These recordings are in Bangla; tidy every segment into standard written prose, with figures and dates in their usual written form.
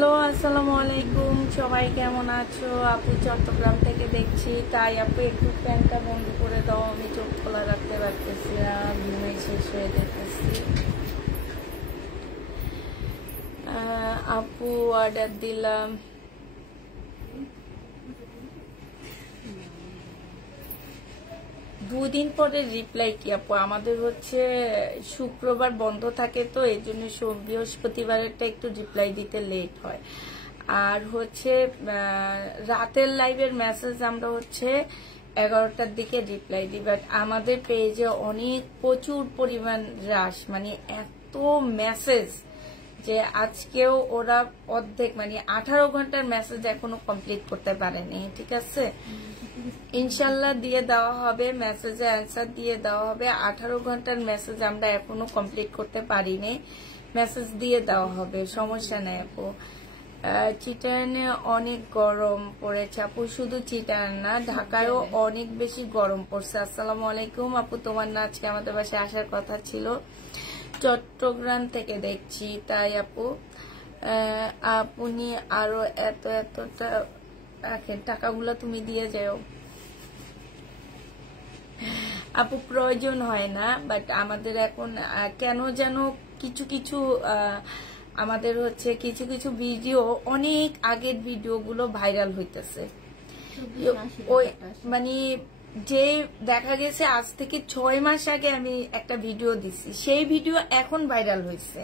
হ্যালো, আসসালামু আলাইকুম। সবাই কেমন আছো? আপু চট্টগ্রাম থেকে দেখছি, তাই আপু একটু ফ্যানটা বন্ধ করে দাও, আমি চোখ খোলা রাখতে পারতেছি না, ঘুমে শেষ হয়ে যেতেছি। আপু অর্ডার দিলাম। দুদিন পরে রিপ্লাই কি আপু? আমাদের হচ্ছে শুক্রবার বন্ধ থাকে, তো এই জন্য বৃহস্পতিবারেরটা একটু রিপ্লাই দিতে লেট হয়। আর হচ্ছে রাতের লাইভের মেসেজ আমরা হচ্ছে 11টার দিকে রিপ্লাই দিই, বাট আমাদের পেজে অনেক প্রচুর পরিমাণ রাশ, মানে এত মেসেজ যে আজকেও ওরা অর্ধেক মানে 18 ঘন্টার মেসেজ এখনো কমপ্লিট করতে পারেনি। ঠিক আছে, ইনশাল্লাহ দিয়ে দেওয়া হবে, মেসেজে অ্যান্সার দিয়ে দেওয়া হবে। 18 ঘন্টার মেসেজ আমরা এখনো কমপ্লিট করতে পারিনি, মেসেজ দিয়ে দেওয়া হবে, সমস্যা নেই আপু। চিটাগাংয়ে অনেক গরম পড়েছে আপু, শুধু চিটাগাং না, ঢাকায়ও অনেক বেশি গরম পড়ছে। আসসালামু আলাইকুম আপু, তোমার না আজকে আমাদের বাসায় আসার কথা ছিল? চট্টগ্রাম থেকে দেখছি, তাই আপু আপনি আরো এতটা রাখেন, টাকাগুলো তুমি দিয়ে যাও আপু, প্রয়োজন হয় না, বাট আমাদের এখন কেন যেন কিছু কিছু আমাদের হচ্ছে কিছু কিছু ভিডিও, অনেক আগের ভিডিওগুলো ভাইরাল হইতেছে। ওই মানে যে দেখা গেছে আজ থেকে 6 মাস আগে আমি একটা ভিডিও দিছি, সেই ভিডিও এখন ভাইরাল হয়েছে।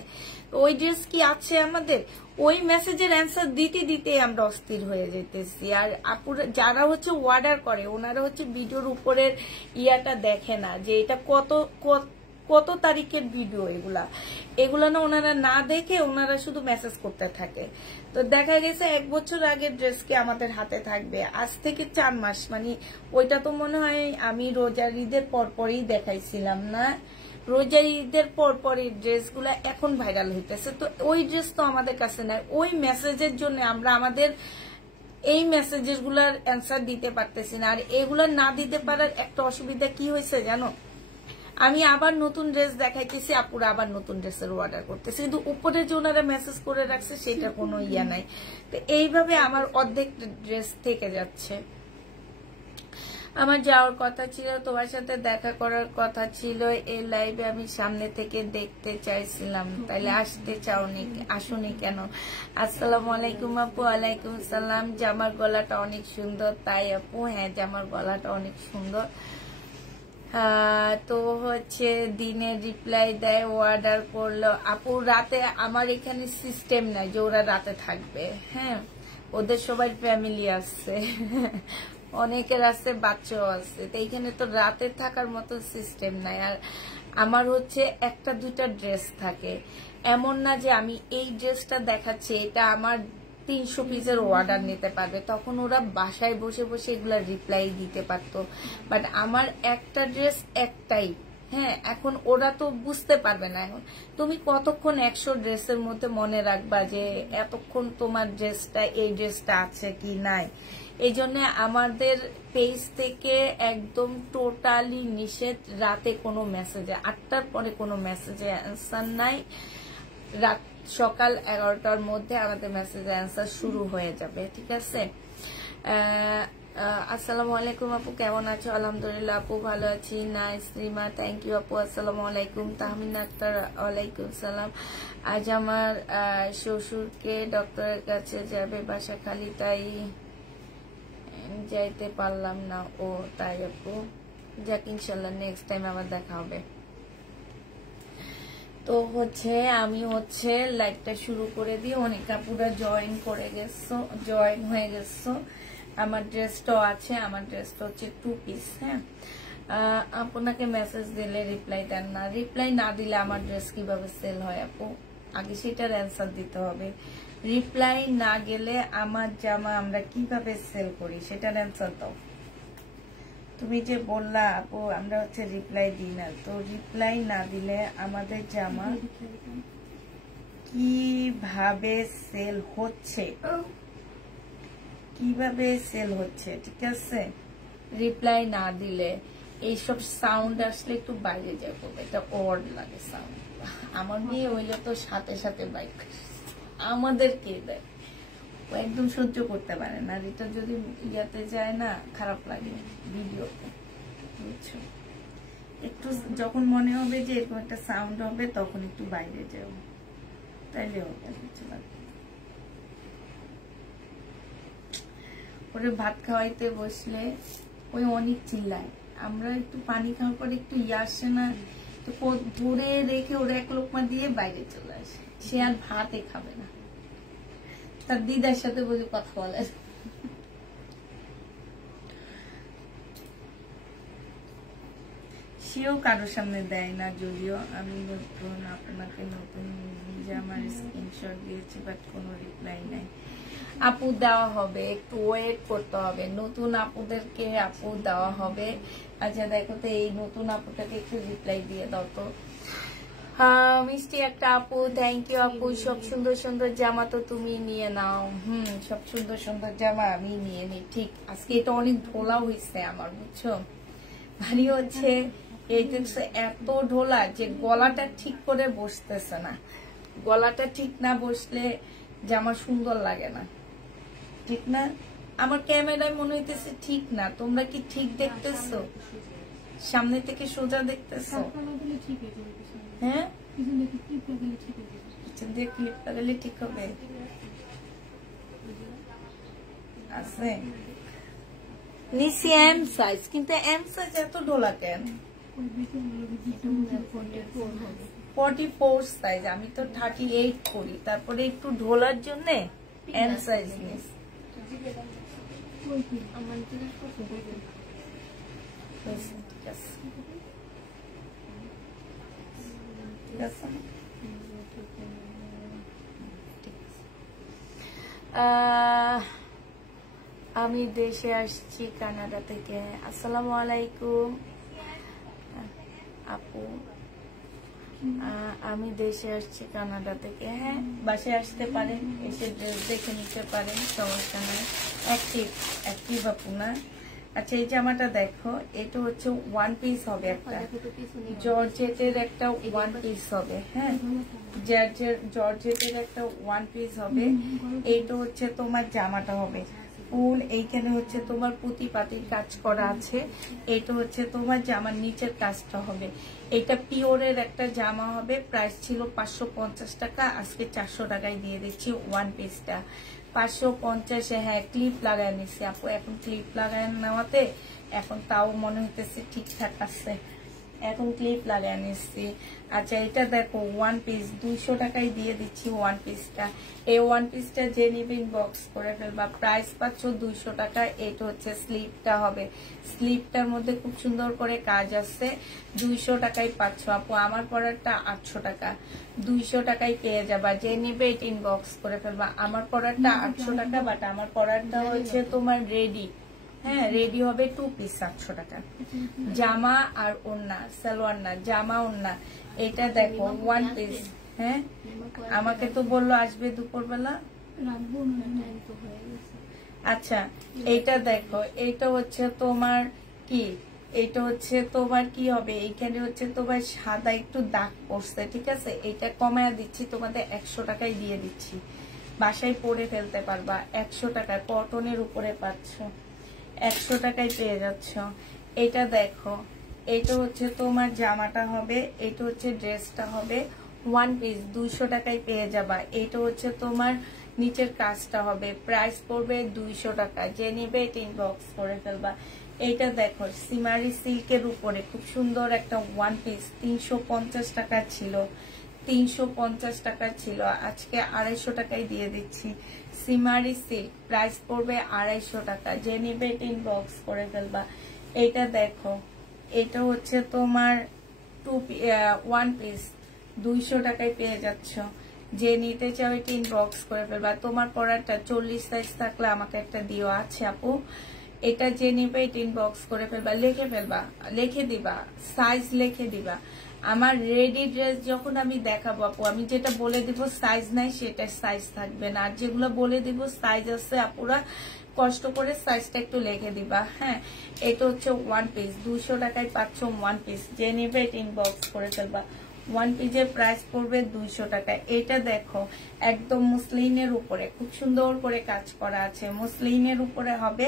ওই ড্রেস কি আছে আমাদের? ওই মেসেজের অ্যান্সার দিতে দিতে আমরা অস্থির হয়ে যেতেছি। আর আপুরা যারা হচ্ছে অর্ডার করে, ওনারা হচ্ছে ভিডিওর উপরের ইয়াটা দেখে না যে এটা কত তারিখের ভিডিও, এগুলা না ওনারা না দেখে ওনারা শুধু মেসেজ করতে থাকে। তো দেখা গেছে 1 বছর আগের ড্রেস কি আমাদের হাতে থাকবে? আজ থেকে 4 মাস, মানে ওইটা তো মনে হয় আমি রোজার ঈদের পরপরই দেখাইছিলাম না, রোজার ঈদের পরপরই ড্রেসগুলা এখন ভাইরাল হইতেছে। তো ওই ড্রেস তো আমাদের কাছে নাই, ওই মেসেজের জন্য আমরা আমাদের এই মেসেজের গুলার অ্যান্সার দিতে পারতেছি না। আর এগুলা না দিতে পারার একটা অসুবিধা কি হয়েছে জানো? আমি আবার নতুন ড্রেস দেখাইতেছি, আপুরা আবার নতুন ড্রেসের অর্ডার করতেছে, কিন্তু উপরে যে ওনারা মেসেজ করে রাখছে সেটা কোনো ইয়া নাই। তো এইভাবে আমার অর্ধেক ড্রেস থেকে যাচ্ছে। আমার যাওয়ার কথা ছিল, তোমার সাথে দেখা করার কথা ছিল, এই লাইভে আমি সামনে থেকে দেখতে চাইছিলাম, তাইলে আসতে চাওনি, আসুনি কেন? আসসালামু আলাইকুম আপু। ওয়ালাইকুম সালাম। জামার গলাটা অনেক সুন্দর, তাই আপু? হ্যাঁ, জামার গলাটা অনেক সুন্দর। তো হচ্ছে দিনে রিপ্লাই দেয়, অর্ডার করলো আপু। রাতে আমার এখানে সিস্টেম নাই যে ওরা রাতে থাকবে, হ্যাঁ, ওদের সবাই ফ্যামিলি আসছে, অনেকের আছে, বাচ্চাও আছে, তো এইখানে তো রাতে থাকার মতো সিস্টেম নাই। আর আমার হচ্ছে 1-2টা ড্রেস থাকে, এমন না যে আমি এই ড্রেসটা দেখাচ্ছি এটা আমার 300 পিসের অর্ডার নিতে পারবে, তখন ওরা বাসায় বসে বসে এগুলা রিপ্লাই দিতে পারতো। বাট আমার একটা ড্রেস একটাই, হ্যাঁ, এখন ওরা তো বুঝতে পারবে না। এখন তুমি কতক্ষণ 100 ড্রেসের মধ্যে মনে রাখবা যে এতক্ষণ তোমার ড্রেসটা, এই ড্রেসটা আছে কি নাই? এই জন্য আমাদের পেজ থেকে একদম টোটালি নিষেধ, রাতে কোনো মেসেজে, 8টার পরে কোনো মেসেজে অ্যান্সার নাই। রাত সকাল 11টার মধ্যে আমাদের মেসেজ অ্যান্সার শুরু হয়ে যাবে, ঠিক আছে? আসসালামু আলাইকুম আপু, কেমন আছো? আলহামদুলিল্লাহ আপু, ভালো আছি। নাইস রিমা, থ্যাংক ইউ আপু। আসসালামু আলাইকুম। তাহমিন আক্তার, ওয়ালাইকুম সালাম। আজ আমার শ্বশুরকে ডক্টরের কাছে যাবে, বাসা খালি, তাই যাইতে পারলাম না। ও তাই আপু, যাক, ইনশাল্লাহ নেক্সট টাইম আবার দেখা হবে। তো হচ্ছে আমি হচ্ছে লাইভটা শুরু করে দিয়ে অনেক আপুরা জয়েন হয়ে গেছো। আমার ড্রেসটাও আছে, আমার ড্রেসটা হচ্ছে 2 পিস, হ্যাঁ। আপনাকে মেসেজ দিলে রিপ্লাই দেন না, রিপ্লাই না দিলে আমার ড্রেস কিভাবে সেল হয় আপু? আগে সেটার অ্যান্সার দিতে হবে। রিপ্লাই না গেলে আমার জামা আমরা কিভাবে সেল করি সেটার অ্যান্সার দাও। তুমি যে বললা আপু আমরা হচ্ছে রিপ্লাই দিই না, তো রিপ্লাই না দিলে আমাদের জামা কিভাবে সেল হচ্ছে, ঠিক আছে? রিপ্লাই না দিলে এইসব সাউন্ড আসলে একটু বাইরে যাবো, এটা অড লাগে সাউন্ড। আমার মেয়ে হইলে তো সাথে সাথে বাইক, আমাদের কে দেয়? ও একদম সহ্য করতে পারে না, আর এটা যদি ইয়াতে যায় না খারাপ লাগে ভিডিওতে, বুঝছো? একটু যখন মনে হবে যে এরকম একটা সাউন্ড হবে তখন একটু বাইরে যাও, তাইলে হবে কিছু লাগবে। ওরে ভাত খাওয়াইতে বসলে ওই অনেক চিল্লায়, আমরা একটু পানি খাওয়ার পর একটু ইয়ে আসে না, তো ধরে রেখে ওরা এক লোকমা দিয়ে বাইরে চলে আসে, সে আর ভাতে খাবে না, তার দিদার সাথে বসে কথা বলে। সেও কারোর সামনে দেয় না, যদিও আমি নতুন আপনাকে নতুন জামার স্ক্রিনশট দিয়েছি, বাট কোনো রিপ্লাই নাই। আপু দেওয়া হবে, একটু ওয়েট করতে হবে, নতুন আপুদেরকে আপু দেওয়া হবে। আচ্ছা দেখো তো এই নতুন আপুটাকে একটু রিপ্লাই দিয়ে দাও তো। মিষ্টি একটা আপু, থ্যাংক ইউ আপু। সব সুন্দর সুন্দর জামা তো তুমি নিয়ে নাও। সব সুন্দর সুন্দর জামা আমি নিয়ে নিই। ঠিক আজকে এটা অনেক ঢোলা হয়েছে আমার, বুঝছো? ভারী হচ্ছে, এই দেখছো এত ঢোলা যে গলাটা ঠিক করে বসতেছে না, গলাটা ঠিক না বসলে জামা সুন্দর লাগে না, ঠিক না? আমার ক্যামেরায় মনে হইতেছে ঠিক না, তোমরা কি ঠিক দেখতেছো? সামনে থেকে সোজা দেখতেছো? হ্যাঁ, ক্লিপ লাগালে ঠিক হবে। আছে নিচে এম সাইজ, কিন্তু এম সাইজ এত ঢোলা কেন? 44 সাইজ, আমি তো 38 করি, তারপরে একটু ঢোলার জন্য এম সাইজ নিস। আমি দেশে আসছি কানাডা থেকে। আসসালামু আলাইকুম আপু, আমি দেশে আসছি কানাডা থেকে। হ্যাঁ, বাসায় আসতে পারেন, এসে ড্রেস দেখে নিতে পারেন, সমস্যা নাই। অ্যাক্টিভ আপু না? আচ্ছা এই জামাটা দেখো, এটা হচ্ছে ওয়ান পিস হবে, একটা জর্জেটের একটা ওয়ান পিস হবে। হ্যাঁ, জর্জেটের একটা ওয়ান পিস হবে। এইটা হচ্ছে তোমার জামাটা হবে ফুল, এইখানে হচ্ছে তোমার পুঁতি পাতির কাজ করা আছে। এটা হচ্ছে তোমার জামার নিচের কাজটা হবে। এটা পিওরের একটা জামা হবে, প্রাইস ছিল 550 টাকা, আজকে 400 টাকায় দিয়ে দিচ্ছি ওয়ান পিসটা। 550। হ্যাঁ, ক্লিপ লাগাই নিচ্ছি আপু, এখন ক্লিপ লাগাই নেওয়াতে এখন তাও মনে হইতেছে ঠিকঠাক আছে, এখন ক্লিপ লাগাই নিচ্ছি। আচ্ছা এটা দেখো ওয়ান পিস 200 টাকায় দিয়ে দিচ্ছি ওয়ান পিসটা। এই ওয়ান পিসটা যে নিবে ইনবক্স করে ফেলবা, প্রাইস পাচ্ছ 200 টাকা। এটা হচ্ছে স্লিপটা হবে, স্লিপটার মধ্যে খুব সুন্দর করে কাজ আছে, 200 টাকায় পাচ্ছ আপু। আমার পরারটা 800 টাকা, 200 টাকায় পেয়ে যাবা, যে নিবে এটা ইনবক্স করে ফেলবা। আমার পরারটা 800 টাকা, বাট আমার পরারটা হচ্ছে তোমার রেডি। হ্যাঁ, রেডি হবে 2 পিস 700 টাকা, জামা আর ওড়না, সালোয়ার না জামা ওড়না। এটা দেখো ওয়ান পিস। হ্যাঁ, আমাকে তো বললো আসবে দুপুরবেলা। আচ্ছা এইটা দেখো, এটা হচ্ছে তোমার কি, এটা হচ্ছে তোমার কি হবে, এইখানে হচ্ছে তোমার সাদা একটু দাগ পড়ছে, ঠিক আছে? এটা কমায় দিচ্ছি তোমাদের 100 টাকায় দিয়ে দিচ্ছি, বাসায় পরে ফেলতে পারবা। 100 টাকায় কটনের উপরে পাচ্ছ, 100 টাকায় পেয়ে যাচ্ছ। এটা দেখো, এটা হচ্ছে তোমার জামাটা হবে, এটা হচ্ছে ড্রেসটা হবে, ওয়ান পিস 200 টাকায় পেয়ে যাবা। এটা হচ্ছে তোমার নিচের কাজটা হবে, প্রাইস পড়বে 200 টাকা, যে নিবে এটা ইনবক্স করে ফেলবা। এইটা দেখো সিমারি সিল্কের উপরে খুব সুন্দর একটা ওয়ান পিস, 350 টাকা ছিল, 350 টাকা ছিল, আজকে 250 টাকায় দিয়ে দিচ্ছি। সিমারি সিল্ক, প্রাইস পড়বে 250 টাকা, যে নিবে এটা ইনবক্স করে ফেলবা। এইটা দেখো, এটা হচ্ছে তোমার ওয়ান পিস 200 টাকায় পেয়ে যাচ্ছ, যে নিতে চাও এটা ইনবক্স করে ফেলবা। তোমার পরারটা 40 সাইজ থাকলে আমাকে একটা দিও, আছে আপু। এটা যে নিবে এটা ইনবক্স করে ফেলবা, লিখে দিবা সাইজ, লিখে দিবা। আমার রেডি ড্রেস যখন আমি দেখাবো আপু, আমি যেটা বলে দিব সাইজ নাই সেটা সাইজ থাকবে না, আর যেগুলো বলে দিব সাইজ আছে আপুরা কষ্ট করে সাইজটা একটু লিখে দিবা। হ্যাঁ, এটা হচ্ছে ওয়ান পিস 200 টাকায় পাচ্ছ ওয়ান পিস, যে নেবে এটা ইনবক্স করে ফেলবা। ওয়ান পিসের প্রাইস পড়বে 200 টাকা। এটা দেখো একদম মুসলিনের উপরে খুব সুন্দর করে কাজ করা আছে, মুসলিনের উপরে হবে।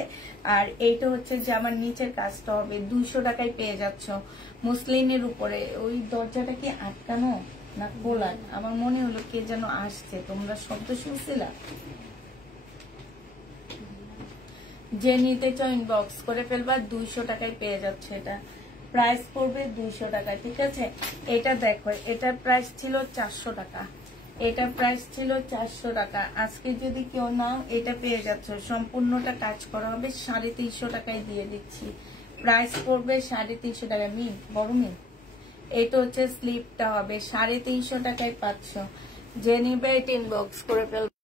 আর এইটা হচ্ছে যে আমার নিচের কাজটা হবে, 200 টাকায় পেয়ে যাচ্ছ মুসলিনের উপরে। ওই দরজাটা কি আটকানো না খোলা? আমার মনে হলো কে যেন আসছে, তোমরা শব্দ শুনছিলা? যে নিতে চাও ইনবক্স করে ফেলবা, 200 টাকায় পেয়ে যাচ্ছে। এটা প্রাইস পড়বে 200 টাকা, ঠিক আছে? এটা দেখো এটার প্রাইস ছিল 400 টাকা, এটা প্রাইস ছিল 400 টাকা। আজকে যদি কেউ নাও এটা পেয়ে যাচ্ছ, সম্পূর্ণটা কাজ করা হবে, 350 টাকায় দিয়ে দিচ্ছি। প্রাইস পড়বে 350 টাকা। মিল বড় মিল, এটা হচ্ছে স্লিপটা হবে, 350 টাকায় পাচ্ছ। যে নিবে এটা ইনবক্স করে ফেলবে।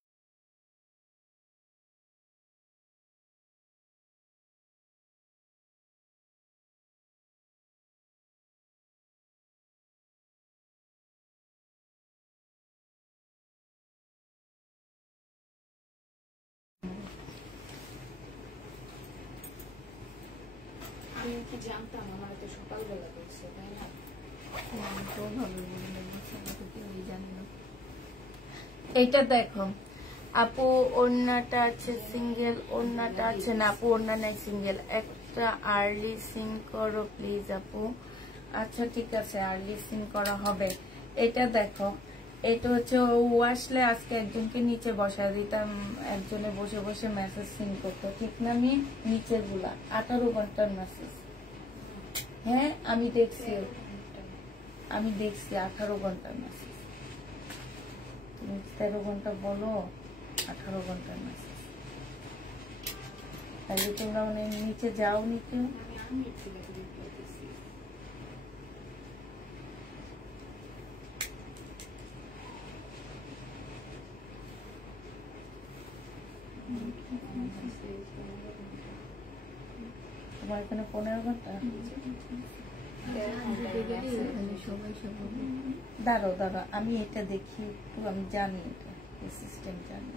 আমি কি জানতাম আমার তো সকালবেলা করছে, তাই না? এইটা দেখো আপু, ওড়নাটা আছে সিঙ্গেল, ওড়নাটা আছে না আপু, ওড়না নাই সিঙ্গেল। একটা আর্লি সিন করো প্লিজ আপু। আচ্ছা ঠিক আছে, আর্লি সিন করা হবে। এটা দেখো, এটা হচ্ছে ও আসলে আজকে একজনকে নিচে বসা দিতাম, একজনে বসে বসে মেসেজ সিন করতো, ঠিক না? আমি নিচের গুলা 18 ঘন্টার মেসেজ, হ্যাঁ আমি দেখছি 18 ঘন্টার মেসেজ। তুমি 13 ঘন্টা বলো, 18 ঘন্টার মেসেজ। তাহলে তোমরা মানে নিচে যাও নি কেউ? আমি একটু বলতেছি তোমার এখানে 15 ঘন্টা। দাঁড়ো দাঁড়ো, আমি এটা দেখি একটু, আমি জানি এটা সিস্টেম জানি।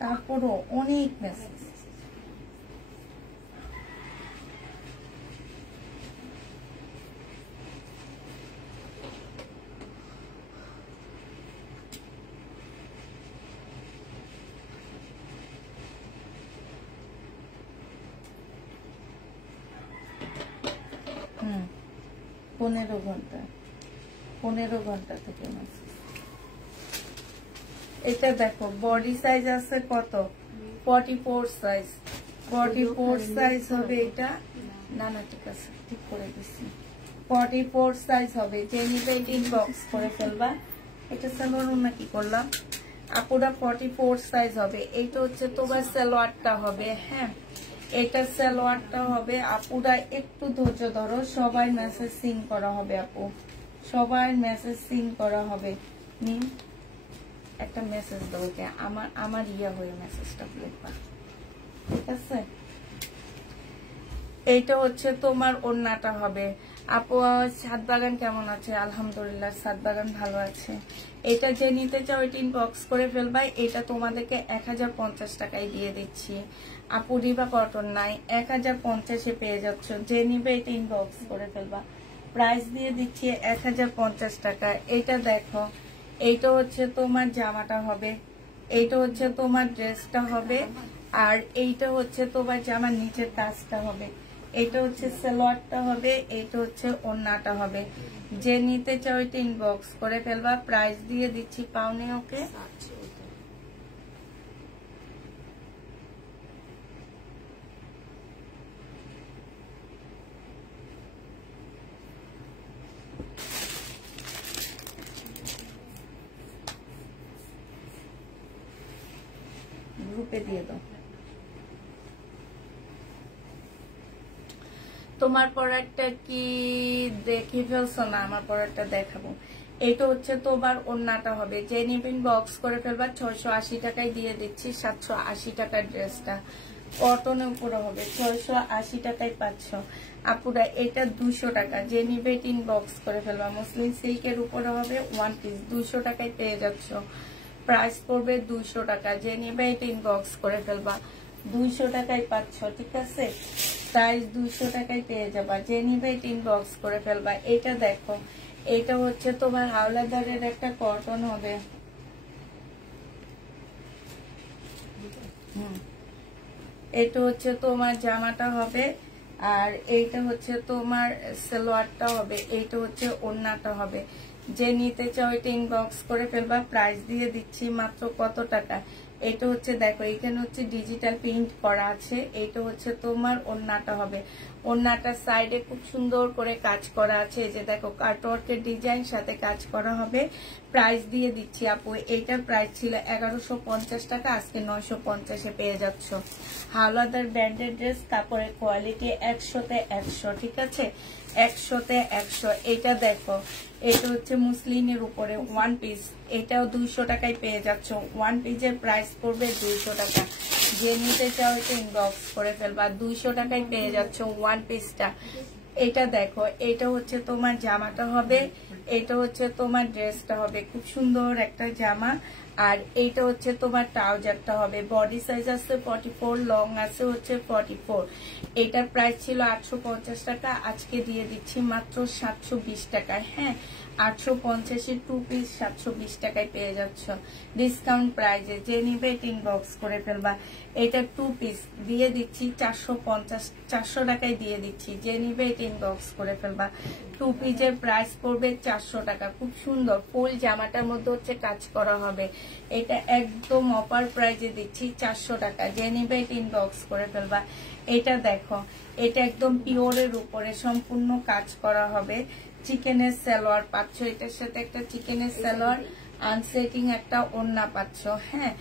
তারপরও অনেক মেসেজ। হুম, 15 ঘন্টা, 15 ঘন্টা থেকে মেসেজ। এটা দেখো বডি সাইজ আছে কত, 44 সাইজ, 44 সাইজ হবে এটা। না না ঠিক আছে, ঠিক করে দিচ্ছি, 44 সাইজ হবে। যে নিবে এটা ইনবক্স করে ফেলবা। এটা সালোয়ার না কি করলাম আপুরা, 44 সাইজ হবে। এইটা হচ্ছে তোমার সালোয়ারটা হবে, হ্যাঁ এটা সালোয়ারটা হবে। আপুরা একটু ধৈর্য ধরো, সবাই মেসেজ সিন করা হবে আপু, সবাই মেসেজ সিন করা হবে। নিন একটা মেসেজ দাও, আমার ইয়া হয়ে মেসেজটা লিখবা, ঠিক আছে? এইটা হচ্ছে তোমার ওড়নাটা হবে। আপু ছাদ বাগান কেমন আছে? আলহামদুলিল্লাহ ছাদ বাগান ভালো আছে। এটা যে নিতে চাও এটা ইনবক্স করে ফেলবাই। এটা তোমাদেরকে 1050 টাকায় দিয়ে দিচ্ছি আপু। রিবা কটন নাই, 1050-এ পেয়ে যাচ্ছ। যে নিবে এটা ইনবক্স করে ফেলবা, প্রাইস দিয়ে দিচ্ছি 1050 টাকা। এটা দেখো, এইটা হচ্ছে তোমার জামাটা হবে, এইটা হচ্ছে তোমার ড্রেসটা হবে, আর এইটা হচ্ছে তোমার জামার নিচের কাজটা হবে। এটা হচ্ছে সালোয়ারটা হবে, এইটা হচ্ছে ওড়নাটা হবে। যে নিতে চাও এটা ইনবক্স করে ফেলবা, প্রাইস দিয়ে দিচ্ছি পাউনে। ওকে গ্রুপে দিয়ে দাও। তোমার পরেরটা কি দেখে ফেলছো না? আমার পরেরটা দেখাবো। এটা হচ্ছে তোমার ওড়নাটা হবে। যে নিবেন বক্স করে ফেলবা, 680 টাকায় দিয়ে দিচ্ছি, 780 টাকার ড্রেসটা। কটনের উপরে হবে 680 টাকায় পাচ্ছ আপুরা। এটা 200 টাকা, যে নিবে ইনবক্স করে ফেলবা। মুসলিম সিল্কের উপরে হবে 1 পিস 200 টাকায় পেয়ে যাচ্ছ। প্রাইস পড়বে 200 টাকা, যে নিবে এটা ইনবক্স করে ফেলবা। 200 টাকায় পাচ্ছ, ঠিক আছে? প্রাইস 200 টাকায় পেয়ে যাবা, যে নিবে এটা ইনবক্স করে ফেলবা। এটা দেখো, এটা হচ্ছে তোমার হাওলাদারের একটা কটন হবে। এটা হচ্ছে তোমার জামাটা হবে, আর এইটা হচ্ছে তোমার সালোয়ারটা হবে, এইটা হচ্ছে ওড়নাটা হবে। যে নিতে চাও এটা ইনবক্স করে ফেলবা। প্রাইস দিয়ে দিচ্ছি মাত্র কত টাকা। এটা হচ্ছে দেখো, এখানে হচ্ছে ডিজিটাল প্রিন্ট করা আছে। এইটা হচ্ছে তোমার ওড়নাটা হবে। ওড়নাটার সাইডে খুব সুন্দর করে কাজ করা আছে, এই যে দেখো কাটওয়ার্কের ডিজাইন সাথে কাজ করা হবে। প্রাইস দিয়ে দিচ্ছি আপু, এইটার প্রাইস ছিল 1150 টাকা, আজকে 950-এ পেয়ে যাচ্ছ। হাওলাদার ব্র্যান্ডের ড্রেস, কাপড়ের কোয়ালিটি 100-তে 100, ঠিক আছে? 100-তে 100। এটা দেখো, এটা হচ্ছে মুসলিনের উপরে 1 পিস, এটাও 200 টাকায় পেয়ে যাচ্ছ। 1 পিসের প্রাইস পড়বে 200 টাকা, যে নিতে চাও এটা ইনবক্স করে ফেলবা। 200 টাকায় পেয়ে যাচ্ছ 1 পিসটা। এটা দেখো, এটা হচ্ছে তোমার জামাটা হবে, এটা হচ্ছে তোমার ড্রেসটা হবে। খুব সুন্দর একটা জামা। আর এইটা হচ্ছে তোমার ট্রাউজারটা হবে। বডি সাইজ আছে 44, লং আছে হচ্ছে 44। এটার প্রাইস ছিল 850 টাকা, আজকে দিয়ে দিচ্ছি মাত্র 720 টাকায়। হ্যাঁ, 850-এর 2 পিস 720 টাকায় পেয়ে যাচ্ছ ডিসকাউন্ট প্রাইজে। যে নিবে ইনবক্স করে ফেলবা। এটা 2 পিস দিয়ে দিচ্ছি 400 টাকায় দিয়ে দিচ্ছি, যে নিবে ইনবক্স করে ফেলবা। 2 পিসের প্রাইস পড়বে 400 টাকা। খুব সুন্দর ফুল জামাটার মধ্যে হচ্ছে কাজ করা হবে। এটা একদম অফার প্রাইজে দিচ্ছি 400 টাকা, যে নিবে ইনবক্স করে ফেলবা। এটা দেখো, এটা একদম পিওরের উপরে সম্পূর্ণ কাজ করা হবে। চিকেনের সালোয়ার পাচ্ছ, এটার সাথে একটা চিকেনের সালোয়ার, আনসেটিং একটা ওড়না পাচ্ছ। হ্যাঁ,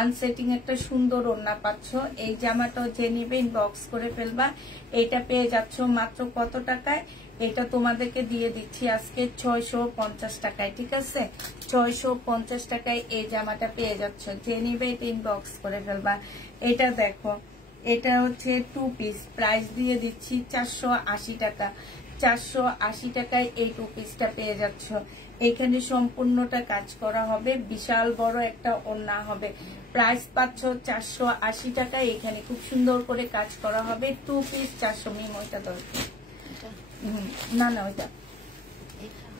আনসেটিং একটা সুন্দর ওড়না পাচ্ছ। এই জামাটাও যে নিবে ইনবক্স করে ফেলবা। এটা পেয়ে যাচ্ছ মাত্র কত টাকায়? এটা তোমাদেরকে দিয়ে দিচ্ছি আজকে 650 টাকায়, ঠিক আছে? 650 টাকায় এই জামাটা পেয়ে যাচ্ছ, যে নিবে এটা ইনবক্স করে ফেলবা। এটা দেখো, এটা হচ্ছে 2 পিস, প্রাইস দিয়ে দিচ্ছি 480 টাকা। 480 টাকায় এই 2 পিসটা পেয়ে যাচ্ছ। এখানে সম্পূর্ণটা কাজ করা হবে, বিশাল বড় একটা ওড়না হবে। প্রাইস পাচ্ছ 480 টাকায়। এখানে খুব সুন্দর করে কাজ করা হবে। 2 পিস 400। মিম ওইটা দরকার না, না ওইটা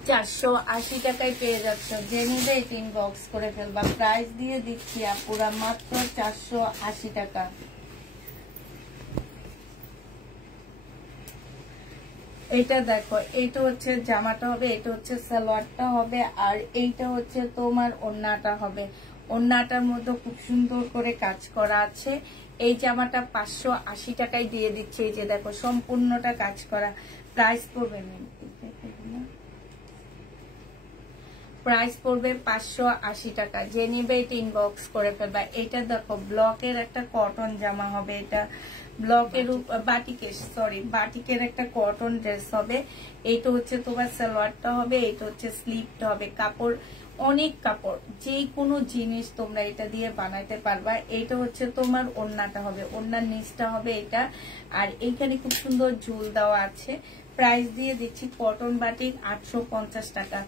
480 টাকায় পেয়ে যাচ্ছ, যে নিবে ইনবক্স করে ফেলবা। প্রাইস দিয়ে দিচ্ছি আপুরা মাত্র 480 টাকা। এটা দেখো, এইটা হচ্ছে জামাটা হবে, এটা হচ্ছে সালোয়ারটা হবে, আর এইটা হচ্ছে তোমার ওড়নাটা হবে। ওড়নাটার মধ্যে খুব সুন্দর করে কাজ করা আছে। এই জামাটা 580 টাকায় দিয়ে দিচ্ছে। এই যে দেখো, সম্পূর্ণটা কাজ করা। প্রাইস পড়বে প্রাইস পড়বে 580 টাকা, যে নিবে এটা ইনবক্স করে ফেলবা। এটা দেখো, ব্লকের একটা কটন জামা হবে। এটা ব্লকের বাটিকের একটা কটন ড্রেস হবে। এইটা হচ্ছে তোমার সালোয়ারটা হবে, এইটা হচ্ছে স্লিভটা হবে। কাপড় অনেক কাপড়, যে কোনো জিনিস তোমরা এটা দিয়ে বানাইতে পারবা। এইটা হচ্ছে তোমার ওড়নাটা হবে, ওড়নার নিচটা হবে এটা। আর এইখানে খুব সুন্দর ঝুল দেওয়া আছে। প্রাইস দিয়ে দিচ্ছি কটন বাটিক 850 টাকা।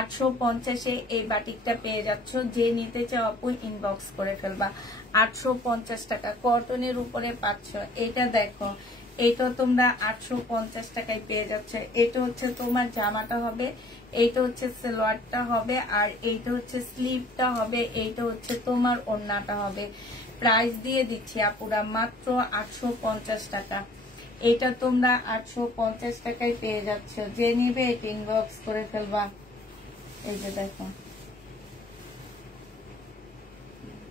850-এ এই বাটিকটা পেয়ে যাচ্ছ, যে নিতে চাও আপু ইনবক্স করে ফেলবা। 850 টাকা কটনের উপরে পাচ্ছ। এটা দেখো, এটা তোমরা 850 টাকায় পেয়ে যাচ্ছে। এটা হচ্ছে তোমার জামাটা হবে, এইটা হচ্ছে সালোয়ারটা হবে, আর এইটা হচ্ছে স্লিভটা হবে, এইটা হচ্ছে তোমার ওড়নাটা হবে। প্রাইস দিয়ে দিচ্ছি আপুরা মাত্র 850 টাকা। এটা তোমরা 850 টাকায় পেয়ে যাচ্ছ, যে নিবে এটা ইনবক্স করে ফেলবা। এই যে দেখো,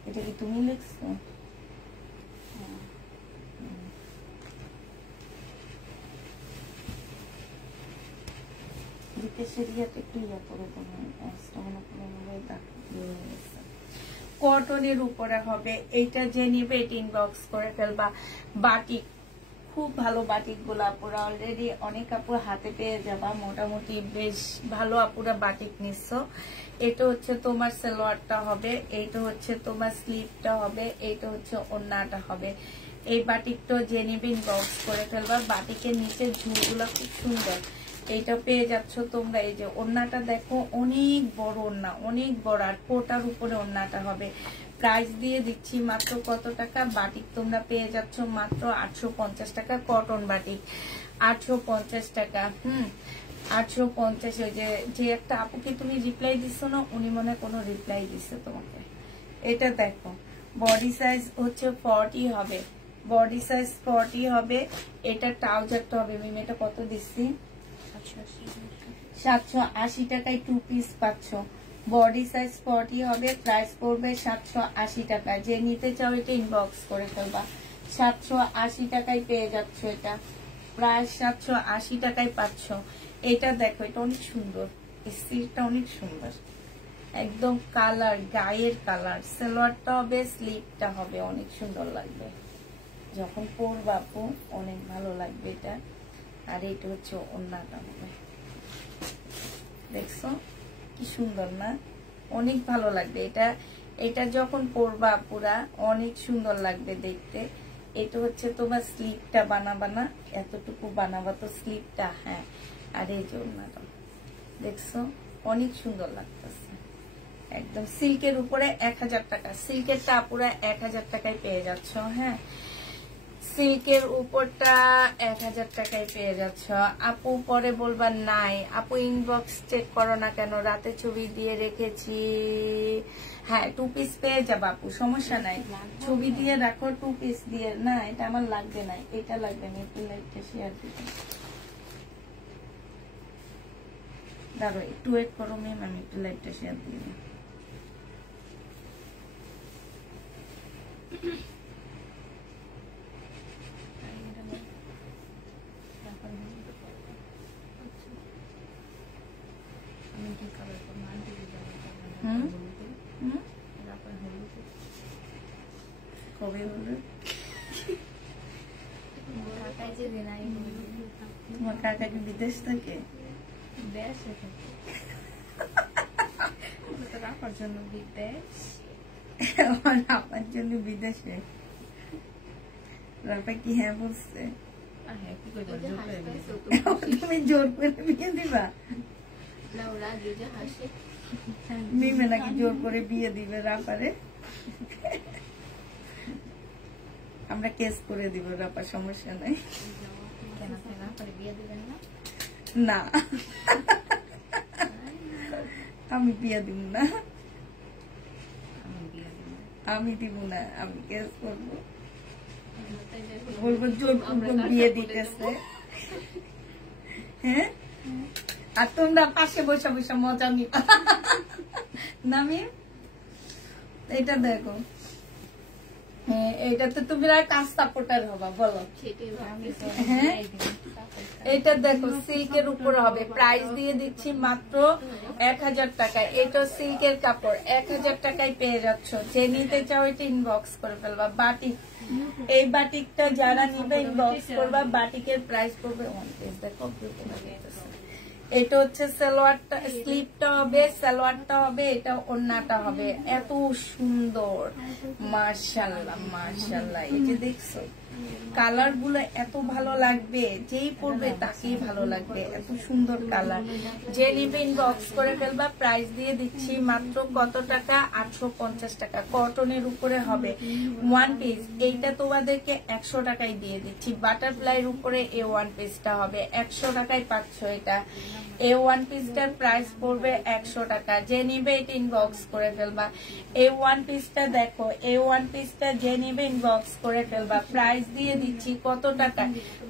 এটা কি তুমি লিখছো? কটনের উপরে হবে। এইটা যে নিবে এটা ইনবক্স করে ফেলবা। বাটিক, খুব ভালো বাটিক গুলো আপুরা অলরেডি অনেক আপুর হাতে পেয়ে যাবা। মোটামুটি বেশ ভালো আপুরা বাটিক নিচ্ছ। এটা হচ্ছে তোমার সালোয়ারটা হবে, এইটা হচ্ছে তোমার স্লিভটা হবে, এইটা হচ্ছে ওড়নাটা হবে। এই বাটিকটা যে নিবে ইনবক্স করে ফেলবা। বাটিকের নিচে ঝুলগুলো খুব সুন্দর, এইটা পেয়ে যাচ্ছ তোমরা। এই যে ওড়নাটা দেখো, অনেক বড় ওড়না, অনেক বড়, আর কোটার উপরে ওড়নাটা হবে। প্রাইস দিয়ে দিচ্ছি মাত্র কত টাকা? বাটিক তোমরা পেয়ে যাচ্ছ মাত্র 850 টাকা, কটন বাটিক 850 টাকা। 850। ওই যে একটা আপুকে তুমি রিপ্লাই দিচ্ছ না, উনি মনে কোনো রিপ্লাই দিচ্ছে তোমাকে। এটা দেখো, বডি সাইজ হচ্ছে 40 হবে, বডি সাইজ 40 হবে। এটা ট্রাউজারটা হবে, মিমি এটা কত দিচ্ছি? 780 টাকায় 2 পিস পাচ্ছ। বডি সাইজ 40 হবে, প্রাইস পড়বে 780 টাকা। যে নিতে চাও এটা ইনবক্স করে ফেলবা। 780 টাকায় পেয়ে যাচ্ছ, এটা প্রায় 780 টাকায় পাচ্ছ। এটা দেখো, এটা অনেক সুন্দর, এই সিলটা অনেক সুন্দর, একদম কালার, গায়ের কালার। সালোয়ারটা হবে, স্লিপটা হবে, অনেক সুন্দর লাগবে যখন পরবা আপু, অনেক ভালো লাগবে এটা। আর এটা হচ্ছে ওড়নাটা হবে, দেখছো কি সুন্দর না? অনেক ভালো লাগবে এটা। এটা যখন পরবা পুরা অনেক সুন্দর লাগবে দেখতে। এটা হচ্ছে তোমার স্লিপটা বানাবা না, এতটুকু বানাবা তো স্লিপটা। হ্যাঁ, আর এই যে ওড়নাটা দেখছো, অনেক সুন্দর লাগতেছে। একদম সিল্কের উপরে 1000 টাকা, সিল্কেরটা পুরা 1000 টাকায় পেয়ে যাচ্ছ। হ্যাঁ, সিল্কের উপরটা 1000 টাকায় পেয়ে যাচ্ছ আপু। পরে বলবা নাই আপু, ইনবক্স চেক করো না কেন, রাতে ছবি দিয়ে রেখেছি। হ্যাঁ, 2 পিস পেয়ে যাবা আপু, সমস্যা নাই, ছবি দিয়ে রাখো 2 পিস দিয়ে। না, এটা আমার লাগবে না, এটা লাগবে না, একটু লাইটটা শেয়ার দিতে দাঁড়ো, একটু ওয়েট করো ম্যাম, আমি একটু লাইটটা শেয়ার দিয়ে দিই। কবে হলো তোমার কাকা? কি বিদেশ থাকে? রাখার জন্য বিদেশ, আমার জন্য বিদেশে। রাপা কি হ্যাঁ বলছে? তুমি জোর করে বিয়ে দিবা? মিমে নাকি জোর করে বিয়ে দিবে রাপারে? আমরা কেস করে দিব রাপা, সমস্যা নাই। না, আমি বিয়ে দিব না, আমি দিব না, আমি কেস করবো, বলবো জোরপূর্বক বিয়ে দিতেছে। হ্যাঁ, আর তোমরা পাশে বসে বসে মজা নিবা নামি। এটা দেখো, এইটাতে তুমি কাজ সাপোর্টার হবা, বলো। হ্যাঁ, এটা দেখো সিল্কের উপর হবে, প্রাইস দিয়ে দিচ্ছি মাত্র 1000 টাকায়। এটা সিল্কের কাপড়, 1000 টাকায় পেয়ে যাচ্ছ। যে নিতে চাও এটা ইনবক্স করে ফেলবা। বাটিক, এই বাটিকটা যারা নিবে ইনবক্স করবা। বাটিকের প্রাইস পড়বে 1 পিস। দেখো এটা হচ্ছে সালোয়ারটা, স্লিপটা হবে, সালোয়ারটা হবে, এটা ওড়নাটা হবে। এত সুন্দর, মাশাআল্লাহ মাশাআল্লাহ। এই যে দেখছো কালার গুলো এত ভালো লাগবে, যেই পরবে তাকেই ভালো লাগবে, এত সুন্দর কালার। যে নিবে ইনবক্স করে ফেলবা। প্রাইস দিয়ে দিচ্ছি মাত্র কত টাকা? 850 টাকা। কটনের উপরে হবে 1 পিস। এইটা তোমাদেরকে 100 টাকায় দিয়ে দিচ্ছি। বাটারফ্লাইয়ের উপরে এই 1 পিসটা হবে 100 টাকায় পাচ্ছ। এটা এই 1 পিসটার প্রাইস পড়বে 100 টাকা। যে নিবে এটা ইনবক্স করে ফেলবা। এই 1 পিসটা দেখো, এই 1 পিসটা যে নিবে ইনবক্স করে ফেলবা। প্রাইস দিয়ে দিচ্ছি কত টাকা?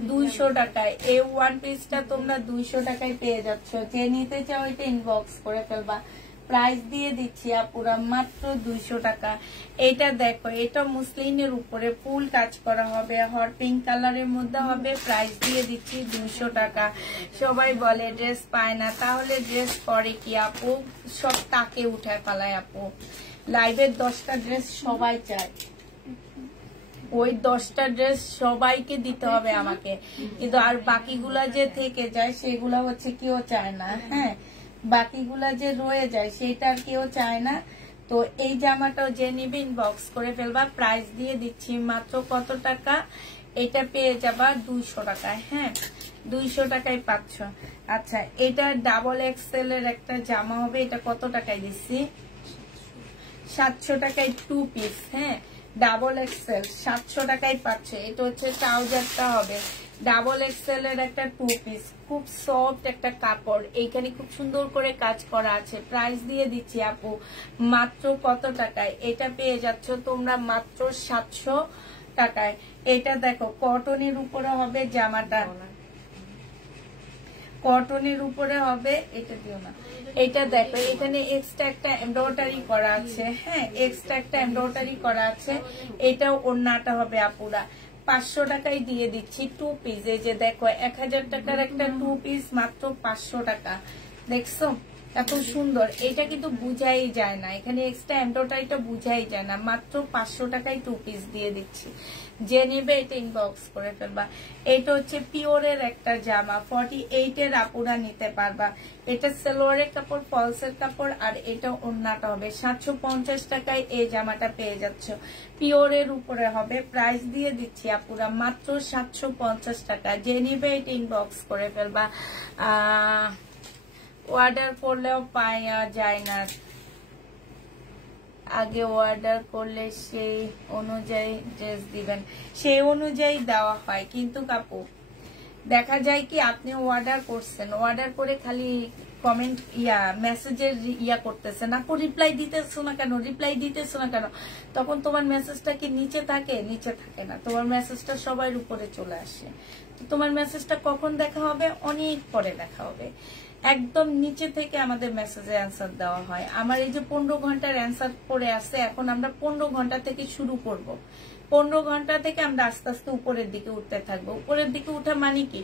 200 টাকায়। এই 1 পিসটা তোমরা 200 টাকায় পেয়ে যাচ্ছ। যে নিতে চাও এটা ইনবক্স করে ফেলবা। প্রাইস দিয়ে দিচ্ছি আপুরা মাত্র 200 টাকা। এটা দেখো, এটা মুসলিনের উপরে ফুল কাজ করা হবে, হট পিঙ্ক কালারের মধ্যে হবে। প্রাইস দিয়ে দিচ্ছি 200 টাকা। সবাই বলে ড্রেস পায় না, তাহলে ড্রেস পরে কি আপু? সব তাকে উঠায় পালায় আপু। লাইভের 10টা ড্রেস সবাই চায়, ওই 10টা ড্রেস সবাইকে দিতে হবে আমাকে, কিন্তু আর বাকিগুলা যে থেকে যায় সেগুলা হচ্ছে কেউ চায় না। হ্যাঁ, বাকিগুলা যে রয়ে যায় সেটা আর কেউ চায় না। তো এই জামাটাও যে নিবে ইনবক্স করে ফেলবা। প্রাইস দিয়ে দিচ্ছি মাত্র কত টাকা, এটা পেয়ে যাবা 200 টাকায়। হ্যাঁ 200 টাকায় পাচ্ছ। আচ্ছা এটা ডাবল এক্সেল এর একটা জামা হবে, এটা কত টাকায় দিচ্ছি, 700 টাকায় 2 পিস। হ্যাঁ ডাবল এক্সেল 700 টাকায় পাচ্ছে। এটা হচ্ছে ট্রাউজারটা হবে ডাবল এক্সেল এর একটা 2 পিস, খুব সফট একটা কাপড়, এইখানে খুব সুন্দর করে কাজ করা আছে। প্রাইস দিয়ে দিচ্ছি আপু মাত্র কত টাকায়, এটা পেয়ে যাচ্ছ তোমরা মাত্র 700 টাকায়। এটা দেখো কটনের উপরে হবে জামাটা, কটনের উপরে হবে, এটা দিও না। এটা দেখো এখানে এক্সট্রা একটা এমব্রয়ডারি করা আছে। হ্যাঁ এক্সট্রা একটা এমব্রয়ডারি করা আছে। এটাও ওড়নাটা হবে আপুরা 500 টাকায় দিয়ে দিচ্ছি 2 পিস। এই যে দেখো 1000 টাকার একটা 2 পিস মাত্র 500 টাকা। দেখছো এত সুন্দর, এটা কিন্তু বুঝাই যায় না, এখানে এক্সট্রা এমব্রয়ডারিটা বুঝাই যায় না। মাত্র 500 টাকায় 2 পিস দিয়ে দিচ্ছি, যে নেবে এটা ইনবক্স করে ফেলবা। এটা হচ্ছে পিওরের একটা জামা, 48 এর আপুরা নিতে পারবা। এটা সালোয়ারের কাপড়, ফলসের কাপড়, আর এটা ওড়নাটা হবে 750 টাকায় এই জামাটা পেয়ে যাচ্ছ। পিওরের উপরে হবে, প্রাইস দিয়ে দিচ্ছি আপুরা মাত্র 750 টাকা। যে নেবে এটা ইনবক্স করে ফেলবা। অর্ডার করলেও পাওয়া যায় না, আগে অর্ডার করলে সেই অনুযায়ী ড্রেস দিবেন, সেই অনুযায়ী দেওয়া হয়। কিন্তু কাপু দেখা যায় কি আপনি অর্ডার করছেন, অর্ডার করে খালি কমেন্ট মেসেজের করতেছেন, আপু রিপ্লাই দিতেছো না কেন, রিপ্লাই দিতেছো না কেন, তখন তোমার মেসেজটা কি নিচে থাকে, নিচে থাকে না, তোমার মেসেজটা সবার উপরে চলে আসে। তোমার মেসেজটা কখন দেখা হবে, অনেক পরে দেখা হবে। একদম নিচে থেকে আমাদের মেসেজে অ্যান্সার দেওয়া হয়। আমার এই যে 15 ঘন্টার অ্যান্সার পড়ে আছে, এখন আমরা 15 ঘন্টা থেকে শুরু করব। 15 ঘন্টা থেকে আমরা আস্তে আস্তে উপরের দিকে উঠতে থাকবো। উপরের দিকে উঠা মানে কি,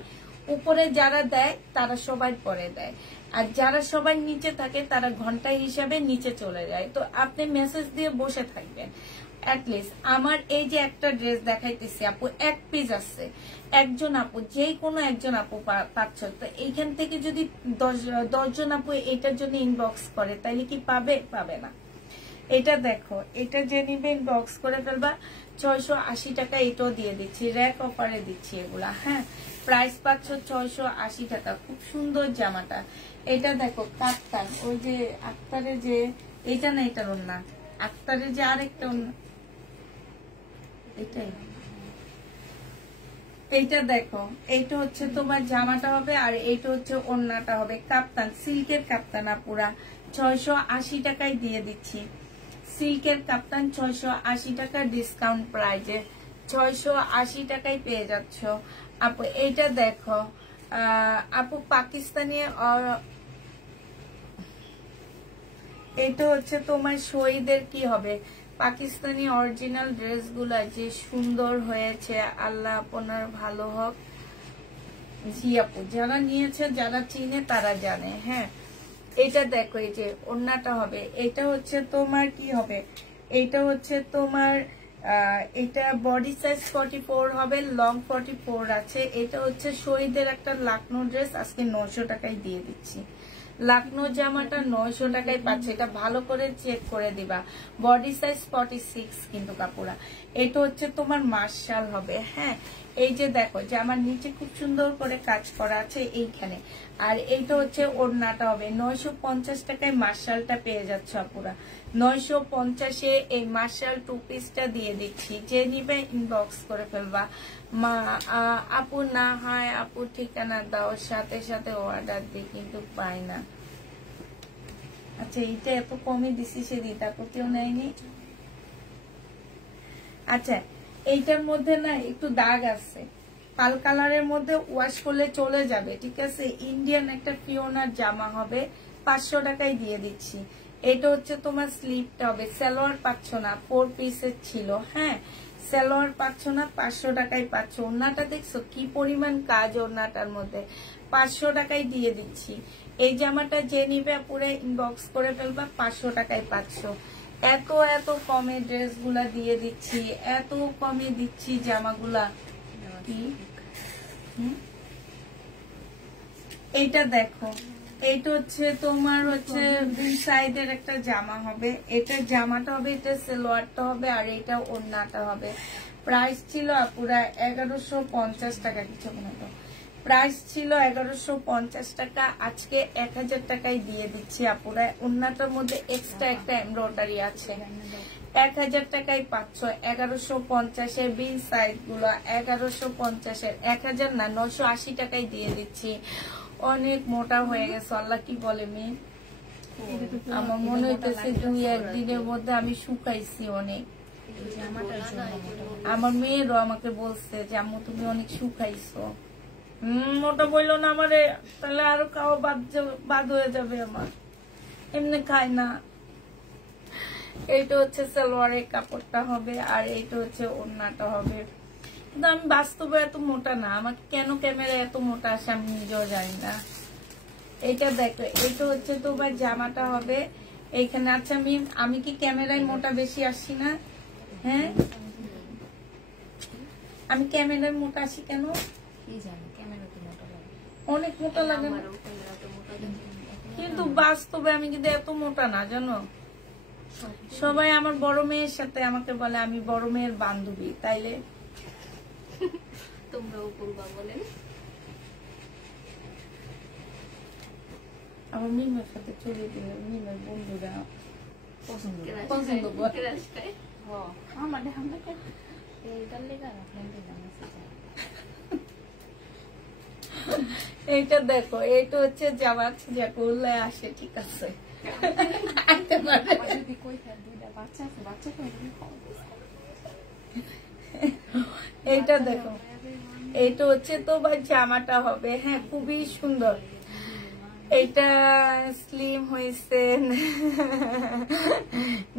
উপরে যারা দেয় তারা সবাই পরে দেয়, আর যারা সবাই নিচে থাকে তারা ঘন্টা হিসাবে নিচে চলে যায়। তো আপনি মেসেজ দিয়ে বসে থাকবেন। অ্যাটলিস্ট আমার এই যে একটা ড্রেস দেখাইতেছি আপু, 1 পিস আছে, একজন আপু, যে কোনো একজন আপু পাচ্ছ। তো এইখান থেকে যদি 10 জন আপু এটার জন্য ইনবক্স করে, তাইলে কি পাবে, পাবে না। এটা দেখো, এটা যে নিবে ইনবক্স করে ফেলবা। 680 টাকা এটাও দিয়ে দিচ্ছি, র্যাক অফারে দিচ্ছি এগুলা। হ্যাঁ প্রাইস পাচ্ছ 680 টাকা। খুব সুন্দর জামাটা। এটা দেখো কাপ্তান, ওই যে আক্তারের যে, এটা না এটার ওড়না, আক্তারের যে আরেকটা ওড়না, এটাই। এইটা দেখো, এইটা হচ্ছে তোমার জামাটা হবে, আর এইটা হচ্ছে ওড়নাটা হবে। কাপ্তান, সিল্কের কাপ্তান আপুরা 680 টাকায় দিয়ে দিচ্ছি। সিল্কের কাপ্তান 680 টাকা ডিসকাউন্ট প্রাইজে 680 টাকায় পেয়ে যাচ্ছ আপু। এইটা দেখো আপু পাকিস্তানি, এটা হচ্ছে তোমার শহীদের কি হবে, পাকিস্তানি অরিজিনাল ড্রেসগুলা যে সুন্দর হয়েছে, আল্লাহ আপনার ভালো হোক। জি আপু, যারা নিয়েছে, যারা চিনে তারা জানে। হ্যাঁ এটা দেখো, এই যে ওড়নাটা হবে, এটা হচ্ছে তোমার কি হবে, এটা হচ্ছে তোমার এটা বডি সাইজ 44 হবে, লং 44 আছে। এটা হচ্ছে শহীদের একটা লাকনো ড্রেস, আজকে 900 টাকায় দিয়ে দিচ্ছি। লাকনো জামাটা 900 টাকায় পাচ্ছে, এটা ভালো করে চেক করে দিবা। বডি সাইজ 46 কিন্তু কাপড়া। এটা হচ্ছে তোমার মার্শাল হবে। হ্যাঁ এই যে দেখো জামার নিচে খুব সুন্দর করে কাজ করা আছে এইখানে, আর এইটা হচ্ছে ওড়নাটা হবে। 950 টাকায় মার্শালটা পেয়ে যাচ্ছ আপুরা। 950-এ এই মার্শাল 2 পিসটা দিয়ে দিচ্ছি, যে নিবে ইনবক্স করে ফেলবা। আপু না হয় আপু ঠিকানা দাও, সাথে সাথে অর্ডার দিই, কিন্তু পাই না। আচ্ছা এইটা এত কমই দিছি, সে দিতা করতেও নেয়নি। আচ্ছা এইটার মধ্যে না একটু দাগ আছে, পাল কালারের মধ্যে ওয়াশ করলে চলে যাবে, ঠিক আছে। ইন্ডিয়ান একটা ফিওনার জামা হবে, 500 টাকায় দিয়ে দিচ্ছি। এটা হচ্ছে তোমার স্লিপটা হবে, সালোয়ার পাচ্ছ না, 4 পিসের ছিল। হ্যাঁ সালোয়ার পাচ্ছ না, 500 টাকায় পাচ্ছ। ওড়নাটা দেখছো কি পরিমাণ কাজ ওড়নাটার মধ্যে, 500 টাকায় দিয়ে দিচ্ছি। এই জামাটা যে নিবে পুরো ইনবক্স করে ফেলবা, 500 টাকায় পাচ্ছ। এত এত কমে ড্রেস গুলা দিয়ে দিচ্ছি, এত কমে দিচ্ছি জামাগুলা। এইটা দেখো, এইটা হচ্ছে তোমার হচ্ছে দুই সাইডের একটা জামা হবে, এটা জামাটা হবে, এটা সালোয়ারটা হবে, আর এটা ওড়নাটা হবে। প্রাইস ছিল পুরা 1150 টাকা, কিছু মতো প্রাইস ছিল 1150 টাকা, আজকে 1000 টাকায় দিয়ে দিচ্ছি আপুরা। ওড়নাটার মধ্যে এক্সট্রা একটা এমব্রয়ডারি আছে, 1000 টাকায় পাচ্ছ। 1150-এর বিল সাইড গুলো 1150-এর, 1000 না 980 টাকায় দিয়ে দিচ্ছি। অনেক মোটা হয়ে গেছে, আল্লাহ কি বলে মেয়ে, আমার মনে হইতেছে 2-1 দিনের মধ্যে আমি শুকাইছি অনেক। আমার মেয়েরও আমাকে বলছে যে আম্মু তুমি অনেক শুকাইছো। মোটা বললো না আমারে, তাহলে আরো খাওয়া বাদ হয়ে যাবে আমার, এমনি খাই না। এইটা হচ্ছে সালোয়ারের কাপড়টা হবে, আর এইটা হচ্ছে ওড়নাটা হবে। কিন্তু আমি বাস্তবে এত মোটা না, আমাকে কেন ক্যামেরা এত মোটা আসে আমি নিজেও জানি না। এইটা দেখো, এইটা হচ্ছে তোমার জামাটা হবে। এইখানে আছে আমি কি ক্যামেরায় মোটা বেশি আসি না? হ্যাঁ, আমি ক্যামেরায় মোটা আসি কেন? অনেক মোটা লাগে না, কিন্তু বাস্তবে আমি কিন্তু এত মোটা না জানো। সবাই আমার বড় মেয়ের সাথে আমাকে বলে আমি বড় মেয়ের বান্ধবী, তাইলে তোমরাও করবা বলেন। আমার মিমের সাথে চলে দিলে মিমের বন্ধুরা পছন্দ করে। এইটা দেখো, এইটা হচ্ছে জামা যা করলে আসে, ঠিক আছে। এইটা দেখো, এইটা হচ্ছে তোমার জামাটা হবে। হ্যাঁ, খুবই সুন্দর। এটা স্লিম হয়েছে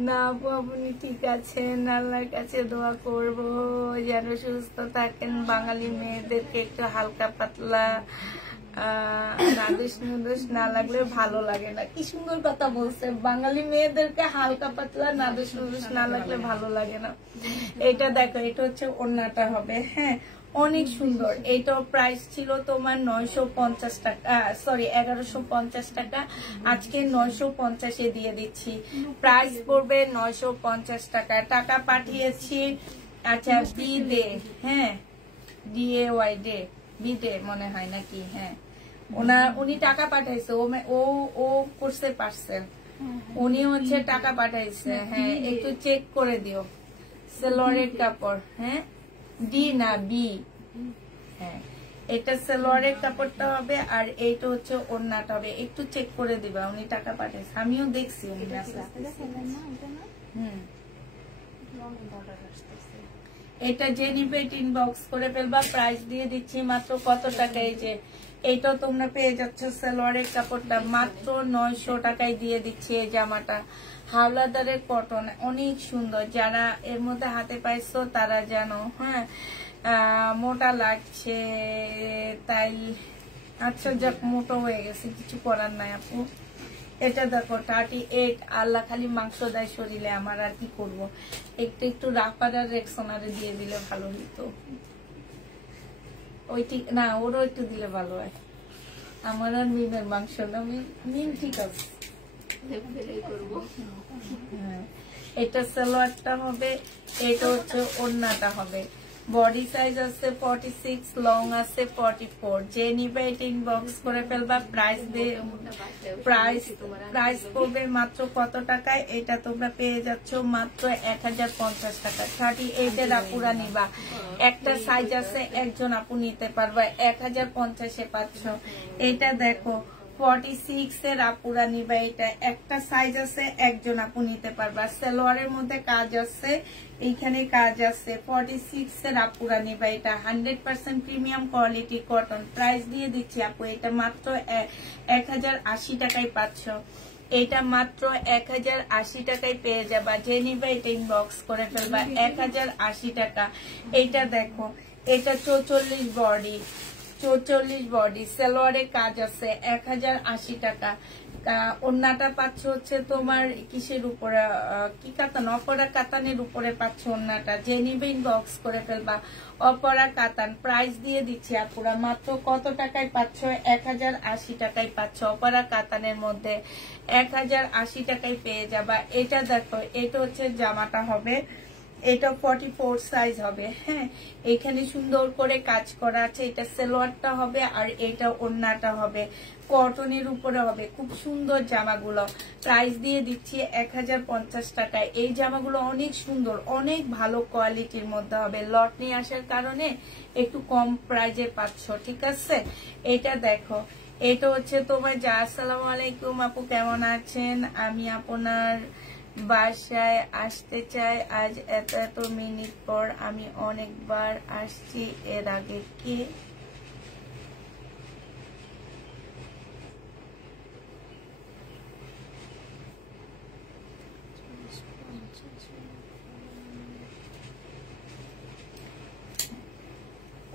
না আপনি? ঠিক আছে, আল্লাহর কাছে দোয়া করব যেন সুস্থ থাকেন। বাঙালি মেয়েদেরকে একটু হালকা পাতলা নাদুস নুদুস না লাগলে ভালো লাগে না। কি সুন্দর কথা বলছে, বাঙালি মেয়েদেরকে হালকা পাতলা নাদুস নুদুস না লাগলে ভালো লাগে না। এটা দেখো, এটা হচ্ছে ওড়নাটা হবে। হ্যাঁ, অনেক সুন্দর। এইটার প্রাইস ছিল তোমার 950 টাকা, সরি 1150 টাকা, আজকে 950-এ দিয়ে দিচ্ছি। প্রাইস পড়বে 950 টাকা। টাকা পাঠিয়েছি আচ্ছা বিদে, হ্যাঁ DAY ডে, বিদে মনে হয় নাকি। হ্যাঁ, উনি টাকা পাঠাইছে, ও করতে পারছে, উনি হচ্ছে টাকা পাঠাইছে। হ্যাঁ, একটু চেক করে দিও। সালোয়ারের কাপড়, হ্যাঁ ডি না বি। হ্যাঁ, এটা সালোয়ারের কাপড়টা হবে, আর এইটা হচ্ছে ওড়নাটা হবে। একটু চেক করে দিবা, উনি টাকা পাঠাইছে, আমিও দেখছি উনি মেসেজ। এটা যে নিবে ইনবক্স করে ফেলবা। প্রাইস দিয়ে দিচ্ছি মাত্র কত টাকা? এই যে এইটাও তোমরা পেয়ে যাচ্ছ সালোয়ারের কাপড়টা মাত্র 900 টাকায় দিয়ে দিচ্ছি। এই জামাটা হাওলাদারের কটন, অনেক সুন্দর। যারা এর মধ্যে হাতে পাইছো তারা জানো। হ্যাঁ, মোটা লাগছে তাই, আচ্ছা যাক, মোটা হয়ে গেছে, কিছু করার নাই আপু। এটা দেখো 38, আল্লাহ খালি মাংস দেয় শরীরে আমার, আর কি করবো। একটু রাপার আর রেক্সোনারে দিয়ে দিলে ভালো হইতো। ওই ঠিক না, ওরও একটু দিলে ভালো হয়। আমার আর মিমের মাংস না, মিম ঠিক আছে। এটা সালোয়ারটা হবে, এটা হচ্ছে ওড়নাটা হবে। বডি সাইজ আছে 46, লং আছে 44। যে নিবে এটা ইনবক্স করে ফেলবা। প্রাইস পড়বে মাত্র কত টাকায়? এটা তোমরা পেয়ে যাচ্ছ মাত্র 1050 টাকা। 38-এর আপুরা নিবা, একটা সাইজ আছে, একজন আপু নিতে পারবা, 1050-এ পাচ্ছ। এটা দেখো 46-এর আপুরা নিবা, এটা একটা সাইজ আছে, একজন আপু নিতে পারবা। সালোয়ারের মধ্যে কাজ আছে, এইখানে কাজ আছে। 46-এর আপুরা নিবা, এটা 100% প্রিমিয়াম কোয়ালিটি কটন। প্রাইস দিয়ে দিচ্ছি আপু, এটা মাত্র 1080 টাকায় পাচ্ছ। এটা মাত্র 1080 টাকায় পেয়ে যাবা। যে নিবা এটা ইনবক্স করে ফেলবা, 1080 টাকা। এইটা দেখো, এটা 44 বডি, 44 বডি, সালোয়ারের কাজ আছে, 1080 টাকা। ওন্নাটা পাচ্ছ হচ্ছে তোমার কিসের উপরে, কি কাতান, অপরা কাতানের উপরে পাচ্ছ ওন্নাটা। যে নিবে ইনবক্স করে ফেলবা, অপরা কাতান। প্রাইস দিয়ে দিচ্ছি আপুরা মাত্র কত টাকায় পাচ্ছ? 1080 টাকায় পাচ্ছ। অপরা কাতানের মধ্যে 1080 টাকায় পেয়ে যাবা। এটা দেখো, এটা হচ্ছে জামাটা হবে, এটা 44 সাইজ হবে। হ্যাঁ, এখানে সুন্দর করে কাজ করা আছে। এটা সালোয়ারটা হবে আর এটা ওড়নাটা হবে, কটনের উপরে হবে। খুব সুন্দর জামাগুলো। প্রাইস দিয়ে দিচ্ছি 1050 টাকায়। এই জামাগুলো অনেক সুন্দর, অনেক ভালো কোয়ালিটির মধ্যে হবে। লট নিয়ে আসার কারণে একটু কম প্রাইজে পাচ্ছ, ঠিক আছে। এটা দেখো, এটা হচ্ছে তোমার যা। আসসালামু আলাইকুম আপু, কেমন আছেন? আমি আপনার বাসায় আসতে চাই আজ এত মিনিট পর। আমি অনেকবার আসছি এর আগে। কি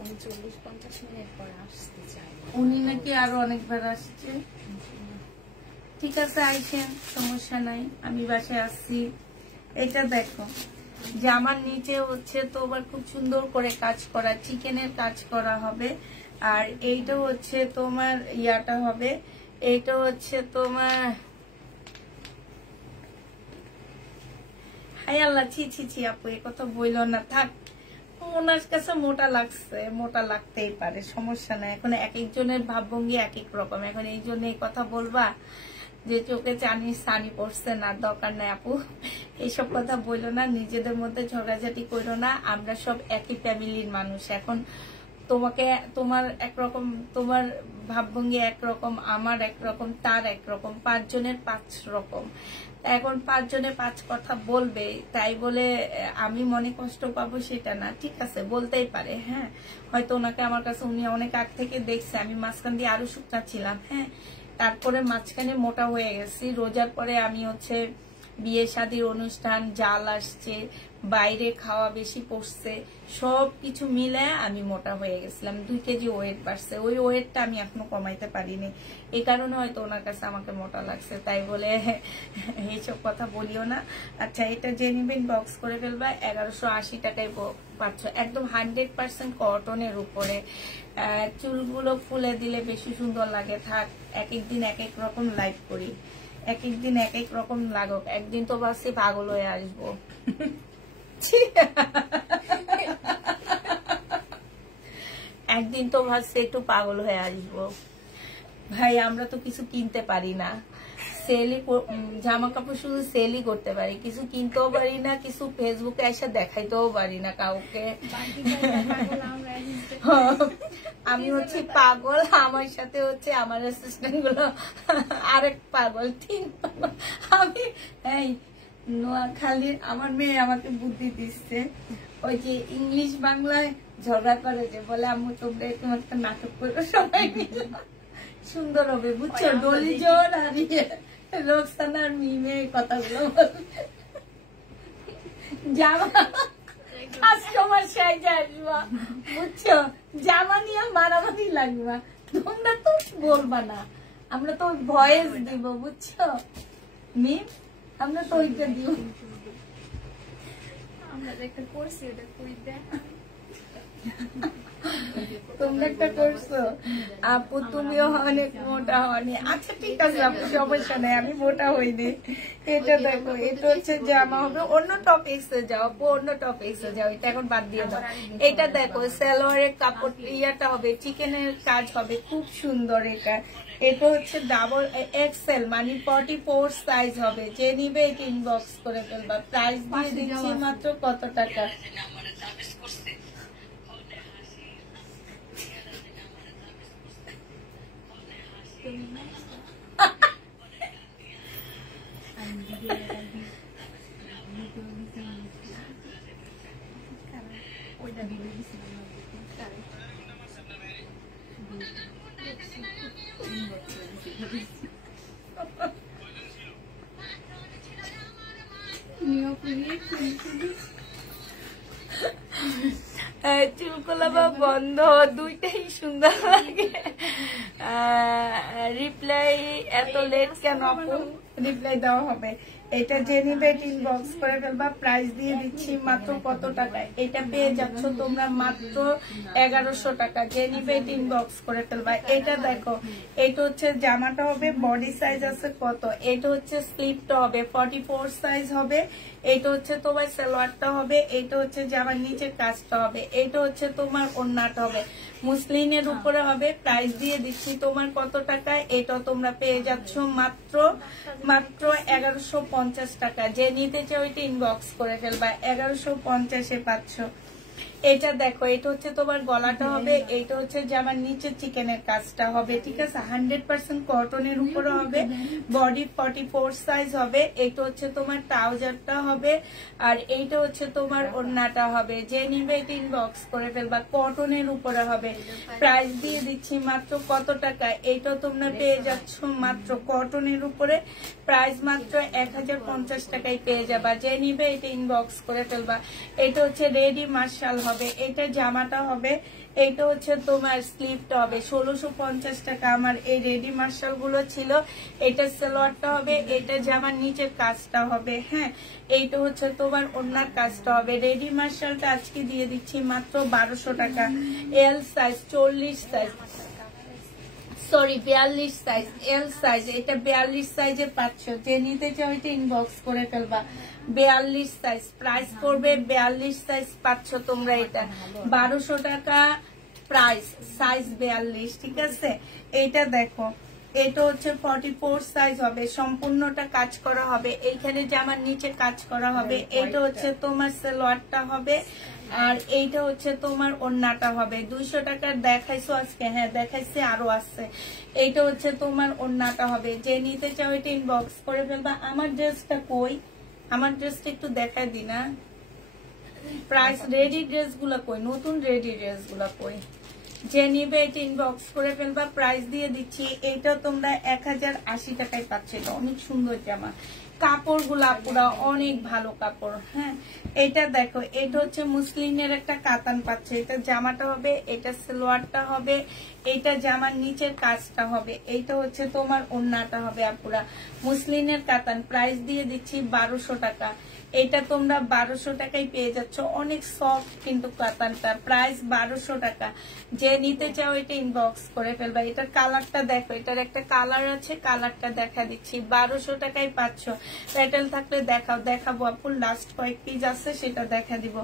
আমি 40-50 মিনিট পরে আসতে চাই। উনি নাকি আরো অনেকবার আসছে। ঠিক আছে, আইসেন, সমস্যা নাই, আমি বাসায় আসছি। এটা দেখো, জামার নিচে হচ্ছে তোমার খুব সুন্দর করে কাজ করা, চিকেনের কাজ করা হবে। আর এইটা হচ্ছে তোমার ইয়াটা হবে, এইটা হচ্ছে তোমার, হাই আল্লাহ, ছি ছি ছি আপু, এ কথা বইল না, থাক। ওনার কাছে মোটা লাগছে, মোটা লাগতেই পারে, সমস্যা নাই। এখন এক একজনের ভাবভঙ্গি এক এক রকম। এখন এই জন্য এই কথা বলবা যে চোখে সানি পড়ছে না, দরকার নাই আপু, এইসব কথা বললো না। নিজেদের মধ্যে ঝগড়াঝাটি করো না, আমরা সব একই ফ্যামিলির মানুষ। এখন তোমাকে, তোমার একরকম, তোমার ভাবভঙ্গি একরকম, আমার একরকম, তার একরকম, 5 জনের 5 রকম। এখন 5 জনে 5 কথা বলবে, তাই বলে আমি মনে কষ্ট পাবো সেটা না, ঠিক আছে, বলতেই পারে। হ্যাঁ, হয়তো ওনাকে আমার কাছে, উনি অনেক আগ থেকে দেখছে আমি মাঝখান দিয়ে আরো শুকনা ছিলাম। হ্যাঁ, তারপরে মাঝখানে মোটা হয়ে গেছি। রোজার পরে আমি হচ্ছে বিয়ে শাদীর অনুষ্ঠান, জাল আসছে, বাইরে খাওয়া বেশি পড়ছে, সবকিছু মিলে আমি মোটা হয়ে গেছিলাম। 2 কেজি ওয়েট বাড়ছে। ওই ওয়েটটা আমি এখনো কমাইতে পারিনি। এই কারণে হয়তো ওনার কাছে আমাকে মোটা লাগছে, তাই বলে এইসব কথা বলিও না। আচ্ছা, এটা যে নিবেন বক্স করে ফেলবা। 1180 টাকায় পাচ্ছ, একদম 100% কটনের উপরে। চুলগুলো ফুলে দিলে বেশি সুন্দর লাগে। থাক, এক একদিন এক এক রকম লাইভ করি, এক একদিন এক এক রকম লাগুক। একদিন তো ভাবছি পাগল হয়ে আসবো। একদিন তো ভাবছি একটু পাগল হয়ে আসবো। ভাই, আমরা তো কিছু কিনতে পারি না, সেলই, জামা কাপড় শুধু সেলই করতে পারি, কিছু কিনতেও পারি না, কিছু ফেসবুকে এসে দেখাইতেও পারি না কাউকে। আমি হচ্ছে পাগল, আমার সাথে হচ্ছে আমার অ্যাসিস্ট্যান্ট গুলো আরেক পাগল, 3 পাগল। আমি এই নোয়াখালীর আমার মেয়ে আমাকে বুদ্ধি দিচ্ছে, ওই যে ইংলিশ বাংলায় ঝগড়া করে, যে বলে আম্মু তোমরা একটু একটা নাটক করো সবাই মিলে, সুন্দর হবে, বুঝছো? ডলি জোর হারিয়ে রোকসানার মিমে কথাগুলো বলবে। জামা কাস্টমার সাইজে আসবা, বুঝছো? জামা নিয়ে মারামারি লাগবা, তোমরা তো বলবা না, আমরা তো ভয়েস দিব, বুঝছো মিম? আমরা তো ওইটা দিব, আমরা একটা করছি, ওটা কই দেখ। তোমরা একটা করছো আপু, তুমিও অনেক মোটা হয়নি। আচ্ছা ঠিক আছে আপু, সমস্যা নেই, আমি মোটা হইনি। এটা দেখো, এটা হচ্ছে জামা হবে। অন্য টপিক্সে যাও আপু, অন্য টপিক্সে যাও, এটা এখন বাদ দিয়ে দাও। এটা দেখো, সালোয়ারের কাপড় ইয়াটা হবে, চিকেনের কাজ হবে, খুব সুন্দর। এটা এটা হচ্ছে ডাবল এক্সেল, মানে 44 সাইজ হবে। যে নিবে এটা ইনবক্স করে ফেলবা। প্রাইস দিয়ে দিচ্ছি মাত্র কত টাকা? চুলকোলা বা বন্ধ দুইটাই সুন্দর লাগে। রিপ্লাই এত লেট কেন আপু? রিপ্লাই দেওয়া হবে। এটা জেনিবেট ইনবক্স করে ফেলবা। প্রাইস দিয়ে দিচ্ছি মাত্র কত টাকায়? এটা পেয়ে যাচ্ছ তোমরা মাত্র 1100 টাকা। জেনিবেট ইনবক্স করে ফেলবা। এটা দেখো, এটা হচ্ছে জামাটা হবে, বডি সাইজ আছে কত, এটা হচ্ছে স্লিপটা হবে 44 সাইজ হবে, এটা হচ্ছে তোমার সালোয়ারটা হবে, এটা হচ্ছে জামার নিচের কাজটা হবে, এটা হচ্ছে তোমার ওড়নাটা হবে, মুসলিনের উপরে হবে। প্রাইস দিয়ে দিচ্ছি তোমার কত টাকায়? এটা তোমরা পেয়ে যাচ্ছ মাত্র 1150 টাকা। যে নিতে চাও ওইটা ইনবক্স করে ফেলবা। 1150-এ পাচ্ছ। এটা দেখো, এটা হচ্ছে তোমার গলাটা হবে, এটা হচ্ছে জামার নিচে চিকেনের কাজটা হবে, ঠিক আছে। 100% কটনের উপরে হবে, বডি 44 সাইজ হবে, এটা হচ্ছে তোমার ট্রাউজারটা হবে, আর এইটা হচ্ছে তোমার ওড়নাটা হবে। যে নিবে এটা ইনবক্স করে ফেলবা। কটনের উপরে হবে। প্রাইস দিয়ে দিচ্ছি মাত্র কত টাকা? এটা তোমরা পেয়ে যাচ্ছ মাত্র কটনের উপরে, প্রাইস মাত্র 1050 টাকায় পেয়ে যাবা। যে নিবে এটা ইনবক্স করে ফেলবা। এটা হচ্ছে রেডি মার্শাল হবে, এটা জামাটা হবে, এইটা হচ্ছে তোমার স্লিভটা হবে। 1650 টাকা আমার এই রেডি মার্শাল গুলো ছিল। এটা সালোয়ারটা হবে, এটা জামার নিচের কাজটা হবে, হ্যাঁ। এইটা হচ্ছে তোমার ওড়নার কাজটা হবে। রেডি মার্শালটা আজকে দিয়ে দিচ্ছি মাত্র 1200 টাকা। L size 40 size, sorry 42 size, L size, এটা 42 সাইজে পাচ্ছ। যে নিতে চাও এটা ইনবক্স করে ফেলবা। 42 সাইজ, প্রাইস করবে 42 সাইজ পাচ্ছ তোমরা। এটা 1200 টাকা প্রাইস, সাইজ 42, ঠিক আছে। এইটা দেখো, এটা হচ্ছে 44 সাইজ হবে, সম্পূর্ণটা কাজ করা হবে, এইখানে জামার নিচে কাজ করা হবে, এটা হচ্ছে তোমার সালোয়ারটা হবে, আর এইটা হচ্ছে তোমার ওড়নাটা হবে। 200 টাকার দেখাইছো আজকে? হ্যাঁ দেখাইছে, আরো আছে। এইটা হচ্ছে তোমার ওড়নাটা হবে। যে নিতে চাও এটা ইনবক্স করে ফেলবা। আমার ড্রেসটা কই? আমার ড্রেসটা একটু দেখাই দি না। প্রাইস রেডি ড্রেস গুলা কই? নতুন রেডি ড্রেস গুলা কই? যে নিবে এটা ইনবক্স করে ফেলবা। প্রাইস দিয়ে দিচ্ছি, এইটা তোমরা 1080 টাকায় পাচ্ছ। এটা অনেক সুন্দর জামা, কাপড় গুলা পুরা অনেক ভালো কাপড়, হ্যাঁ। এটা দেখো, এটা হচ্ছে মুসলিনের একটা কাতান পাচ্ছে, এটা জামাটা হবে, এটা সালোয়ারটা হবে, এটা জামার নিচের কাজটা হবে, এইটা হচ্ছে তোমার ওড়নাটা হবে। আপুরা মুসলিনের কাতান, প্রাইস দিয়ে দিচ্ছি 1200 টাকা। এটা তোমরা 1200 টাকায় পেয়ে যাচ্ছ। অনেক সফট কিন্তু কাতানটা, প্রাইস 1200 টাকা। যে নিতে চাও এটা ইনবক্স করে ফেলবা। এটার কালারটা দেখো, এটার একটা কালার আছে, কালারটা দেখা দিচ্ছি। 1200 টাকায় পাচ্ছ। প্যাটেল থাকলে দেখাবো আপু, লাস্ট কয়েক পিস আছে সেটা দেখা দিব।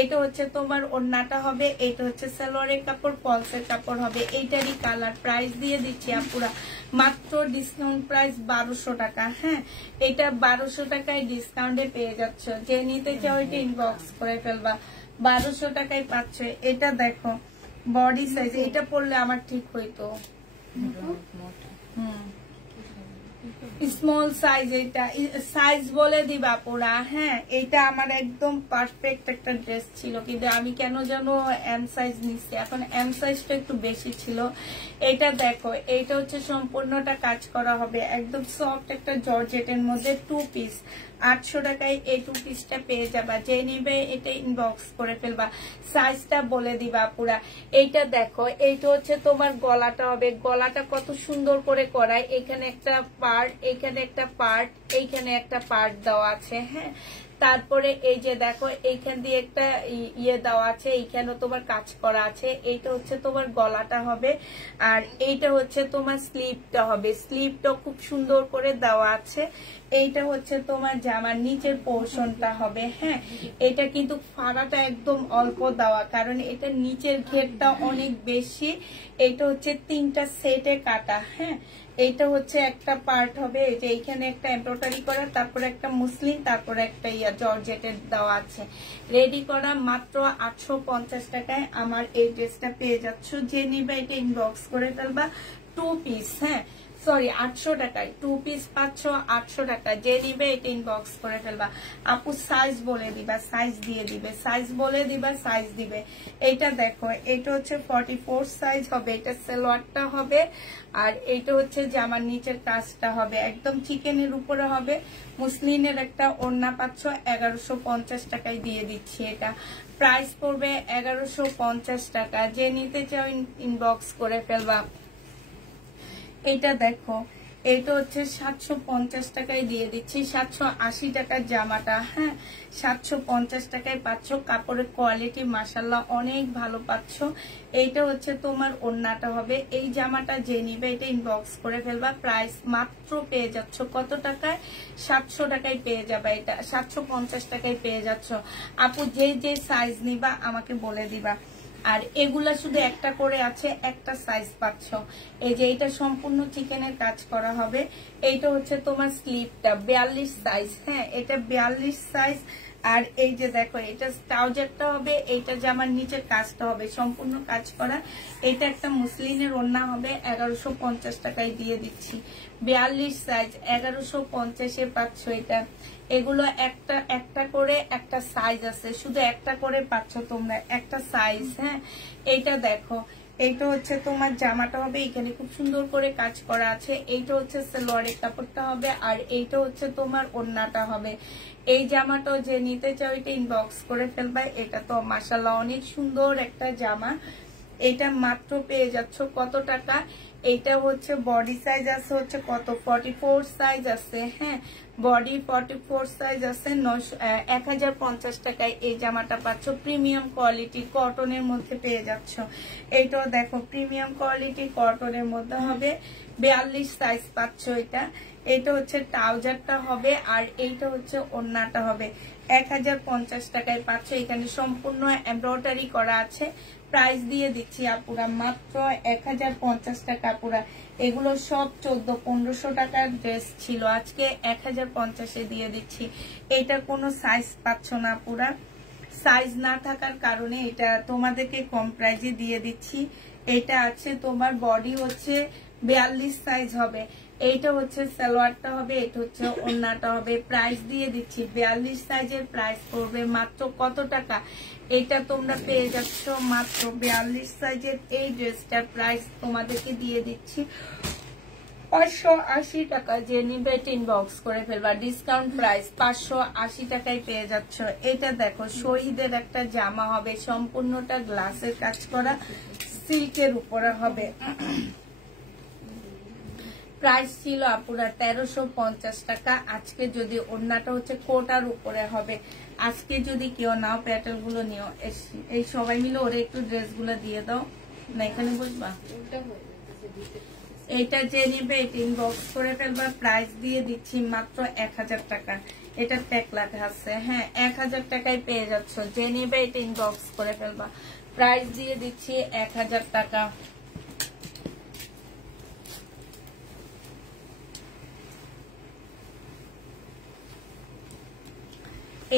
এটা হচ্ছে তোমার ওড়নাটা হবে, এটা হচ্ছে সালোয়ারের কাপড়, পলসের কাপড় হবে, এইটারই কালার। প্রাইস দিয়ে দিচ্ছি আপুরা মাত্র ডিসকাউন্ট প্রাইস 1200 টাকা, হ্যাঁ। এটা 1200 টাকায় ডিসকাউন্টে পেয়ে যাচ্ছ। যে নিতে চাও এটা ইনবক্স করে ফেলবা। 1200 টাকায় পাচ্ছ। এটা দেখো বডি সাইজ, এটা পরলে আমার ঠিক হইতো। স্মল সাইজ, এটা সাইজ বলে দিবা পুরা, হ্যাঁ। এটা আমার একদম পারফেক্ট একটা ড্রেস ছিল, কিন্তু আমি কেন যেন এম সাইজ নিচ্ছি। এখন এম সাইজটা একটু বেশি ছিল। এটা দেখো, এইটা হচ্ছে সম্পূর্ণটা কাজ করা হবে, একদম সফট একটা জর্জেটের মধ্যে 2 পিস। 800 টাকায় এই 2 পিসটা পেয়ে যাবা। যে নিবে এটা ইনবক্স করে ফেলবা। সাইজটা বলে দিবা পুরা। এইটা দেখো, এইটা হচ্ছে তোমার গলাটা হবে, গলাটা কত সুন্দর করে করায়। এখানে একটা পার্ট, এইখানে একটা পার্ট, এইখানে একটা পার্ট দেওয়া আছে, হ্যাঁ। তারপরে এই যে দেখো, এইখান দিয়ে একটা ইয়ে দেওয়া আছে, এইখানেও তোমার কাজ করা আছে। এইটা হচ্ছে তোমার গলাটা হবে, আর এইটা হচ্ছে তোমার স্লিভটা হবে। স্লিভটা খুব সুন্দর করে দেওয়া আছে। এইটা হচ্ছে তোমার জামার নিচের পোর্শনটা হবে, হ্যাঁ। এটা কিন্তু ফাড়াটা একদম অল্প দেওয়া, কারণ এটা নিচের ঘেরটা অনেক বেশি। এটা হচ্ছে 3টা সেটে কাটা, হ্যাঁ। এইটা হচ্ছে একটা পার্ট হবে, এই যে এইখানে একটা এমব্রয়ডারি করা, তারপরে একটা মুসলিন, তারপরে একটা জর্জেটের দেওয়া আছে। রেডি করা মাত্র 850 টাকায় আমার এই ড্রেসটা পেয়ে যাচ্ছ। যে নিবে এটা ইনবক্স করে ফেলবা। 2 পিস, হ্যাঁ। সরি 800 টাকায় 2 পিস পাচ্ছ 800 টাকা। যে নিবে এটা ইনবক্স করে ফেলবা। আপু সাইজ বলে দিবা, সাইজ দিয়ে দিবে, সাইজ বলে দিবা, সাইজ দিবে। এইটা দেখো, এটা হচ্ছে 44 সাইজ হবে, এটা সালোয়ারটা হবে, আর এইটা হচ্ছে জামার নিচের কাজটা হবে একদম চিকেনের উপরে হবে। মুসলিনের একটা ওড়না পাচ্ছ 1150 টাকায় দিয়ে দিচ্ছি। এটা প্রাইস পড়বে 1150 টাকা। যে নিতে চাও ইনবক্স করে ফেলবা। এটা দেখো, এটা হচ্ছে 750 টাকায় দিয়ে দিচ্ছি, 780 টাকার জামাটা। হ্যাঁ, 750 টাকায় পাচ্ছ। কাপড়ের কোয়ালিটি মাশাআল্লাহ অনেক ভালো পাচ্ছ। এইটা হচ্ছে তোমার ওড়নাটা হবে। এই জামাটা যে নিবে এটা ইনবক্স করে ফেলবা। প্রাইস মাত্র পেয়ে যাচ্ছ কত টাকায়? 700 টাকায় পেয়ে যাবে। এটা 750 টাকায় পেয়ে যাচ্ছ। আপু যে সাইজ নিবা আমাকে বলে দিবা। আর এগুলা শুধু একটা করে আছে, একটা সাইজ পাচ্ছ। এই যে এটা সম্পূর্ণ চিকেনের কাজ করা হবে। এইটা হচ্ছে তোমার স্লিভটা 42 সাইজ। হ্যাঁ, এটা 42 সাইজ। আর এই যে দেখো, এটা ট্রাউজারটা হবে, এইটা জামার নিচের কাজটা হবে সম্পূর্ণ কাজ করা। এটা একটা মুসলিনের ওড়না হবে, 1150 টাকায় দিয়ে দিচ্ছি। 42 সাইজ 1150-এ পাচ্ছ এটা। এগুলো একটা করে একটা সাইজ আছে, শুধু একটা করে পাচ্ছ তোমরা, একটা সাইজ। হ্যাঁ, এইটা দেখো, এইটা হচ্ছে তোমার জামাটা হবে, এখানে খুব সুন্দর করে কাজ করা আছে। এইটা হচ্ছে সালোয়ারের কাপড়টা হবে, আর এইটা হচ্ছে তোমার ওড়নাটা হবে। এই জামাটাও যে নিতে চাও এটা ইনবক্স করে ফেলবে। এটা তো মাশাআল্লাহ অনেক সুন্দর একটা জামা। এটা মাত্র পেয়ে যাচ্ছ কত টাকা? এইটা হচ্ছে বডি সাইজ আছে হচ্ছে কত 44 সাইজ আছে। হ্যাঁ, বডি 44 সাইজ আছে। 1050 টাকায় এই জামাটা পাচ্ছ। প্রিমিয়াম কোয়ালিটি কটনের মধ্যে পেয়ে যাচ্ছ। এইটাও দেখো, প্রিমিয়াম কোয়ালিটি কটনের মধ্যে হবে। 42 সাইজ পাচ্ছ এটা। এটা হচ্ছে ট্রাউজারটা হবে, আর এইটা হচ্ছে ওড়নাটা হবে। 1050 টাকায় পাচ্ছ। এখানে সম্পূর্ণ এমব্রয়ডারি করা আছে। প্রাইস দিয়ে দিচ্ছি আপুরা মাত্র 1050 টাকা। আপুরা এগুলো সব 1400-1500 টাকার ড্রেস ছিল, আজকে 1050-এ দিয়ে দিচ্ছি। এটা কোনো সাইজ পাচ্ছ না আপুরা। সাইজ না থাকার কারণে এটা তোমাদেরকে কম প্রাইজে দিয়ে দিচ্ছি। এটা আছে তোমার বডি হচ্ছে 42 সাইজ হবে। এইটা হচ্ছে সালোয়ারটা হবে, এটা হচ্ছে ওড়নাটা হবে। প্রাইস দিয়ে দিচ্ছি 42 সাইজের প্রাইস পড়বে মাত্র কত টাকা? এটা তোমরা পেয়ে যাচ্ছ মাত্র 42 সাইজের এই ড্রেসটার প্রাইস তোমাদেরকে দিয়ে দিচ্ছি 580 টাকা। যে নিবে ইনবক্স করে ফেলবা। ডিসকাউন্ট প্রাইস 580 টাকায় পেয়ে যাচ্ছ। এটা দেখো, শহীদের একটা জামা হবে, সম্পূর্ণটা গ্লাসের কাজ করা, সিল্কের উপরে হবে। প্রাইস ছিল আপুরা 1350 টাকা। আজকে যদি ওড়নাটা হচ্ছে কোটার উপরে হবে, আজকে যদি কেউ নাও প্যাটেল গুলো নিও, এই সবাই মিলে ওরে একটু ড্রেস গুলো দিয়ে দাও না, এখানে বুঝবা। এইটা যে নিবে এটা ইনবক্স করে ফেলবা। প্রাইস দিয়ে দিচ্ছি মাত্র 1000 টাকা। এটা ট্যাগ লেখা আছে। হ্যাঁ, 1000 টাকায় পেয়ে যাচ্ছ। যে নিবে এটা ইনবক্স করে ফেলবা। প্রাইস দিয়ে দিচ্ছি 1000 টাকা।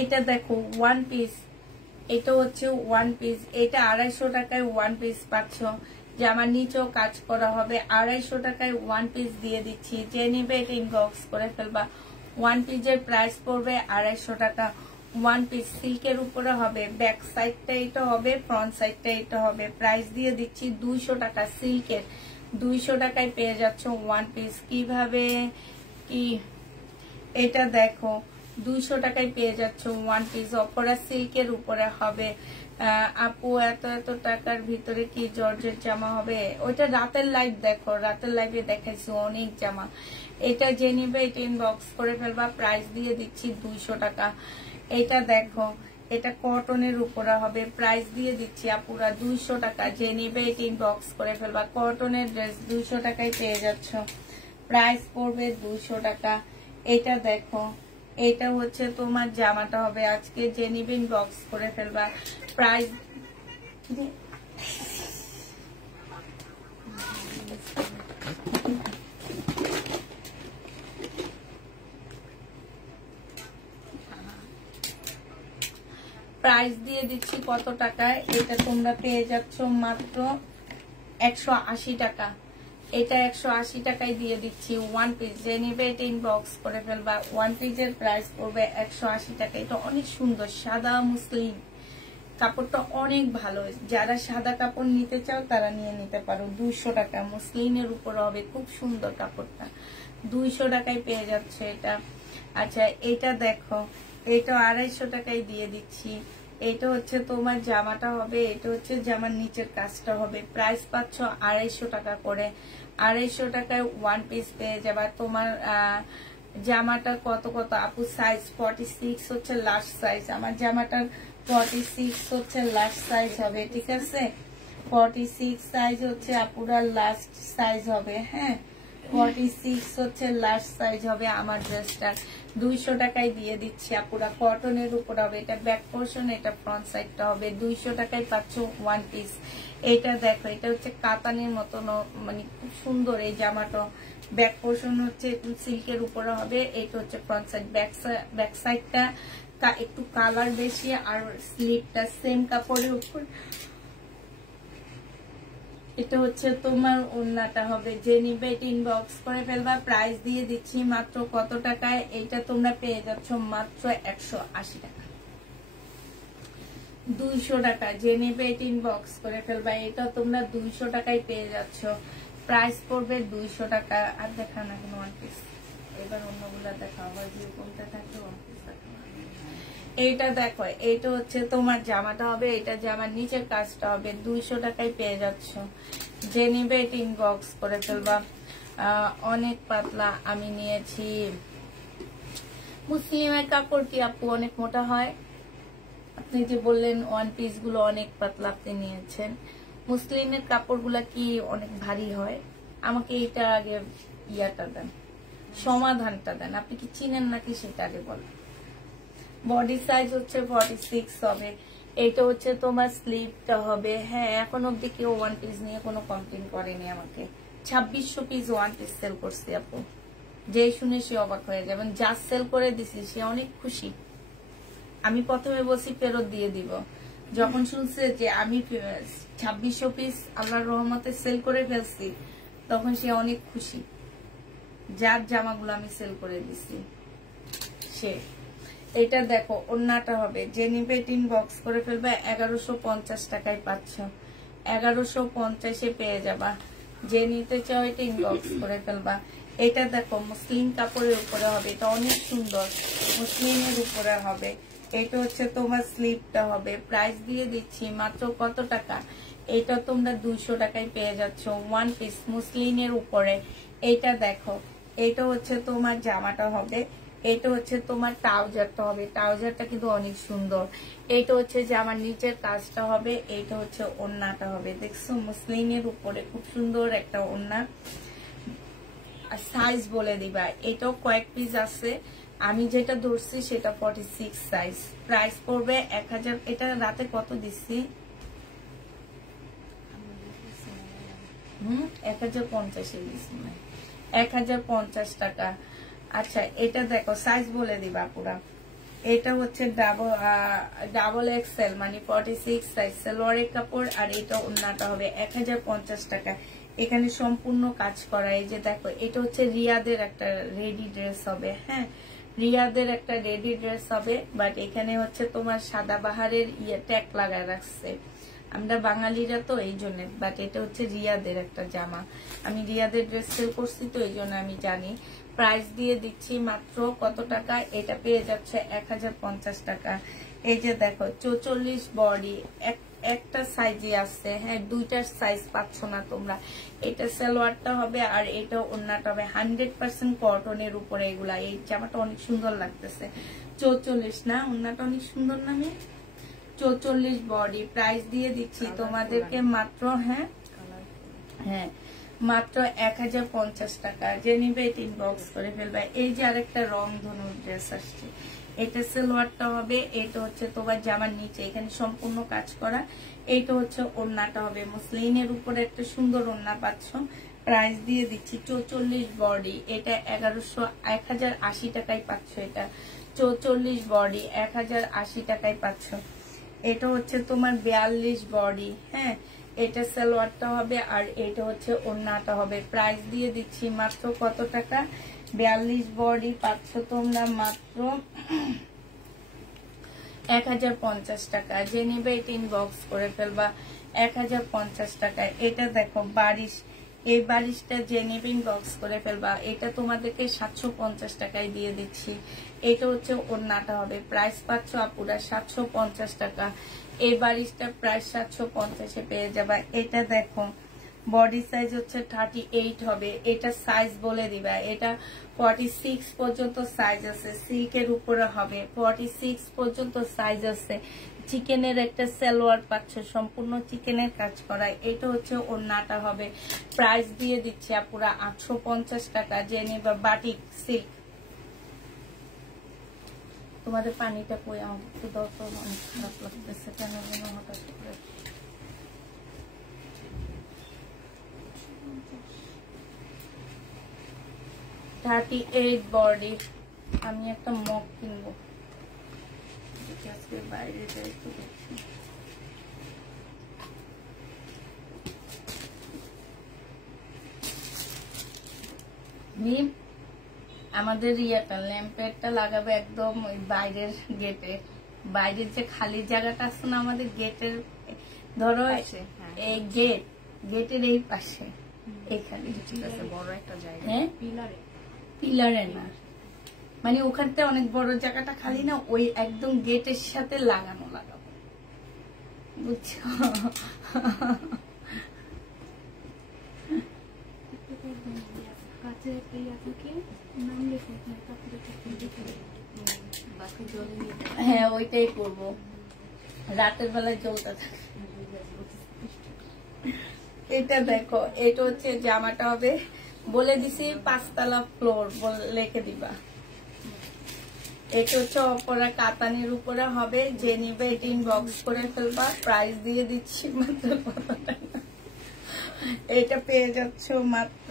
এটা দেখো ওয়ান পিস, এটা হচ্ছে ওয়ান পিস। এটা 250 টাকায় ওয়ান পিস পাচ্ছ। জামার নিচেও কাজ করা হবে। 250 টাকায় ওয়ান পিস দিয়ে দিচ্ছি। যে নিবে এটা ইনবক্স করে ফেলবা। ওয়ান পিসের প্রাইস পড়বে 250 টাকা। ওয়ান পিস সিল্কের উপরে হবে। ব্যাক সাইডটা এটা হবে, ফ্রন্ট সাইডটা এটা হবে। প্রাইস দিয়ে দিচ্ছি 200 টাকা। সিল্কের 200 টাকায় পেয়ে যাচ্ছ ওয়ান পিস। কিভাবে কি এটা দেখো, 200 টাকায় পেয়ে যাচ্ছ ওয়ান পিস। অপরা সিল্কের উপরে হবে। আপু এত টাকার ভিতরে কি জর্জের জামা হবে? ওইটা রাতের লাইভ দেখো, রাতের লাইভে দেখাইছি অনেক জামা। এটা যে নিবে এটা ইনবক্স করে ফেলবা। প্রাইস দিয়ে দিচ্ছি 200 টাকা। এটা দেখো, এটা কটনের উপরে হবে। প্রাইস দিয়ে দিচ্ছি আপুরা 200 টাকা। যে নিবে এটা ইনবক্স করে ফেলবা। কটনের ড্রেস 200 টাকায় পেয়ে যাচ্ছ। প্রাইস পড়বে 200 টাকা। এটা দেখো, এটা হচ্ছে তোমার জামাটা হবে। আজকে যে নিবে ইনবক্স করে ফেলবা। প্রাইস প্রাইস দিয়ে দিচ্ছি কত টাকায়? এটা তোমরা পেয়ে যাচ্ছ মাত্র 180 টাকা। এটা 180 টাকায় দিয়ে দিচ্ছি ওয়ান পিস। যে নিবে এটা ইনবক্স করে ফেলবা। ওয়ান পিসের প্রাইস পড়বে 180 টাকা। এটা অনেক সুন্দর সাদা মুসলিম, কাপড়টা অনেক ভালো। যারা সাদা কাপড় নিতে চাও তারা নিয়ে নিতে পারো। 200 টাকা মুসলিমের উপর হবে, খুব সুন্দর কাপড়টা। 200 টাকায় পেয়ে যাচ্ছে এটা। আচ্ছা এটা দেখো, এটা 250 টাকায় দিয়ে দিচ্ছি। এটা হচ্ছে তোমার জামাটা হবে, এটা হচ্ছে জামার নিচের কাজটা হবে। প্রাইস পাচ্ছ 250 টাকা করে। 250 টাকায় ওয়ান পিস পেয়ে যাবা। তোমার জামাটা কত কত আপু সাইজ? 46 হচ্ছে লাস্ট সাইজ। আমার জামাটার 46 হচ্ছে লাস্ট সাইজ হবে, ঠিক আছে? 46 সাইজ হচ্ছে আপুরা লাস্ট সাইজ হবে। হ্যাঁ 46 হচ্ছে লাস্ট সাইজ হবে আমার ড্রেসটা। 200 টাকায় দিয়ে দিচ্ছি আপুরা। কটনের উপর হবে, এটা ব্যাক পোর্শন, এটা ফ্রন্ট সাইডটা হবে। 200 টাকায় পাচ্ছ ওয়ান পিস। এটা দেখো, এটা হচ্ছে কাতানের মতন, মানে খুব সুন্দর এই জামাটা। ব্যাক পোর্শন হচ্ছে সিল্কের উপরে হবে, এটা হচ্ছে ফ্রন্ট সাইড। ব্যাক সাইডটা একটু কালার বেশি, আর স্লিপটা সেম কাপড়ের উপর। এটা হচ্ছে তোমার ওড়নাটা হবে। যে নিবে এটা ইনবক্স করে ফেলবা। প্রাইস দিয়ে দিচ্ছি মাত্র কত টাকায়? এটা তোমরা পেয়ে যাচ্ছ মাত্র 180 টাকা। 200 টাকা। যে নিবে এটা ইনবক্স করে ফেলবা। এটা তোমরা 200 টাকায় পেয়ে যাচ্ছ। প্রাইস পড়বে 200 টাকা। আর দেখা না কোনো ওয়ান পিস, এবার অন্যগুলা দেখা। আবার যে কোনটা থাকে ওয়ান পিস দেখা। এইটা দেখো, এইটা হচ্ছে তোমার জামাটা হবে, এটা জামার নিচের কাজটা হবে। 200 টাকায় পেয়ে যাচ্ছ। যে নিবে এটা ইনবক্স করে ফেলবা। অনেক পাতলা আমি নিয়েছি। মুসলিমের কাপড় কি আপু অনেক মোটা হয়? আপনি যে বললেন ওয়ান পিস গুলো অনেক পাতলা আপনি নিয়েছেন, মুসলিমের কাপড়গুলা কি অনেক ভারী হয়? আমাকে এটা আগে ইয়াটা দেন, সমাধানটা দেন। আপনি কি চিনেন নাকি সেটা আগে বলেন। বডি সাইজ হচ্ছে 46 হবে। এটা হচ্ছে তোমার স্লিভটা হবে। হ্যাঁ এখন অব্দি কেউ ওয়ান পিস নিয়ে কোনো কমপ্লেন করেনি আমাকে। 2600 পিস ওয়ান পিস সেল করছি আপু। যে শুনে সে অবাক হয়ে যাবেন। যা সেল করে দিছি সে অনেক খুশি। আমি প্রথমে বলছি ফেরত দিয়ে দিব, যখন শুনছে যে আমি 2600 পিস আল্লাহর রহমতে সেল করে ফেলছি, তখন সে অনেক খুশি। যার জামাগুলো আমি সেল করে দিছি সে। এটা দেখো ওড়নাটা হবে। যে নিবে ইনবক্স করে ফেলবে। 1150 টাকায় পাচ্ছ। 1150-এ পেয়ে যাবা। যে নিতে চাও এটা ইনবক্স করে ফেলবা। এটা দেখো মুসলিম কাপড়ের উপরে হবে, এটা অনেক সুন্দর মুসলিমের উপরে হবে। এটা হচ্ছে তোমার স্লিভটা হবে। প্রাইস দিয়ে দিচ্ছি মাত্র কত টাকা? এটা তোমরা 200 টাকায় পেয়ে যাচ্ছ ওয়ান পিস মুসলিমের উপরে। এটা দেখো, এটা হচ্ছে তোমার জামাটা হবে, এটা হচ্ছে তোমার ট্রাউজারটা হবে। ট্রাউজারটা কিন্তু অনেক সুন্দর। এটা হচ্ছে জামার নিচের কাজটা হবে, এটা হচ্ছে ওড়নাটা হবে। দেখছো মুসলিমের উপরে খুব সুন্দর একটা ওড়না। সাইজ বলে দিবা, এটাও কয়েক পিস আছে। আমি যেটা ধরছি সেটা 46 সাইজ। প্রাইস পড়বে 1000। এটা রাতে কত দিচ্ছি? 1050 দিচ্ছি, 1050 টাকা। আচ্ছা এটা দেখো সাইজ বলে দিবা পুরা। এটা হচ্ছে ডাবল এক্সেল, মানে 46 সাইজ সালোয়ারের কাপড়। আর এটা ওড়নাটা হবে 1050 টাকা। এখানে সম্পূর্ণ কাজ করা। এই যে দেখো, এটা হচ্ছে রিয়াদের একটা রেডি ড্রেস হবে। হ্যাঁ রিয়াদের একটা রেডি ড্রেস হবে, বাট এখানে হচ্ছে তোমার সাদা বাহারের ট্যাগ লাগায় রাখছে। আমরা বাঙালিরা তো এই জন্য। বাট এটা হচ্ছে রিয়াদের একটা জামা। আমি রিয়াদের ড্রেস সেল করছি তো এই জন্য আমি জানি। প্রাইস দিয়ে দিচ্ছি মাত্র কত টাকা? এটা পেয়ে যাচ্ছে 1050 টাকা। এই যে দেখো 44 বডি, একটা সাইজে আছে। হ্যাঁ দুইটার সাইজ পাচ্ছ না তোমরা। এটা সালোয়ারটা হবে আর এটা ওড়নাটা হবে 100% কটনের উপরে। এগুলা এই জামাটা অনেক সুন্দর লাগতেছে। 44 না, ওড়নাটা অনেক সুন্দর না? 44 বডি। প্রাইস দিয়ে দিচ্ছি তোমাদেরকে মাত্র হ্যাঁ মাত্র 1050 টাকা। যে নিবে এটা ইনবক্স করে ফেলবে। এই যে আরেকটা রং ধনুর ড্রেস আসছে, এটা সালোয়ারটা হবে, এটা হচ্ছে তোমার জামার নিচে এখানে সম্পূর্ণ কাজ করা। এইটা হচ্ছে ওড়নাটা হবে। মুসলিনের উপরে একটা সুন্দর ওড়না পাচ্ছ। প্রাইস দিয়ে দিচ্ছি 44 বডি। এটা 1080 টাকায় পাচ্ছ। এটা 44 বডি 1080 টাকায় পাচ্ছ। এটা হচ্ছে তোমার 42 বডি। হ্যাঁ এটা সালোয়ারটা হবে আর এটা হচ্ছে ওড়নাটা হবে। প্রাইস দিয়ে দিচ্ছি মাত্র কত টাকা, 42 বডি পাচ্ছ তোমরা মাত্র 1050 টাকা। যে নিবে এটা ইনবক্স করে ফেলবা 1050 টাকায়। এটা দেখো বারিশ, এই বারিশটা যে নিবে ইনবক্স করে ফেলবা। এটা তোমাদেরকে 750 টাকায় দিয়ে দিচ্ছি। এটা হচ্ছে ওড়নাটা হবে। প্রাইস পাচ্ছ আপুরা 750 টাকা। এই বারিশটা প্রাইস 750-এ পেয়ে যাবা। এটা দেখো বডি সাইজ হচ্ছে 38 হবে। এটা সাইজ বলে দিবা, এটা 46 পর্যন্ত সাইজ আছে। সিল্কের উপরে হবে, 46 পর্যন্ত সাইজ আছে। চিকেনের একটা সালোয়ার পাচ্ছ, সম্পূর্ণ চিকেনের কাজ করা। এটা হচ্ছে ওড়নাটা হবে। প্রাইস দিয়ে দিচ্ছি আপুরা 850 টাকা। যে নিবা বাটিক সিল্ক। তোমাদের পানিটা কই আমাকে একটু দাও তো, অনেক খারাপ লাগতেছে কেন যেন হঠাৎ করে। বডি। আমি একটা মগ কিনবো, আজকে বাইরে যাই তো দেখি। আমাদের ইয়েটা ল্যাম্পেরটা লাগাবে একদম ওই বাইরের গেটে, বাইরের যে খালি জায়গাটা আছে না আমাদের গেটের, ধরো এই গেটের এই পাশে, এখানে বড় একটা জায়গা। হ্যাঁ পিলারে না, মানে ওখানটা অনেক বড় জায়গাটা খালি না, ওই একদম গেটের সাথে লাগাবো, বুঝছো? হ্যাঁ ওইটাই করবো, রাতের বেলায় জ্বলতে থাকে। এটা দেখো, এটা হচ্ছে জামাটা হবে, বলে দিছি 5 তলা ফ্লোর লিখে দিবা। এটা হচ্ছে অপরা কাতানের উপরে হবে। যে নিবে এটা ইনবক্স করে ফেলবা। প্রাইস দিয়ে দিচ্ছি মাত্র কত টাকা, এটা পেয়ে যাচ্ছ মাত্র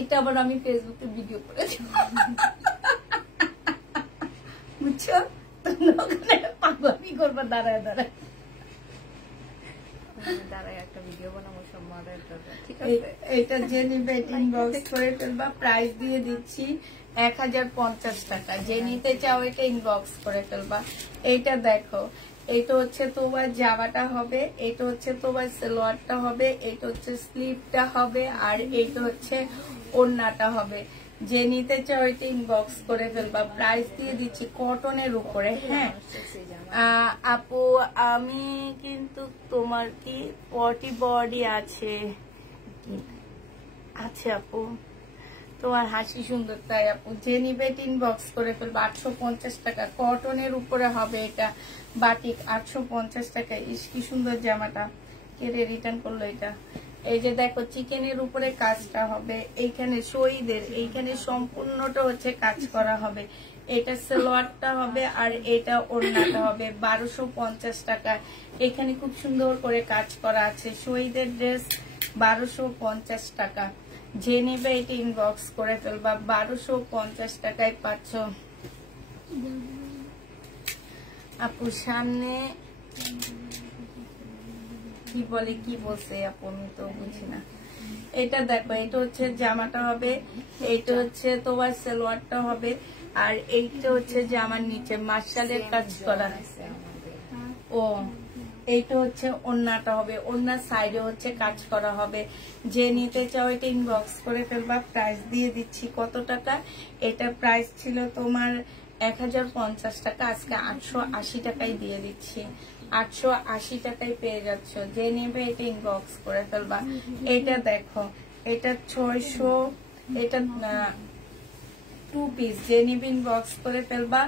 এটা আবার আমি ফেসবুকে ভিডিও করে দিব, বুঝছো? তোমরা ওখানে পাগলামি করবা দাঁড়ায় দাঁড়ায়। একটা ভিডিও বানাবো সব মডেল। এটা যে নিবে ইনবক্স করে ফেলবা। প্রাইস দিয়ে দিচ্ছি 1050 টাকা। যে নিতে চাও এটা ইনবক্স করে ফেলবা। এইটা দেখো, এটা হচ্ছে তোমার জামাটা হবে, এটা হচ্ছে তোমার সালোয়ারটা হবে, এটা হচ্ছে স্লিভটা হবে, আর এটা হচ্ছে ওড়নাটা হবে। যে নিতে চাও এটা ইনবক্স করে ফেলবা। প্রাইস দিয়ে দিচ্ছি কটনের উপরে। হ্যাঁ আপু, আমি কিন্তু তোমার কি 40 বডি আছে? আচ্ছা আপু, তোমার হাসি সুন্দর তাই আপু। যে নিবে ইনবক্স করে ফেলবো। 850 টাকা কটনের উপরে হবে। এটা বাটিক 850 টাকা। ইস কি সুন্দর জামাটা, কে রিটার্ন করলো এটা। এই যে দেখো চিকেনের উপরে কাজটা হবে, এইখানে শহীদের এইখানে সম্পূর্ণটা হচ্ছে কাজ করা হবে। এটা সালোয়ারটা হবে আর এটা ওড়নাটা হবে। 1250 টাকা। এখানে খুব সুন্দর করে কাজ করা আছে। শহীদের ড্রেস 1250 টাকা। যে নেবে এটা ইনবক্স করে ফেলবা। 1250 টাকায় পাচ্ছ আপু। সামনে কি বলে, কি বলছে আপু, আমি তো বুঝি না। এটা দেখো, এটা হচ্ছে জামাটা হবে, এটা হচ্ছে তোমার সালোয়ারটা হবে, আর এইটা হচ্ছে জামার নিচে মার্শালের কাজ করা। ও এইটা হচ্ছে ওড়নাটা হবে, ওড়নার সাইডে হচ্ছে কাজ করা হবে। যে নিতে চাও এটা ইনবক্স করে ফেলবা। প্রাইস দিয়ে দিচ্ছি কত টাকা, এটা প্রাইস ছিল তোমার 1050 টাকা, আজকে 880 টাকায় দিয়ে দিচ্ছি। 880 টাকায় পেয়ে যাচ্ছ। যে নেবে এটা ইনবক্স করে ফেলবা। এটা দেখো, এটা 600, এটা 2 পিস। যে নিবে ইনবক্স করে ফেলবা।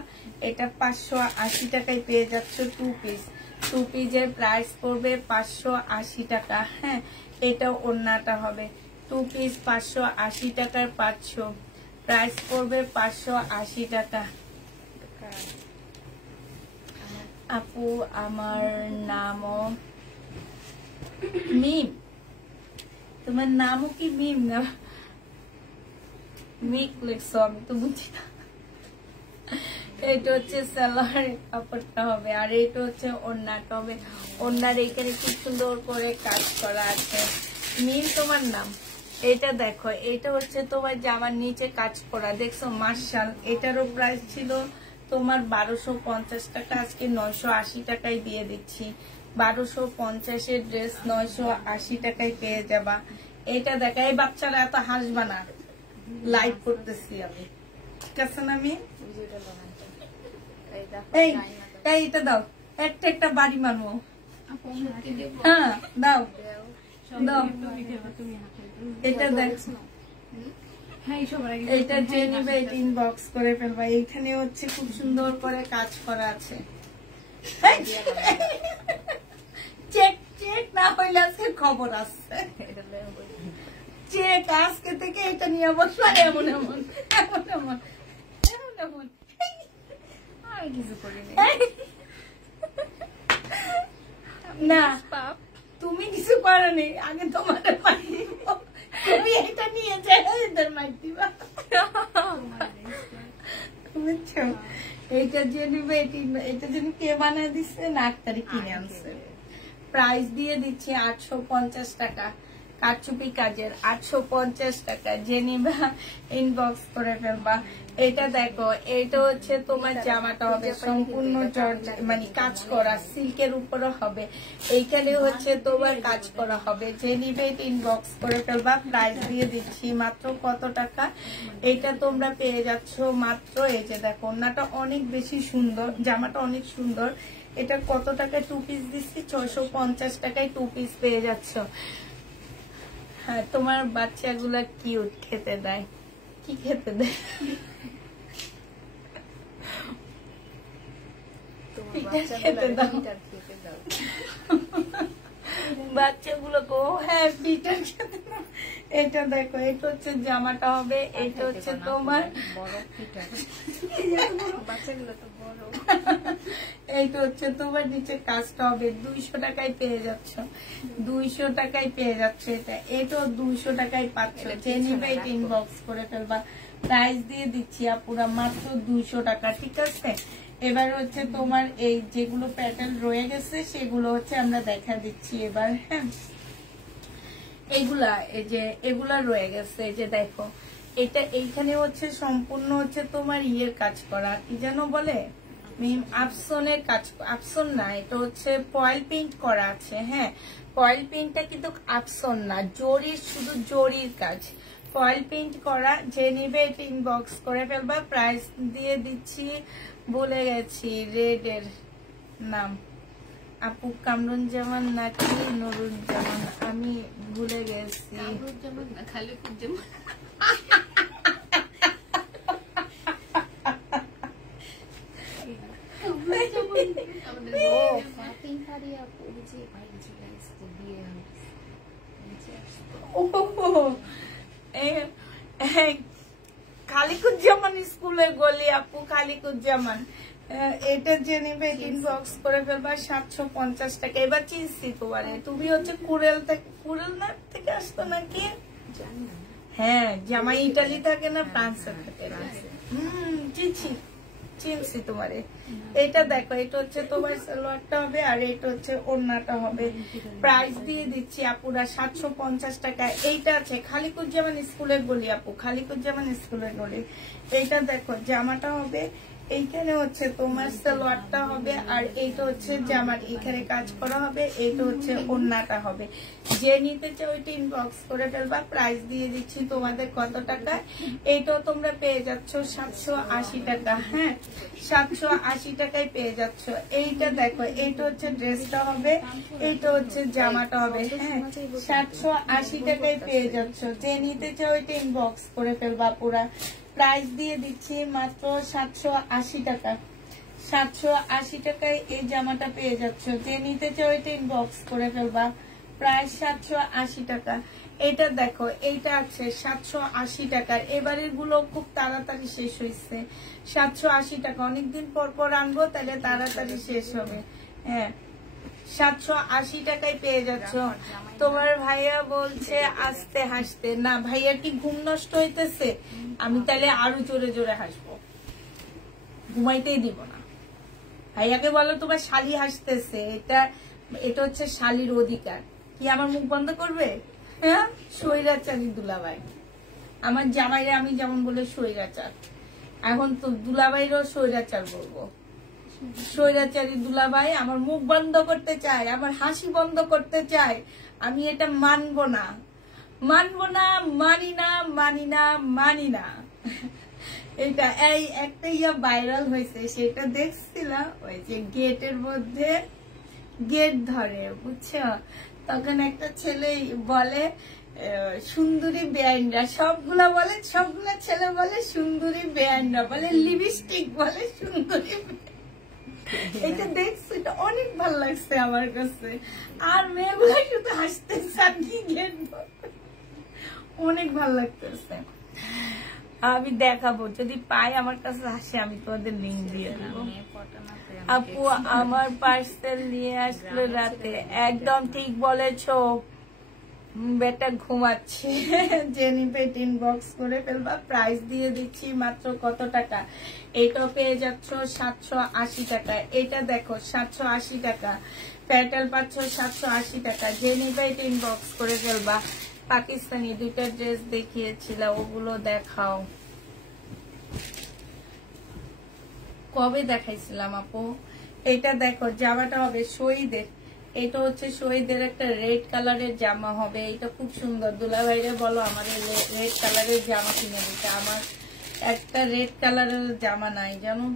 এটা 580 টাকায় পেয়ে যাচ্ছ 2 পিস। 2 পিসের প্রাইস পড়বে 580 টাকা। হ্যাঁ, এটা ওড়নাটা হবে। 2 পিস 580 টাকার পাচ্ছ। প্রাইস পড়বে 580 টাকা। আপু আমার নামও মিম, তোমার নামও কি মিম না মিক লিখছো, আমি তো বুঝি না। এটা হচ্ছে সালোয়ার কাপড়টা হবে, আর এটা হচ্ছে ওড়নাটা হবে। ওড়নার এখানে কি সুন্দর করে কাজ করা আছে। মিম তোমার নাম। এটা দেখো, এটা হচ্ছে তোমার জামার নিচে কাজ করা, দেখছো মার্শাল। এটারও প্রাইস ছিল তোমার 1250 টাকা, আজকে 980 টাকায় দিয়ে দিচ্ছি। 1250-এর ড্রেস 980 টাকায় পেয়ে যাবা। এটা দেখা, এই বাচ্চারা এত হাসবা না, লাইভ করতেছি আমি, ঠিক আছে না? আমি এইটা দাও, একটা একটা বাড়ি মারবো। হ্যাঁ দাও দাও। এটা দেখো, এটা যে নিবে এটা ইনবক্স করে ফেলবা। এইখানে হচ্ছে খুব সুন্দর করে কাজ করা আছে। চেক চেক না হইলে আজকে খবর আছে। চেক আজকে থেকে এটা নিয়ে বসবা। এমন এমন এমন এমন এমন এমন আর কিছু করিনি না, তুমি কিছু করনি। আগে তোমার মার দিব, তুমি এটা নিয়ে যাই এদের মার দিবা। বুঝছো? এইটা যে নিবে, এটা যেন কে বানায় দিচ্ছে না, 8 তারিখ কিনে আনছে। প্রাইস দিয়ে দিচ্ছি 850 টাকা, কারচুপি কাজের 850 টাকা। যে নিবা ইনবক্স করে ফেলবা। এটা দেখো, এটা হচ্ছে তোমার জামাটা হবে সম্পূর্ণ জর্জ মানে কাজ করা, সিল্কের উপরে হবে। এইখানে হচ্ছে তোমার কাজ করা হবে। যে নিবে ইনবক্স করে ফেলবা। প্রাইস দিয়ে দিচ্ছি মাত্র কত টাকা? এটা তোমরা পেয়ে যাচ্ছ মাত্র, এই যে দেখো ওড়নাটা অনেক বেশি সুন্দর, জামাটা অনেক সুন্দর। এটা কত টাকায় 2 পিস দিচ্ছি? 650 টাকায় 2 পিস পেয়ে যাচ্ছ। হ্যাঁ, তোমার বাচ্চাগুলা কিউট, খেতে দেয়। কি খেতে দেয়? খেতে দাও বাচ্চাগুলোকে। হ্যাঁ, পিটার খেতে দাও। এটা দেখো, এটা হচ্ছে জামাটা হবে। এটা হচ্ছে তোমার বাচ্চাগুলো তো বড়। এইটা হচ্ছে তোমার নিচে কাজটা হবে। 200 টাকায় পেয়ে যাচ্ছ, 200 টাকায় পেয়ে যাচ্ছে। এটা এটাও 200 টাকায় পাচ্ছ। যে নিবে এটা ইনবক্স করে ফেলবা। প্রাইস দিয়ে দিচ্ছি আপুরা মাত্র 200 টাকা, ঠিক আছে? এবার হচ্ছে তোমার এই যেগুলো প্যাটার্ন রয়ে গেছে সেগুলো হচ্ছে আমরা দেখা দিচ্ছি এবার। হ্যাঁ, এগুলা এই যে এগুলা রয়ে গেছে, এই যে দেখো এটা এইখানে হচ্ছে সম্পূর্ণ হচ্ছে তোমার ইয়ের কাজ করা, কি যেন বলে আফসনের কাজ, আফসন না, এটা হচ্ছে ফয়েল পেইন্ট করা আছে। হ্যাঁ, ফয়েল পেইন্টটা কিন্তু আফসন না, জরির, শুধু জরির কাজ, ফয়েল পেইন্ট করা। যে নিবে এটা ইনবক্স করে ফেলবা। প্রাইস দিয়ে দিচ্ছি, বলে গেছি রেড এর নাম, আপু কামরুজ্জামান নাকি নুরুজ্জামান, আমি ভুলে গেছি। কামরুজ্জামান না, খালিকুজ্জামান। খালিকুজ্জামান স্কুলের গলি আপু, খালিকুজ্জামান। এটা যে নিবে ইনবক্স করে ফেলবা। 750 টাকা। এবার চিনছি তোমারে, তুমি হচ্ছে কুড়েল থেকে, কুড়েল না থেকে আসতো নাকি? হ্যাঁ, জামাই ইটালি থাকে না ফ্রান্সে থাকে। চিনছি, চিনছি তোমারে। এটা দেখো, এটা হচ্ছে তোমার সালোয়ারটা হবে, আর এটা হচ্ছে ওড়নাটা হবে। প্রাইস দিয়ে দিচ্ছি আপুরা 750 টাকা। এইটা আছে খালিকুজ্জামান স্কুলের গলি আপু, খালিকুজ্জামান স্কুলের গলি। এইটা দেখো, জামাটা হবে, এইখানে হচ্ছে তোমার সালোয়ারটা হবে, আর এইটা হচ্ছে জামার এখানে কাজ করা হবে। এইটা হচ্ছে ওড়নাটা হবে। যে নিতে চাও ওইটা ইনবক্স করে ফেলবা। প্রাইস দিয়ে দিচ্ছি তোমাদের কত টাকা? এইটাও তোমরা পেয়ে যাচ্ছ 780 টাকা। হ্যাঁ, 780 টাকায় পেয়ে যাচ্ছ। এইটা দেখো, এইটা হচ্ছে ড্রেসটা হবে, এইটা হচ্ছে জামাটা হবে। হ্যাঁ, 780 টাকায় পেয়ে যাচ্ছ। যে নিতে চাও ওইটা ইনবক্স করে ফেলবা পুরা। প্রাইস দিয়ে দিচ্ছি মাত্র 780 টাকা। 780 টাকায় এই জামাটা পেয়ে যাচ্ছ। যে নিতে চাও এটা ইনবক্স করে ফেলবা। প্রাইস 780 টাকা। এটা দেখো, এইটা আছে 780 টাকার। এবারের গুলো খুব তাড়াতাড়ি শেষ হয়েছে। 780 টাকা, অনেকদিন পর পর আনবো, তাহলে তাড়াতাড়ি শেষ হবে। হ্যাঁ, 780 টাকায় পেয়ে যাচ্ছ। তোমার ভাইয়া বলছে আস্তে হাসতে। না, ভাইয়ার কি ঘুম নষ্ট হইতেছে? আমি তাহলে আরো জোরে জোরে হাসবো। ঘুমাইতেই দিব না। ভাইয়াকে বলো তোমার শালি হাসতেছে, এটা হচ্ছে শালির অধিকার। কি আমার মুখ বন্ধ করবে? হ্যাঁ, স্বৈরাচারী দুলাভাই। আমার জামাইরে আমি যেমন বলে স্বৈরাচার, এখন তো দুলাভাইরও স্বৈরাচার বলবো। স্বৈরাচারী দুলাভাই আমার মুখ বন্ধ করতে চায়, আমার হাসি বন্ধ করতে চায়। আমি এটা মানবো না, মানবো না, মানি না, মানি না, মানি না। এটা এই একটা ভাইরাল হয়েছে, সেটা দেখছিলাম। ওই যে গেটের মধ্যে গেট ধরে, বুঝছো, তখন একটা ছেলে বলে সুন্দরী বেআইনরা, সবগুলা বলে, সবগুলা ছেলে বলে সুন্দরী বেআইনরা, বলে লিপস্টিক বলে সুন্দরী। এটা দেখছি, এটা অনেক ভালো লাগছে আমার কাছে। আর মেয়েগুলা শুধু হাসতেছে আর কি গেট অনেক ভালো লাগতেছে। আমি দেখাবো, যদি পাই আমার কাছে আসে আমি তোমাদের লিঙ্ক দিয়ে দেবো। আপু আমার পার্সেল নিয়ে আসলো রাতে, একদম ঠিক বলেছো, বেটা ঘুমাচ্ছে। জেনিফেট ইনবক্স করে ফেলবা, প্রাইস দিয়ে দিচ্ছি মাত্র কত টাকা। এটা পেয়ে যাচ্ছ 780 টাকা, এটা দেখো 780 টাকা, প্যাটেল পাচ্ছ 780 টাকা। জেনিফেট ইনবক্স করে ফেলবা। পাকিস্তানি দুইটা ড্রেস দেখিয়েছিল, ওগুলো দেখাও। কবে দেখাইছিলাম আপু? এটা দেখো, জামাটা হবে শহীদের, এটা হচ্ছে শহীদের একটা রেড কালারের জামা হবে। এটা খুব সুন্দর। দুলাভাইরে বলো আমাদের রেড কালারের জামা কিনে দিতে, আমার একটা রেড কালারের জামা নাই জানো,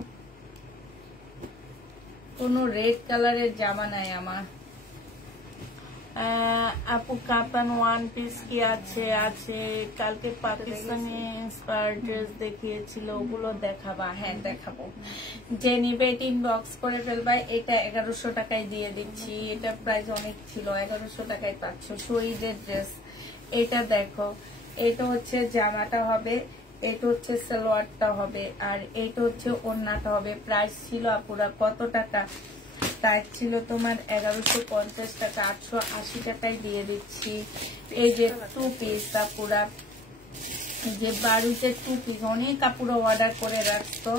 কোনো রেড কালারের জামা নাই আমার। আপু কাতান ওয়ান পিস কি আছে? আছে, কালকে পাকিস্তানি ইন্সপায়ার্ড ড্রেস দেখিয়েছিল, ওগুলো দেখাবা? হ্যাঁ দেখাবো। জেনিফেট ইনবক্স করে ফেলবা। এটা 1100 টাকায় দিয়ে দিচ্ছি, এটা প্রাইস অনেক ছিল, 1100 টাকায় পাচ্ছ শহীদের ড্রেস। এটা দেখো, এটা হচ্ছে জামাটা হবে, এটা হচ্ছে সালোয়ারটা হবে, আর এটা হচ্ছে ওড়নাটা হবে। প্রাইস ছিল আপুরা কত টাকা? প্রাইস ছিল তোমার 1150 টাকা, 880 টাকায় দিয়ে দিচ্ছি। এই যে 2 পিস আপুরা, যে বারুটের 2 পিস, অনেক কাপড় অর্ডার করে রাখতো।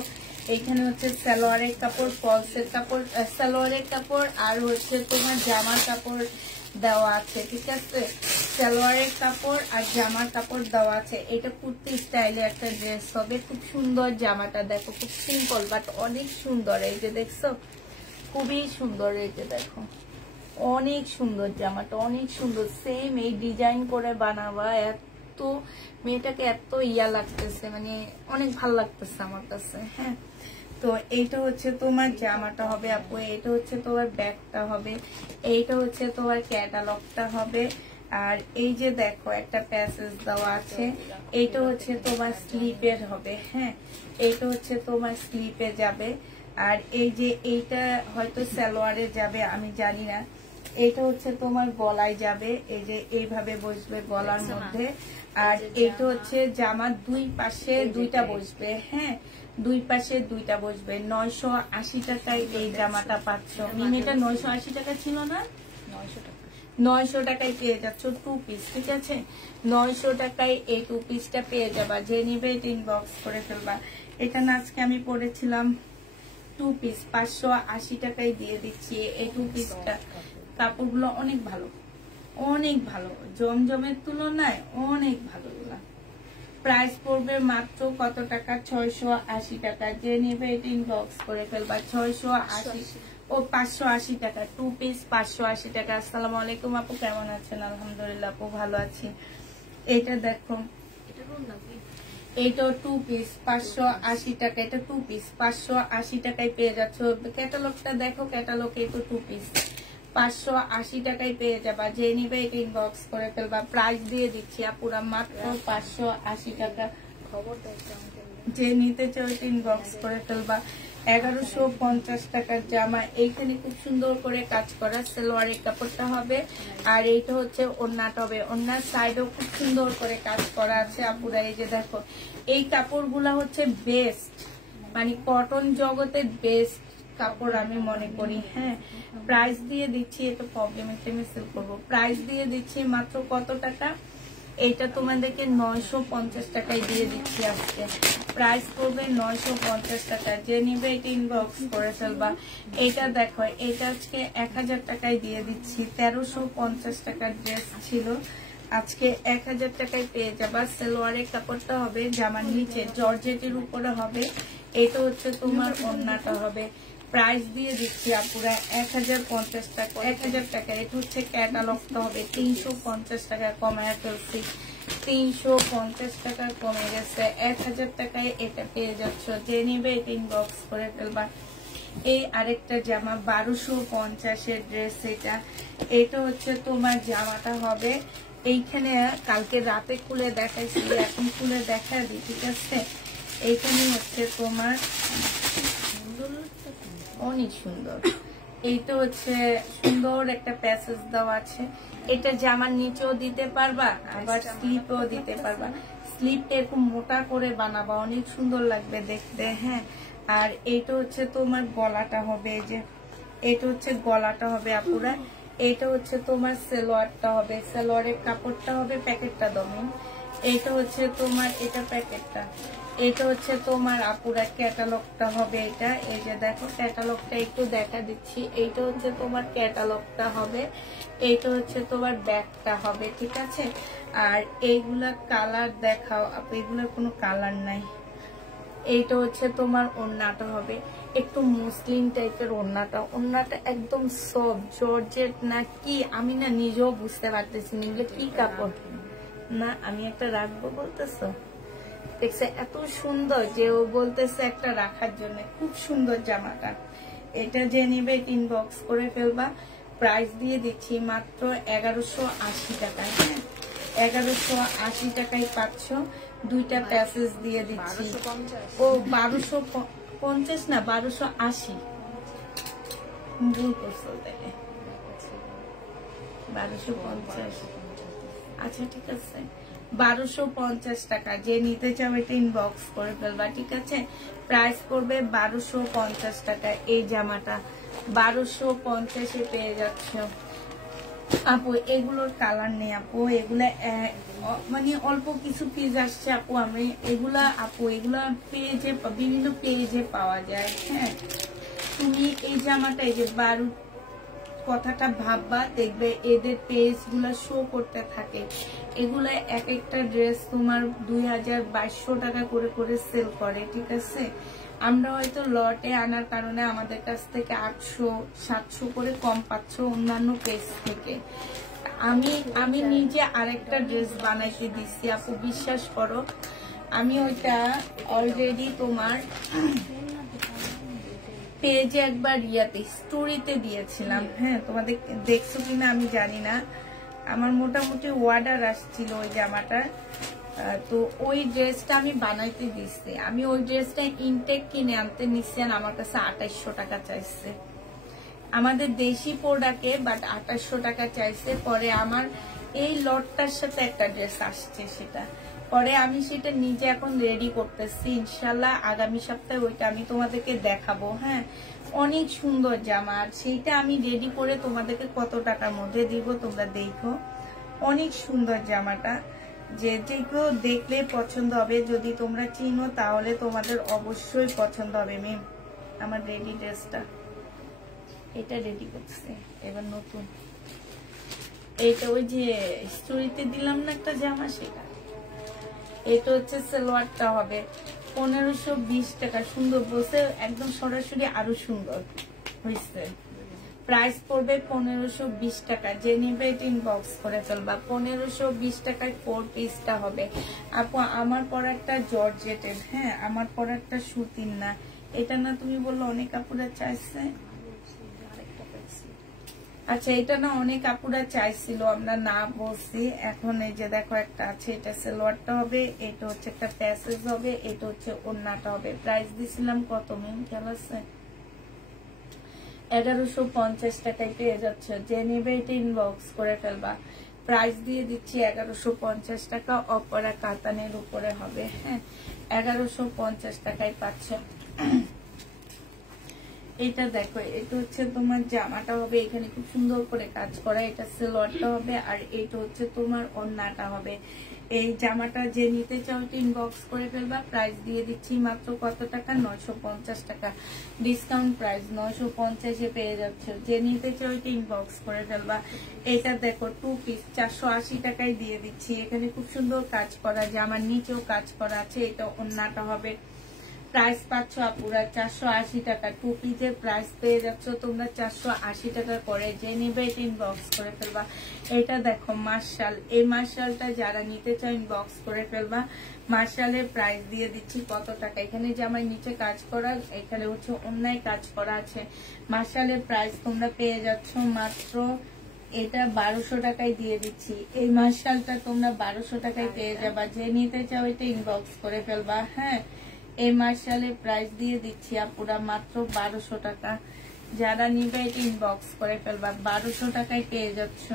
এইখানে হচ্ছে সালোয়ারের কাপড়, ফলসের কাপড়, সালোয়ারের কাপড় আর হচ্ছে তোমার জামার কাপড় দেওয়া আছে, ঠিক আছে? সালোয়ারের কাপড় আর জামার কাপড় দেওয়া আছে। এটা কুর্তি স্টাইলে একটা ড্রেস হবে, খুব সুন্দর। জামাটা দেখো, খুব সিম্পল বাট অনেক সুন্দর। এই যে দেখছো, খুবই সুন্দর। এই যে দেখো, অনেক সুন্দর জামাটা, অনেক সুন্দর। সেম এই ডিজাইন করে বানাবা, এত মেয়েটাকে এত ইয়া লাগতেছে, মানে অনেক ভালো লাগতেছে আমার কাছে। হ্যাঁ, তো এইটা হচ্ছে তোমার জামাটা হবে আপু, এটা হচ্ছে তোমার ব্যাগটা হবে, এইটা হচ্ছে তোমার ক্যাটালগটা হবে। আর এই যে দেখো একটা প্যাসেজ দেওয়া আছে, এইটা হচ্ছে তোমার স্লিপের হবে। হ্যাঁ, এইটা হচ্ছে তোমার স্লিপে যাবে। আর এই যে এইটা হয়তো সালোয়ারে যাবে, আমি জানি না। এটা হচ্ছে তোমার গলায় যাবে, এই যে এইভাবে বসবে গলার মধ্যে। আর এটা হচ্ছে জামার দুই পাশে দুইটা বসবে। হ্যাঁ, দুই পাশে দুইটা বসবে। 980 টাকায় এই জামাটা পাচ্ছ। এটা 980 টাকা ছিল না? 900 টাকায় পেয়ে যাচ্ছ 2 পিস, ঠিক আছে? 900 টাকায় এই 2 পিসটা পেয়ে যাবা। যে নিবে ইনবক্স করে ফেলবা। এটা না আজকে আমি পরেছিলাম 2 পিস, 580 টাকায় দিয়ে দিচ্ছি এই 2 পিসটা। কাপড়গুলো অনেক ভালো, অনেক ভালো, জমজমের তুলনায় অনেক ভালো। প্রাইস পড়বে মাত্র কত টাকা? 680 টাকা। যে নেবে এটা ইনবক্স করে ফেলবা। 680 ও 580 টাকা 2 পিস, 580 টাকা। আসসালামু আলাইকুম আপু, কেমন আছেন? আলহামদুলিল্লাহ আপু, ভালো আছি। এটা দেখো, এইটাও 2 পিস, 580 টাকা। এটা 2 পিস 580 টাকায় পেয়ে যাচ্ছ। ক্যাটালগটা দেখো, ক্যাটালগ এই তো 2 পিস 580 টাকায় পেয়ে যাবা। যে নিবে এটা ইনবক্স করে ফেলবা। প্রাইস দিয়ে দিচ্ছি আপুরা মাত্র 580 টাকা। যে নিতে চাও ইনবক্স করে ফেলবা। 1150 টাকার জামা। এইখানে খুব সুন্দর করে কাজ করা সালোয়ারের কাপড়টা হবে, আর এইটা হচ্ছে ওড়নাটা হবে। ওড়নার সাইডেও খুব সুন্দর করে কাজ করা আছে আপুরা। এই যে দেখো, এই কাপড়গুলা হচ্ছে বেস্ট, মানে কটন জগতের বেস্ট কাপড় আমি মনে করি। হ্যাঁ, প্রাইস দিয়ে দিচ্ছি, এটা প্রবলেম একটা মিসেল করবো। প্রাইস দিয়ে দিচ্ছি মাত্র কত টাকা? এইটা তোমাদেরকে 950 টাকায় দিয়ে দিচ্ছি আজকে। প্রাইস পড়বে 950 টাকা। যে নিবে এটা ইনবক্স করে ফেলবা। এটা দেখো, এটা আজকে 1000 টাকায় দিয়ে দিচ্ছি। 1350 টাকার ড্রেস ছিল, আজকে 1000 টাকায় পেয়ে যাবা। সালোয়ারের কাপড়টা হবে জামার নিচে জর্জেটের উপরে হবে। এটা হচ্ছে তোমার ওড়নাটা হবে। প্রাইস দিয়ে দিচ্ছি আপুরা 1050 টাকা, 1000 টাকা। এটা হচ্ছে ক্যাটালগটা হবে 350 টাকা কমায় ফেলছি, 350 টাকা কমে গেছে। 1000 টাকায় এটা পেয়ে যাচ্ছ। যে নিবে এটা ইনবক্স করে ফেলবা। এই আরেকটা জামা 1250 ড্রেস। এটা হচ্ছে তোমার জামাটা হবে এইখানে, কালকে রাতে খুলে দেখাইছি, এখন খুলে দেখা দিই, ঠিক আছে। এইখানে হচ্ছে তোমার অনেক সুন্দর, এইটা হচ্ছে সুন্দর একটা প্যাসেজ দেওয়া আছে। এটা জামার নিচেও দিতে পারবা, আবার স্লিপেও দিতে পারবা। স্লিপটা এরকম মোটা করে বানাবা, অনেক সুন্দর লাগবে দেখতে। হ্যাঁ, আর এইটা হচ্ছে তোমার গলাটা হবে, এই যে এটা হচ্ছে গলাটা হবে আপুরা। এটা হচ্ছে তোমার সালোয়ারটা হবে, সালোয়ারের কাপড়টা হবে, প্যাকেটটা দমে। এটা হচ্ছে তোমার এটা প্যাকেটটা। এটা হচ্ছে তোমার আপুরা ক্যাটালগটা হবে এটা। এই যে দেখো ক্যাটালগটা একটু দেখা দিচ্ছি। এইটা হচ্ছে তোমার ক্যাটালগটা হবে, এইটা হচ্ছে তোমার ব্যাগটা হবে, ঠিক আছে। আর এইগুলা কালার দেখাও আপু, এগুলোর কোনো কালার নাই। এইটা হচ্ছে তোমার ওড়নাটা হবে একটু মুসলিম টাইপের ওড়নাটা। ওড়নাটা একদম সফট জর্জেট না কি, আমি না নিজেও বুঝতে পারতেছি না এগুলো কি কাপড়। না আমি একটা রাখবো বলতেছো, দেখছে এত সুন্দর যে ও বলতেছে একটা রাখার জন্য। খুব সুন্দর জামাটা। এটা যে নিবে ইনবক্স করে ফেলবা। প্রাইস দিয়ে দিচ্ছি মাত্র 1180 টাকায়। হ্যাঁ, 1180 টাকায় পাচ্ছ। দুইটা প্যাসেজ দিয়ে দিচ্ছি। ও 1250 না, 1280 ভুল করছো তাহলে, 1250। আচ্ছা ঠিক আছে, 1250 টাকা। যে নিতে চাও এটা ইনবক্স করে ফেলবা, ঠিক আছে। প্রাইস করবে 1250 টাকা। এই জামাটা 1250-এ পেয়ে যাচ্ছ আপু। এগুলোর কালার নেই আপু, এগুলা মানে অল্প কিছু পিস আসছে আপু। আমি এগুলা আপু এগুলা পেজে, বিভিন্ন পেজে পাওয়া যায়। হ্যাঁ, তুমি এই জামাটা, এই যে 12 কথাটা ভাববা, দেখবে এদের পেজ গুলা শো করতে থাকে। এগুলা এক একটা ড্রেস তোমার 2200 টাকা করে করে সেল করে, ঠিক আছে। আমরা হয়তো লটে আনার কারণে আমাদের কাছ থেকে 800-700 করে কম পাচ্ছ অন্যান্য পেজ থেকে। আমি নিজে আরেকটা ড্রেস বানাইতে দিচ্ছি আপু, বিশ্বাস করো। আমি ওইটা অলরেডি তোমার পেজে একবার স্টোরিতে দিয়েছিলাম। হ্যাঁ, তোমাদের দেখছো কিনা আমি জানি না। আমার মোটামুটি অর্ডার আসছিল ওই জামাটার, তো ওই ড্রেসটা আমি বানাইতে দিচ্ছি। আমি ওই ড্রেসটা ইনটেক কিনে আনতে নিচ্ছি, আমার কাছে 2800 টাকা চাইছে আমাদের দেশি প্রোডাক্টে, বাট 2800 টাকা চাইছে। পরে আমার এই লটটার সাথে একটা ড্রেস আসছে, সেটা পরে আমি সেটা নিজে এখন রেডি করতেছি। ইনশাল্লাহ আগামী সপ্তাহে ওইটা আমি তোমাদেরকে দেখাবো। হ্যাঁ, অনেক সুন্দর জামা। আর সেইটা আমি রেডি করে তোমাদেরকে কত টাকার মধ্যে দিব তোমরা দেখো। অনেক সুন্দর জামাটা, যে যেগুলো দেখলে পছন্দ হবে, যদি তোমরা চিনো তাহলে তোমাদের অবশ্যই পছন্দ হবে। মেম আমার রেডি ড্রেসটা, এটা রেডি করছে এবার নতুন। এইটা ওই যে স্টোরিতে দিলাম না একটা জামা, সেটা। এটা হচ্ছে সালোয়ারটা হবে 1520 টাকা। সুন্দর বলছে, একদম সরাসরি আরো সুন্দর হয়েছে। প্রাইস পড়বে 1520 টাকা। যে নিবে এটা ইনবক্স করে ফেলবা। 1520 টাকায় 4 পিসটা হবে আপু। আমার পরা একটা জর্জেটের, হ্যাঁ আমার পরা একটা সুতির না, এটা না তুমি বললো অনেক আপুরা চাইছে। আচ্ছা, এটা না অনেক আপুরা চাইছিল, আমরা না বলছি। এখন এই যে দেখো একটা আছে, এটা সালোয়ারটা হবে, এটা হচ্ছে একটা প্যাসেজ হবে, এটা হচ্ছে ওড়নাটা হবে। প্রাইস দিছিলাম কত মেম খেয়াল আছে? 1150 টাকায় পেয়ে যাচ্ছে। যে নেবে এটা ইনবক্স করে ফেলবা। প্রাইস দিয়ে দিচ্ছি 1150 টাকা। অপরা কাতানের উপরে হবে। হ্যাঁ, 1150 টাকায় পাচ্ছ। এটা দেখো, এটা হচ্ছে তোমার জামাটা হবে, এখানে খুব সুন্দর করে কাজ করা, এটা সালোয়ারটা হবে, আর এটা হচ্ছে তোমার ওড়নাটা হবে। এই জামাটা যে নিতে চাও ইনবক্স করে ফেলবা। প্রাইস দিয়ে দিচ্ছি মাত্র কত টাকা, 950 টাকা, ডিসকাউন্ট প্রাইস 950-এ পেয়ে যাচ্ছে। যে নিতে চাও ইনবক্স করে ফেলবা। এটা দেখো 2 পিস 480 টাকায় দিয়ে দিচ্ছি। এখানে খুব সুন্দর কাজ করা, জামার নিচেও কাজ করা আছে। এটা ওড়নাটা হবে। প্রাইস পাচ্ছ আপুরা 480 টাকা। 2 পিসের প্রাইস পেয়ে যাচ্ছ তোমরা 480 টাকা করে। যে নিবে এটা ইনবক্স করে ফেলবা। এটা দেখো মার্শাল, এই মার্শালটা যারা নিতে চাও ইনবক্স করে ফেলবা। মার্শালের প্রাইস দিয়ে দিচ্ছি কত টাকা। এখানে যে আমার নিচে কাজ করা, এখানে হচ্ছে অন্যায় কাজ করা আছে। মার্শালের প্রাইস তোমরা পেয়ে যাচ্ছ মাত্র এটা 1200 টাকায় দিয়ে দিচ্ছি। এই মার্শালটা তোমরা 1200 টাকায় পেয়ে যাবা। যে নিতে চাও এটা ইনবক্স করে ফেলবা। হ্যাঁ, এই মার্শালের প্রাইস দিয়ে দিচ্ছি আপুরা মাত্র 1200 টাকা। যারা নিবে এটা ইনবক্স করে ফেলবা। 1200 টাকায় পেয়ে যাচ্ছ।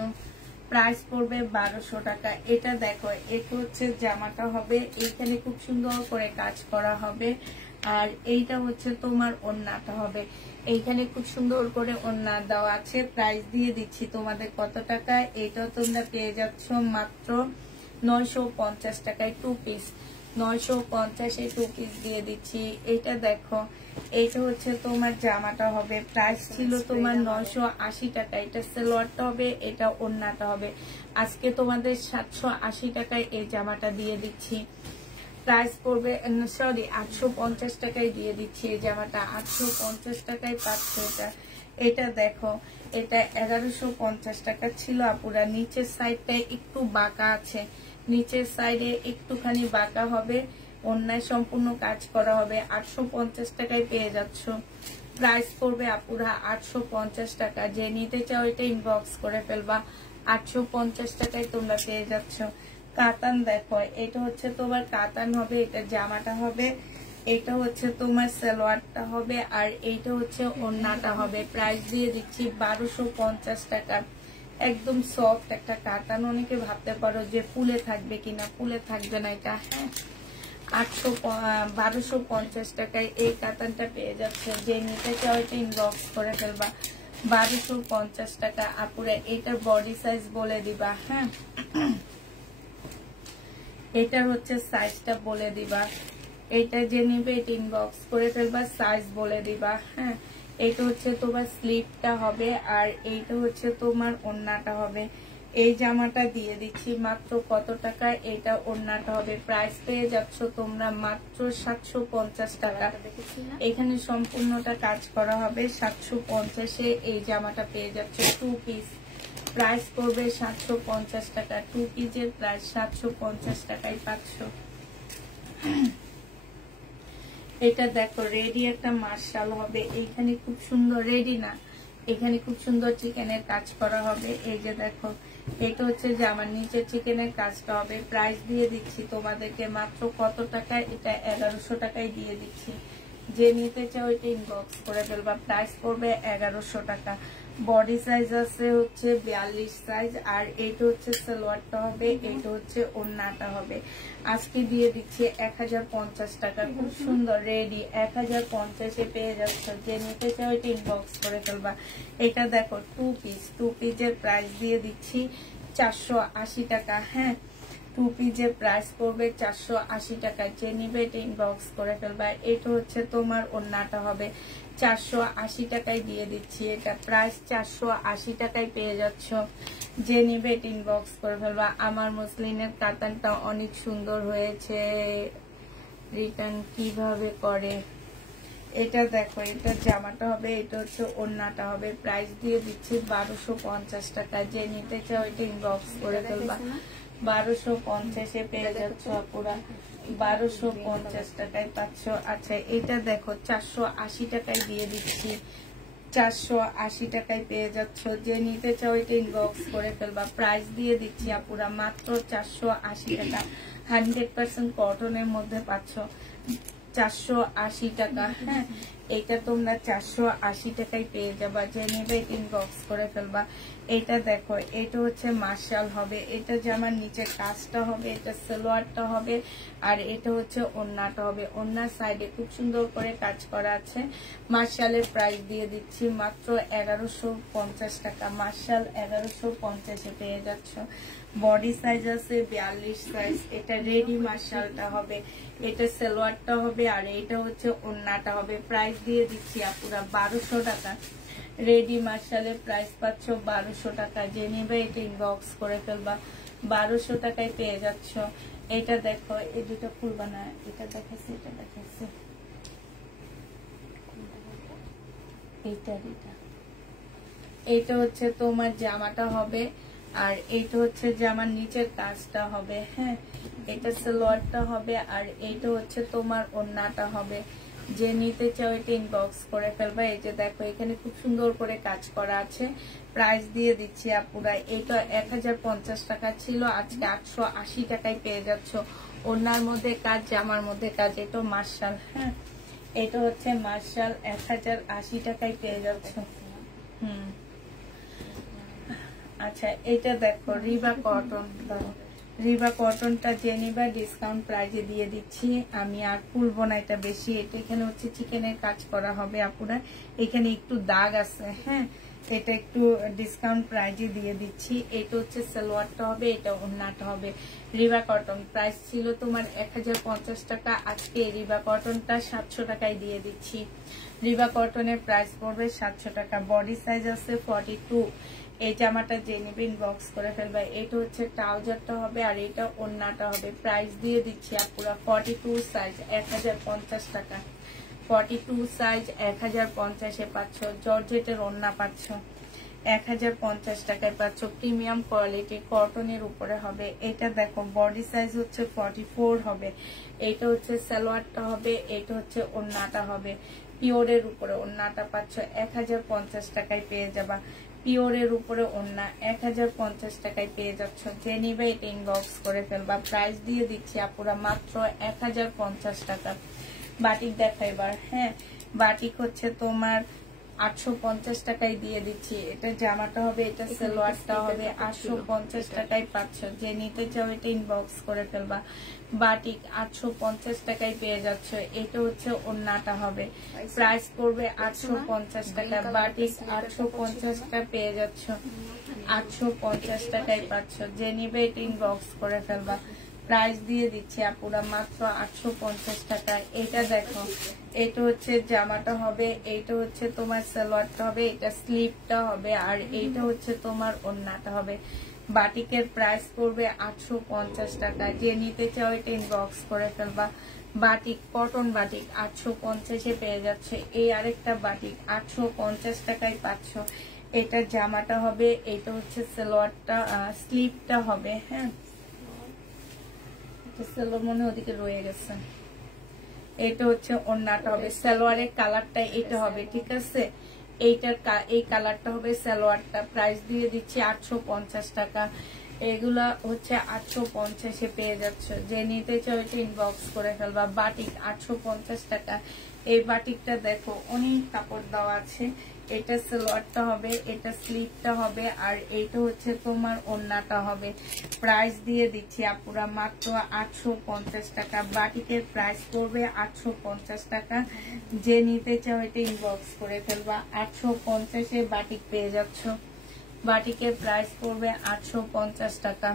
প্রাইস পড়বে 1200 টাকা। এটা দেখো, এটা হচ্ছে জামাটা হবে, এইখানে খুব সুন্দর করে কাজ করা হবে। আর এইটা হচ্ছে তোমার ওড়নাটা হবে, এইখানে খুব সুন্দর করে ওড়না দেওয়া আছে। প্রাইস দিয়ে দিচ্ছি তোমাদের কত টাকা। এইটাও তোমরা পেয়ে যাচ্ছ মাত্র 950 টাকায় 2 পিস। 950-এ 2 পিস দিয়ে দিচ্ছি। এটা দেখো, এইটা হচ্ছে তোমার জামাটা হবে। প্রাইস ছিল তোমার 980 টাকা। এটা সালোয়ারটা হবে, এটা ওড়নাটা হবে। আজকে তোমাদের 780 টাকায় এই জামাটা দিয়ে দিচ্ছি। প্রাইস পড়বে, সরি 850 টাকায় দিয়ে দিচ্ছি এই জামাটা। 850 টাকায় পাচ্ছ এটা। এটা দেখো, এটা 1150 টাকা ছিল আপুরা। নিচের সাইডটা একটু বাঁকা আছে, নিচের সাইডে একটুখানি বাঁকা হবে। অন্যায় সম্পূর্ণ কাজ করা হবে। 850 টাকায় পেয়ে যাচ্ছ। প্রাইস পড়বে আপুরা 850 টাকা। যে নিতে চাও এটা ইনবক্স করে ফেলবা। 850 টাকায় তোমরা পেয়ে যাচ্ছ। কাতান দেখো, এটা হচ্ছে তোমার কাতান হবে, এটা জামাটা হবে, এটা হচ্ছে তোমার সালোয়ারটা হবে, আর এইটা হচ্ছে ওড়নাটা হবে। প্রাইস দিয়ে দিচ্ছি 1250 টাকা। একদম সফট একটা কাতান। অনেকে ভাবতে পারো যে ফুলে থাকবে কিনা, ফুলে থাকবে না এটা। হ্যাঁ, 1250 টাকায় এই কাতানটা পেয়ে যাচ্ছে। যে নিতে চাও এটা ইনবক্স করে ফেলবা। 1250 টাকা আপুরে। এটার বডি সাইজ বলে দিবা। হ্যাঁ, এটার হচ্ছে সাইজটা বলে দিবা। এটা যে নিবে এটা ইনবক্স করে ফেলবা, সাইজ বলে দিবা। হ্যাঁ, এটা হচ্ছে তোমার স্লিপটা হবে, আর এইটা হচ্ছে তোমার ওড়নাটা হবে। এই জামাটা দিয়ে দিচ্ছি মাত্র কত টাকা। এটা ওড়নাটা হবে। প্রাইস পেয়ে যাচ্ছ তোমরা মাত্র 750 টাকা। এখানে সম্পূর্ণটা কাজ করা হবে। 750-এ এই জামাটা পেয়ে যাচ্ছ 2 পিস। প্রাইস পড়বে 750 টাকা। 2 পিসের প্রাইস 750 টাকায় পাচ্ছ। এটা দেখো, রেডি একটা মার্শাল হবে। এইখানে খুব সুন্দর, রেডি না, এখানে খুব সুন্দর চিকেনের কাজ করা হবে। এই যে দেখো, এটা হচ্ছে জামার নিচে চিকেনের কাজটা হবে। প্রাইস দিয়ে দিচ্ছি তোমাদেরকে মাত্র কত টাকায়, এটা 1100 টাকায় দিয়ে দিচ্ছি। যে নিতে চাও এটা ইনবক্স করে ফেলবা। প্রাইস পড়বে 1100 টাকা। বডি সাইজ আছে হচ্ছে 42 সাইজ, আর এইটা হচ্ছে সালোয়ারটা হবে, এইটা হচ্ছে ওড়নাটা হবে। আজকে দিয়ে দিচ্ছি 1050 টাকা। খুব সুন্দর রেডি 1050-এ পেয়ে যাচ্ছ। যে নিতে চাও এটা ইনবক্স করে ফেলবা। এটা দেখো 2 পিস। 2 পিসের প্রাইস দিয়ে দিচ্ছি 480 টাকা। হ্যাঁ, 2 পিসের প্রাইস পড়বে 480 টাকা। যে নিবে এটা ইনবক্স করে ফেলবা। এটা হচ্ছে তোমার ওড়নাটা হবে। 480 টাকায় দিয়ে দিচ্ছি। এটা প্রাইস 480 টাকায় পেয়ে যাচ্ছ। যে নিবে এটা ইনবক্স করে ফেলবা। আমার মসলিনের কাতানটা অনেক সুন্দর হয়েছে। রিটার্ন কিভাবে করে, এটা দেখো, এটা জামাটা হবে, এটা হচ্ছে ওড়নাটা হবে। প্রাইস দিয়ে দিচ্ছি 1250 টাকা। যে নিতে চাও এটা ইনবক্স করে ফেলবা। 1250-এ পেয়ে যাচ্ছ পুরা। 1250 টাকায় পাচ্ছ। আচ্ছা, এটা দেখো 480 টাকায় দিয়ে দিচ্ছি। 480 টাকায় পেয়ে যাচ্ছ। যে নিতে চাও এটা ইনবক্স করে ফেলবা। প্রাইস দিয়ে দিচ্ছি আপুরা মাত্র 480 টাকা। 100% কটনের মধ্যে পাচ্ছ 480 টাকা। হ্যাঁ, এটা তোমরা 480 টাকায় পেয়ে যাবা, যে নেবে ইনবক্স করে ফেলবা। এটা দেখো, এটা হচ্ছে মার্শাল হবে, এটা জামার নিচে কাজটা হবে, এটা সালোয়ারটা হবে, আর এটা হচ্ছে ওড়নাটা হবে। ওড়নার সাইডে খুব সুন্দর করে কাজ করা আছে। মার্শালের প্রাইস দিয়ে দিচ্ছি মাত্র 1150 টাকা। মার্শাল 1150-এ পেয়ে যাচ্ছ। বডি সাইজ আছে 42 সাইজ। এটা রেডি মার্শালটা হবে, এটা সালোয়ারটা হবে, আর এটা হচ্ছে ওড়নাটা হবে। প্রাইস দিয়ে দিচ্ছি আপুরা 1200 টাকা। রেডি মার্শালের প্রাইস পাচ্ছ 1200 টাকা। যে নেবে এটা ইনবক্স করে ফেলবা, 1200 টাকায় পেয়ে যাচ্ছ। এটা দেখো, এই দুটো খুলবা না, এটা দেখাচ্ছি, এটা দেখাচ্ছি, এইটা হচ্ছে তোমার জামাটা হবে, আর এইটা হচ্ছে জামার নিচের কাজটা হবে। হ্যাঁ, এটা সালোয়ারটা হবে, আর এইটা হচ্ছে তোমার ওড়নাটা হবে। যে নিতে চাও এটা ইনবক্স করে ফেলবা। এই যে দেখো, এখানে খুব সুন্দর করে কাজ করা আছে। প্রাইস দিয়ে দিচ্ছি আপুরা, এটা 1050 টাকা ছিল, আজকে 880 টাকায় পেয়ে যাচ্ছ। ওড়নার মধ্যে কাজ, জামার মধ্যে কাজ। এটা মার্শাল, হ্যাঁ এটা হচ্ছে মার্শাল, 1080 টাকায় পেয়ে যাচ্ছ। আচ্ছা, এটা দেখো রিবা কটন, রিবা কটনটা যে নিবা ডিসকাউন্ট প্রাইজে দিয়ে দিচ্ছি। আমি আর খুলবো না এটা বেশি। এটা এখানে হচ্ছে চিকেনের কাজ করা হবে আপুরা, এখানে একটু দাগ আছে। হ্যাঁ, এটা একটু ডিসকাউন্ট প্রাইজে দিয়ে দিচ্ছি। এটা হচ্ছে সালোয়ারটা হবে, এটা ওড়নাটা হবে। রিবা কটন প্রাইস ছিল তোমার 1050 টাকা, আজকে রিবা কটনটা 700 টাকায় দিয়ে দিচ্ছি। রিবা কটনের প্রাইস পড়বে 700 টাকা। বডি সাইজ আছে 42। এই জামাটা যে নেবে ইনবক্স করে ফেলবে। এটা হচ্ছে ট্রাউজারটা হবে, আর এটা ওড়নাটা হবে। প্রাইস দিয়ে দিচ্ছি আপুরা 42 সাইজ 1050 টাকা। 42 সাইজ 1050-এ পাচ্ছ। জর্জেটের ওড়না পাচ্ছ, 1050 টাকায় পাচ্ছ। প্রিমিয়াম কোয়ালিটি কটনের উপরে হবে। এটা দেখো, বডি সাইজ হচ্ছে 44 হবে। এটা হচ্ছে সালোয়ারটা হবে, এটা হচ্ছে ওড়নাটা হবে। পিওরের উপরে ওড়নাটা পাচ্ছ, 1050 টাকায় পেয়ে যাবা। পিওরের উপরে ওড়না 1050 টাকায় পেয়ে যাচ্ছ। যে নিবে এটা ইনবক্স করে ফেলবা। প্রাইস দিয়ে দিচ্ছি আপুরা মাত্র 1050 টাকা। বাটিক দেখা এবার। হ্যাঁ, বাটিক হচ্ছে তোমার 850 টাকায় দিয়ে দিচ্ছি। এটা জামাটা হবে, এটা সালোয়ারটা হবে, 850 টাকায় পাচ্ছ। যে নিতে চাও এটা ইনবক্স করে ফেলবা। বাটিক 850 টাকায় পেয়ে যাচ্ছ। এটা হচ্ছে ওড়নাটা হবে, প্রাইস করবে 850 টাকা। বাটিক 850 টাকা পেয়ে যাচ্ছ, 850 টাকায় পাচ্ছ। যে নিবে এটা ইনবক্স করে ফেলবা। প্রাইস দিয়ে দিচ্ছি আপুরা মাত্র 850 টাকা। এটা দেখো, এটা হচ্ছে জামাটা হবে, এইটা হচ্ছে তোমার সালোয়ারটা হবে, এটা স্লিপটা হবে, আর এইটা হচ্ছে তোমার ওড়নাটা হবে। বাটিকের প্রাইস পড়বে 850 টাকা। যে নিতে চাও এটা ইনবক্স করে ফেলবা। বাটিক কটন বাটিক 850-এ পেয়ে যাচ্ছে। এই আরেকটা বাটিক 850 টাকায় পাচ্ছ। এটা জামাটা হবে, এটা হচ্ছে সালোয়ারটা, স্লিপটা হবে। হ্যাঁ, সালোয়ার মনে ওদিকে রয়ে গেছে। এটা হচ্ছে ওড়নাটা হবে, সালোয়ারের কালারটা এটা হবে, ঠিক আছে। এইটার এই কালারটা হবে সালোয়ারটা। প্রাইস দিয়ে দিচ্ছি 850 টাকা। এগুলা হচ্ছে 850-এ পেয়ে যাচ্ছ। যে নিতে চাও এটা ইনবক্স করে ফেলবা। বাটিক 850 টাকা। এই বাটিকটা দেখো, অনেক কাপড় দেওয়া আছে। এটা সালোয়ারটা হবে, এটা স্লিপটা হবে, আর এইটা হচ্ছে তোমার ওড়নাটা হবে। প্রাইস দিয়ে দিচ্ছি আপুরা মাত্র 850 টাকা। বাটিকের প্রাইস পড়বে 850 টাকা। যে নিতে চাও এটা ইনবক্স করে ফেলবা। 850-এ বাটিক পেয়ে যাচ্ছ। বাটিকের প্রাইস পড়বে 850 টাকা।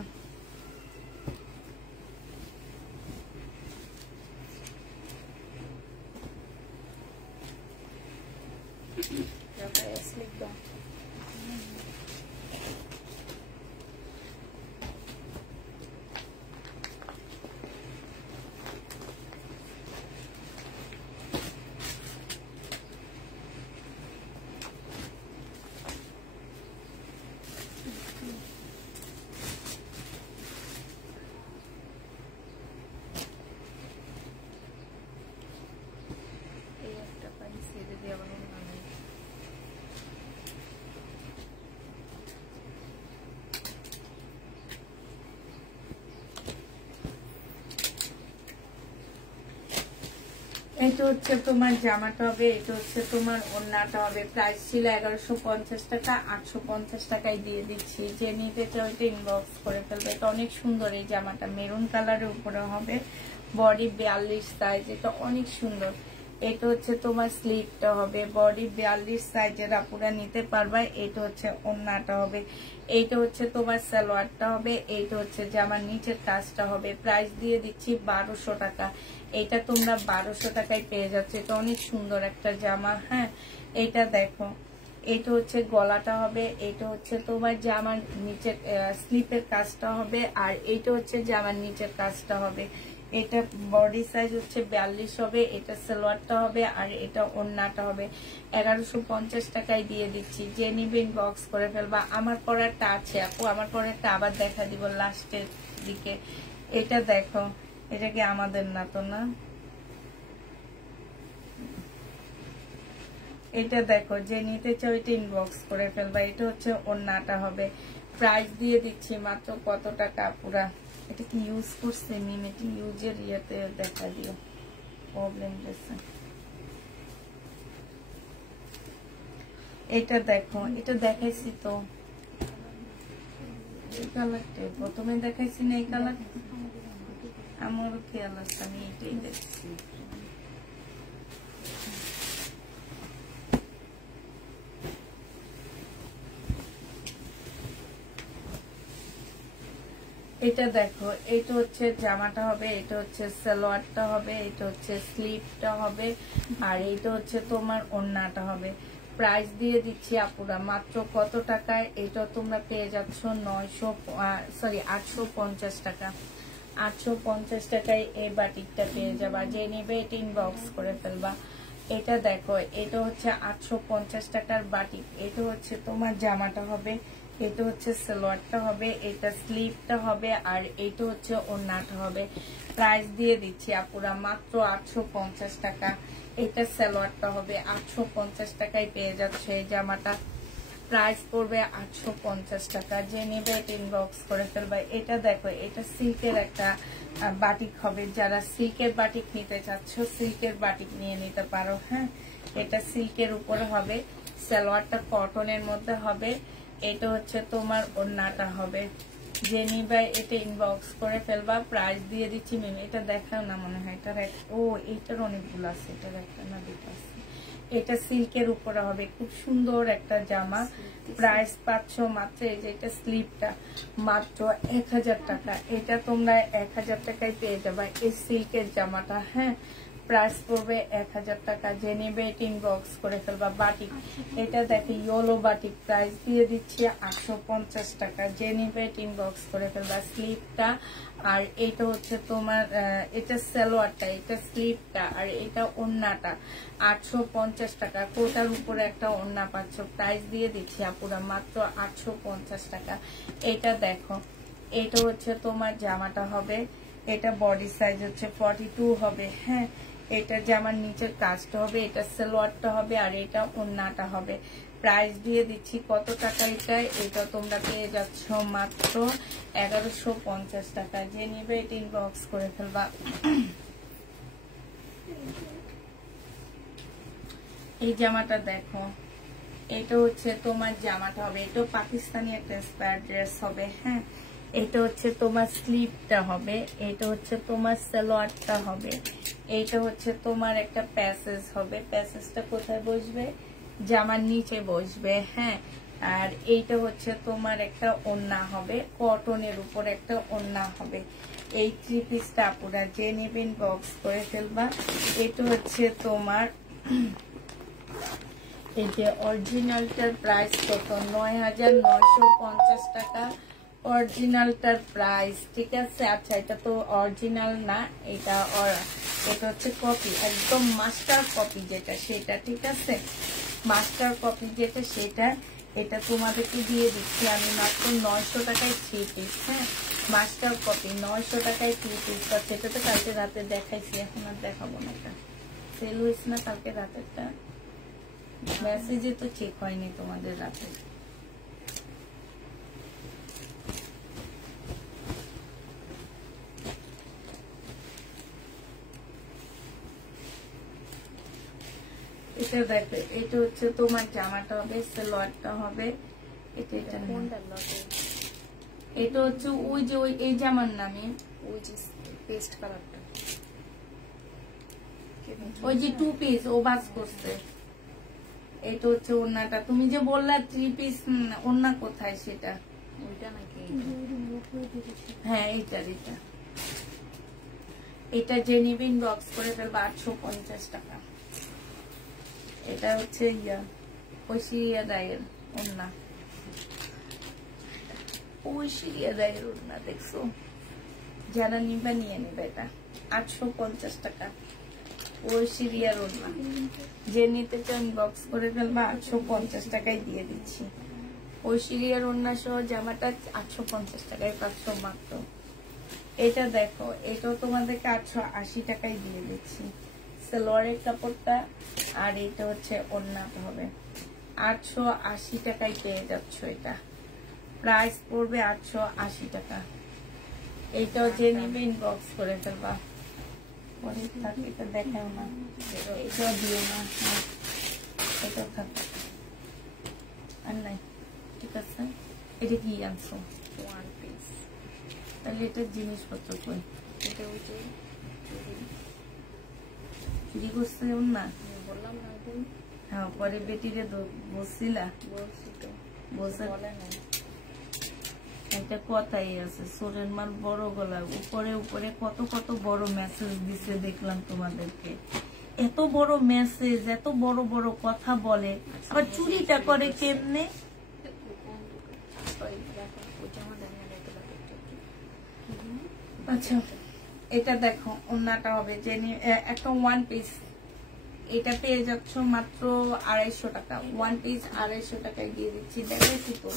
এটা হচ্ছে তোমার জামাটা হবে, এটা হচ্ছে তোমার ওড়নাটা হবে। প্রাইস ছিল 1150 টাকা, 850 টাকায় দিয়ে দিচ্ছি। যে নিতে চাও এটা ইনবক্স করে ফেলবে। এটা অনেক সুন্দর এই জামাটা, মেরুন কালারের উপরে হবে, বডি 42 সাইজ, এটা অনেক সুন্দর। এটা হচ্ছে তোমার স্লিভটা হবে, বডি 42 সাইজের আপুরা নিতে পারবা। এটা হচ্ছে ওড়নাটা হবে, এইটা হচ্ছে তোমার সালোয়ারটা হবে, এইটা হচ্ছে জামার নিচের কাজটা হবে। প্রাইস দিয়ে দিচ্ছি 1200 টাকা। এটা তোমরা 1200 টাকায় পেয়ে যাচ্ছে। এটা অনেক সুন্দর একটা জামা। হ্যাঁ, এটা দেখো, এটা হচ্ছে গলাটা হবে, এটা হচ্ছে তোমার জামার নিচের স্লিপের কাজটা হবে, আর এইটা হচ্ছে জামার নিচের কাজটা হবে। এটা বডি সাইজ হচ্ছে 42 হবে, এটা সালোয়ারটা হবে, আর এটা ওড়নাটা হবে। 1150 টাকায় দিয়ে দিচ্ছি। যে নিবে ইনবক্স করে ফেলবা। আমার পরারটা আছে আপু, আমার পরারটা আবার দেখা দিব লাস্টের দিকে। এটা দেখো, এটা কি আমাদের না তো না? এটা দেখো, যে নিতে চাও এটা ইনবক্স করে ফেলবা। এটা হচ্ছে ওড়নাটা হবে। প্রাইস দিয়ে দিচ্ছি মাত্র কত টাকা পুরা। এটা কি ইউজ করছে মিম? এটা ইউজের ইয়েতে দেখা দিও, প্রবলেম দিচ্ছে। এটা দেখো, এটা দেখাইছি তো, এই কালারটা প্রথমে দেখাইছি না? এই কালার আমারও খেয়াল আছে, আমি এটাই দেখছি। এটা দেখো, এটা হচ্ছে জামাটা হবে, এটা হচ্ছে সালোয়ারটা হবে, এটা হচ্ছে স্লিভটা হবে, আর এটা হচ্ছে তোমার ওড়নাটা হবে। প্রাইস দিয়ে দিচ্ছি আপুরা মাত্র কত টাকায়? এটা তোমরা পেয়ে যাচ্ছ 850 টাকা। 850 টাকায় এই বাটিকটা পেয়ে যাবা। যে নিবে এটা ইনবক্স করে ফেলবা। এটা দেখো, এটা হচ্ছে 850 টাকার বাটিক। এটা হচ্ছে তোমার জামাটা হবে, এটা হচ্ছে সালোয়ারটা হবে, এটা স্লিভটা হবে, আর এটা হচ্ছে ওড়নাটা হবে। প্রাইস দিয়ে দিচ্ছি আপুরা মাত্র 850 টাকা। এটা সালোয়ারটা হবে, 850 টাকায় পেয়ে যাচ্ছে এই জামাটা। প্রাইস পড়বে 850 টাকা। যে নেবে এটা ইনবক্স করে ফেলবে। এটা দেখো, এটা সিল্কের একটা বাটিক হবে। যারা সিল্কের বাটিক নিতে চাচ্ছ, সিল্কের বাটিক নিয়ে নিতে পারো। হ্যাঁ, এটা সিল্কের উপরে হবে, সালোয়ারটা কটনের মধ্যে হবে, এটা হচ্ছে তোমার ওড়নাটা হবে। যে নিবে এটা ইনবক্স করে ফেলবা। প্রাইস দিয়ে দিচ্ছি মিম। এটা দেখাও না মনে হয়, এটার এইটার অনেকগুলো আছে, এটা একটা না দুটো আছে। এটা সিল্কের উপরে হবে, খুব সুন্দর একটা জামা। প্রাইস পাচ্ছ মাত্র, এই যে এটা স্লিভটা মাত্র 1000 টাকা। এটা তোমরা 1000 টাকায় পেয়ে যাবা এই সিল্কের জামাটা। হ্যাঁ, প্রাইস পড়বে 1000 টাকা। যে নেবে এটা ইনবক্স করে ফেলবা। বাটিক, এটা দেখো ইয়েলো বাটিক, প্রাইস দিয়ে দিচ্ছি 850 টাকা। যে নেবে এটা ইনবক্স করে ফেলবা। স্লিভটা, আর এটা হচ্ছে তোমার এটা সালোয়ারটা, এটা স্লিভটা, আর এটা ওড়নাটা। 850 টাকা। কোটার উপরে একটা ওড়না পাচ্ছ। প্রাইস দিয়ে দিচ্ছি আপুরা মাত্র 850 টাকা। এটা দেখো, এটা হচ্ছে তোমার জামাটা হবে, এটা বডি সাইজ হচ্ছে 42 হবে। হ্যাঁ, এটা জামার নিচের কাজটা হবে, এটা সালোয়ারটা হবে, আর এটা ওড়নাটা হবে। প্রাইস দিয়ে দিচ্ছি কত টাকা এটাই? এটা তোমরা পেয়ে যাচ্ছ মাত্র 1150 টাকা। যে নিবে এটা ইনবক্স করে ফেলবা। এই জামাটা দেখো, এটা হচ্ছে তোমার জামাটা হবে, এটা পাকিস্তানি একটা ইন্সপায়ার্ড ড্রেস হবে। হ্যাঁ, এটা হচ্ছে তোমার স্লিভটা হবে, এটা হচ্ছে তোমার সালোয়ারটা হবে, এইটা হচ্ছে তোমার একটা প্যাসেজ হবে। প্যাসেজটা কোথায় বসবে? জামার নিচে বসবে। হ্যাঁ, আর এইটা হচ্ছে তোমার একটা ওড়না হবে, কটনের উপর একটা ওড়না হবে। এই 3 পিসটা আপুরা যে নেবেন বক্স করে ফেলবা। এটা হচ্ছে তোমার এই যে অরিজিনালটার প্রাইস কত? 9950 টাকা অরিজিনালটার প্রাইস। ঠিক আছে, আচ্ছা এটা তো অরিজিনাল না, এটা হচ্ছে কপি, একদম মাস্টার কপি যেটা সেটা। ঠিক আছে, মাস্টার কপি যেটা সেটা। এটা তোমাদেরকে দিয়ে দিচ্ছি আমি মাত্র 900 টাকায় 3 পিস। হ্যাঁ, মাস্টার কপি 900 টাকায় 3 পিস। সেটা তো কালকে রাতে দেখাইছি, এখন আর দেখাবো না। এটা সেল হয়েছে না কালকে রাতেরটা, মেসেজে তো চেক হয়নি তোমাদের রাতে। এটা দেখো, এটা হচ্ছে তোমার জামাটা হবে, সালোয়ারটা হবে, এটা কোনটা লাগে? এটা হচ্ছে ওই যে ওই এই জামার নামে, ওই যে পেস্ট কালারটা, ওই যে 2 পিস ও বাস করছে। এটা হচ্ছে ওড়নাটা, তুমি যে বললা 3 পিস ওড়না কোথায় সেটা? ওইটা নাকি? হ্যাঁ এটা এটা যে নিবে ইনবক্স করে ফেলবে 850 টাকা। এটা হচ্ছে ঐশিরিয়া রায়ের ওড়না, ঐশিরিয়া রায়ের ওড়না দেখছো, যারা নিবা নিয়ে নেবে। এটা 850 টাকা ঐশিরিয়ার ওড়না, যে নিতে চান ইনবক্স করে ফেলবা, 850 টাকায় দিয়ে দিচ্ছি। ঐশিরিয়ার ওড়না সহ জামাটা 850 টাকায় 500 মাত্র। এটা দেখো, এটাও তোমাদেরকে 880 টাকায় দিয়ে দিচ্ছি, সালোয়ারের কাপড়টা, আর এটা হচ্ছে ওড়নাটা হবে। 880 টাকায় পেয়ে যাচ্ছ। এটা প্রাইস পড়বে 880 টাকা। এইটাও যে নিবে ইনবক্স করে ফেলবা। পরে থাক, এটা দেখাও না, এটাও দিও না, এটাও থাক আর নাই। ঠিক আছে, এটা কি আনছো? 1 পিস। তাহলে এটার জিনিসপত্র কই? এটা ওই যে চুরি করছে না? বললাম না একদিন, হ্যাঁ, পরে বেটিরে বসছিলা, বলছি তো, বসে বলে নাই। একটা কথাই আছে, সোরের মাল বড় গলা, উপরে উপরে কত কত বড় মেসেজ দিছে দেখলাম তোমাদেরকে। এত বড় মেসেজ, এত বড় বড় কথা বলে, আবার চুরিটা করে কেমনে? আচ্ছা, এটা দেখো, ওড়নাটা হবে যে একটা 1 পিস, এটা পেয়ে যাচ্ছ মাত্র 250 টাকা। 1 পিস 250 টাকায় দিয়ে দিচ্ছি, দেখাচ্ছি তো।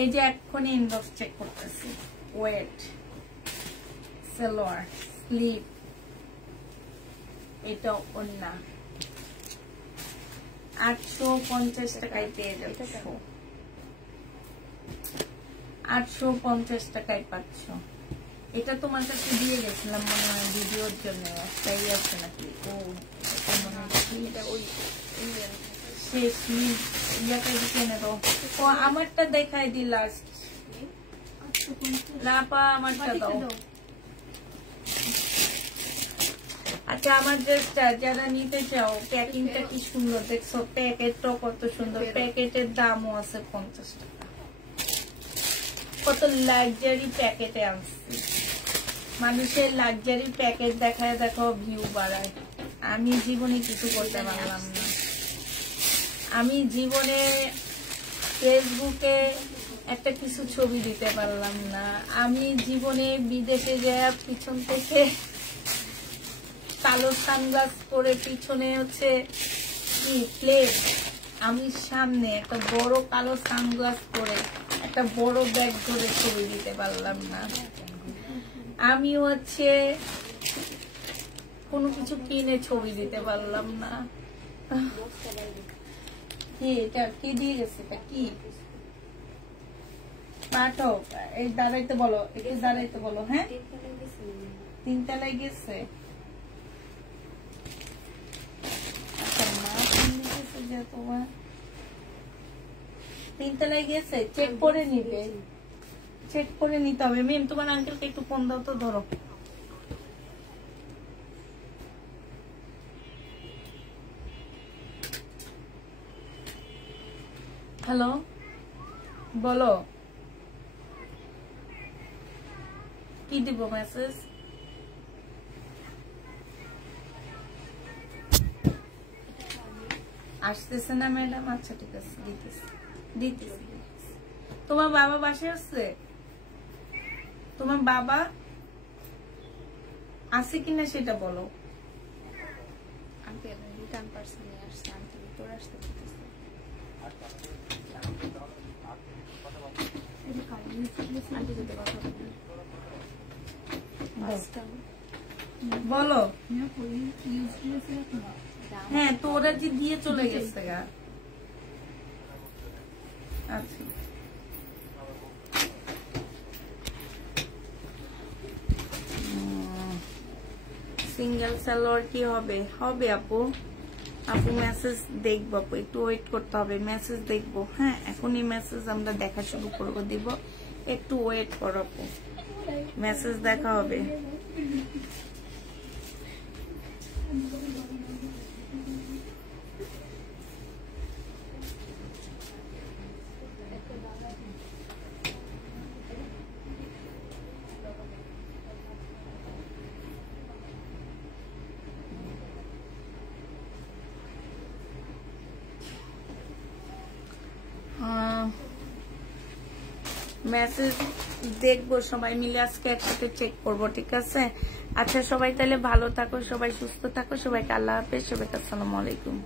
এই যে এক্ষুনি ইনবক্স চেক করতেছি। ওয়েট, সালোয়ার, স্লিভ, এটা ওড়না 850 টাকায় পেয়ে যাচ্ছ, 850 টাকায় পাচ্ছ। এটা তোমার কাছে দিয়ে গেছিলাম মনে হয় ভিডিওর জন্য, একটাই আছে নাকি? ও মনে হয় এটা ওই শেষ ইয়াটা দিকে নেব। ও আমারটা দেখাই দি লাস্ট, রাপা আমারটা দাও। আচ্ছা, আমার ড্রেসটা যারা নিতে চাও, প্যাকিংটা কি সুন্দর দেখছো, প্যাকেটটাও কত সুন্দর, প্যাকেটের দামও আছে 50 টাকা। কত লাক্সারি প্যাকেটে আনছি, মানুষের লাক্সারি প্যাকেট দেখায় দেখো ভিউ বাড়ায়। আমি জীবনে কিছু করতে পারলাম না, আমি জীবনে ফেসবুকে একটা কিছু ছবি দিতে পারলাম না, আমি জীবনে বিদেশে যাওয়া পিছন থেকে কালো সানগ্লাস পরে, পিছনে হচ্ছে কি প্লেট, আমি সামনে একটা বড় কালো সানগ্লাস পরে একটা বড় ব্যাগ ধরে ছবি দিতে পারলাম না। আমি হচ্ছে কোনো কিছু কিনে ছবি দিতে পারলাম না। কি এটা কি দিয়ে গেছে, এটা কি পাঠক? এই দাঁড়াইতে বলো, একটু দাঁড়াইতে বলো। হ্যাঁ, 3 তলায় গেছে। আচ্ছা, মা ফোন দিয়েছে যে তোমার 3 তলায় গেছে, চেক করে নিবে, চেক করে নিতে হবে। মেম, তোমার আঙ্কেলকে একটু ফোন দাও তো, ধরো। হ্যালো, বলো কি দিব মেসেজ? আসতেছে না ম্যাডাম? আচ্ছা ঠিক আছে, দিতেছি দিতেছি। তোমার বাবা বাসায় আসছে? তোমার বাবা আছে কিনা সেটা বলো। আঙ্কেল রিটার্ন পার্সেল নিয়ে আসছে, আঙ্কেল তোর আসতে বলো। হ্যাঁ, তো ওরা যে দিয়ে চলে গেছে গা। আচ্ছা সিঙ্গেল সালোয়ার কি হবে? হবে আপু, আপু মেসেজ দেখবো আপু, একটু ওয়েট করতে হবে, মেসেজ দেখবো। হ্যাঁ, এখনই মেসেজ আমরা দেখা শুরু করবো, দিব, একটু ওয়েট করো আপু, মেসেজ দেখা হবে। মেসেজ দেখবো, সবাই মিলে আজকে একসাথে চেক করবো, ঠিক আছে? আচ্ছা সবাই তাহলে ভালো থাকো, সবাই সুস্থ থাকো, সবাইকে আল্লাহ হাফেজ, সবাইকে আসসালামু আলাইকুম।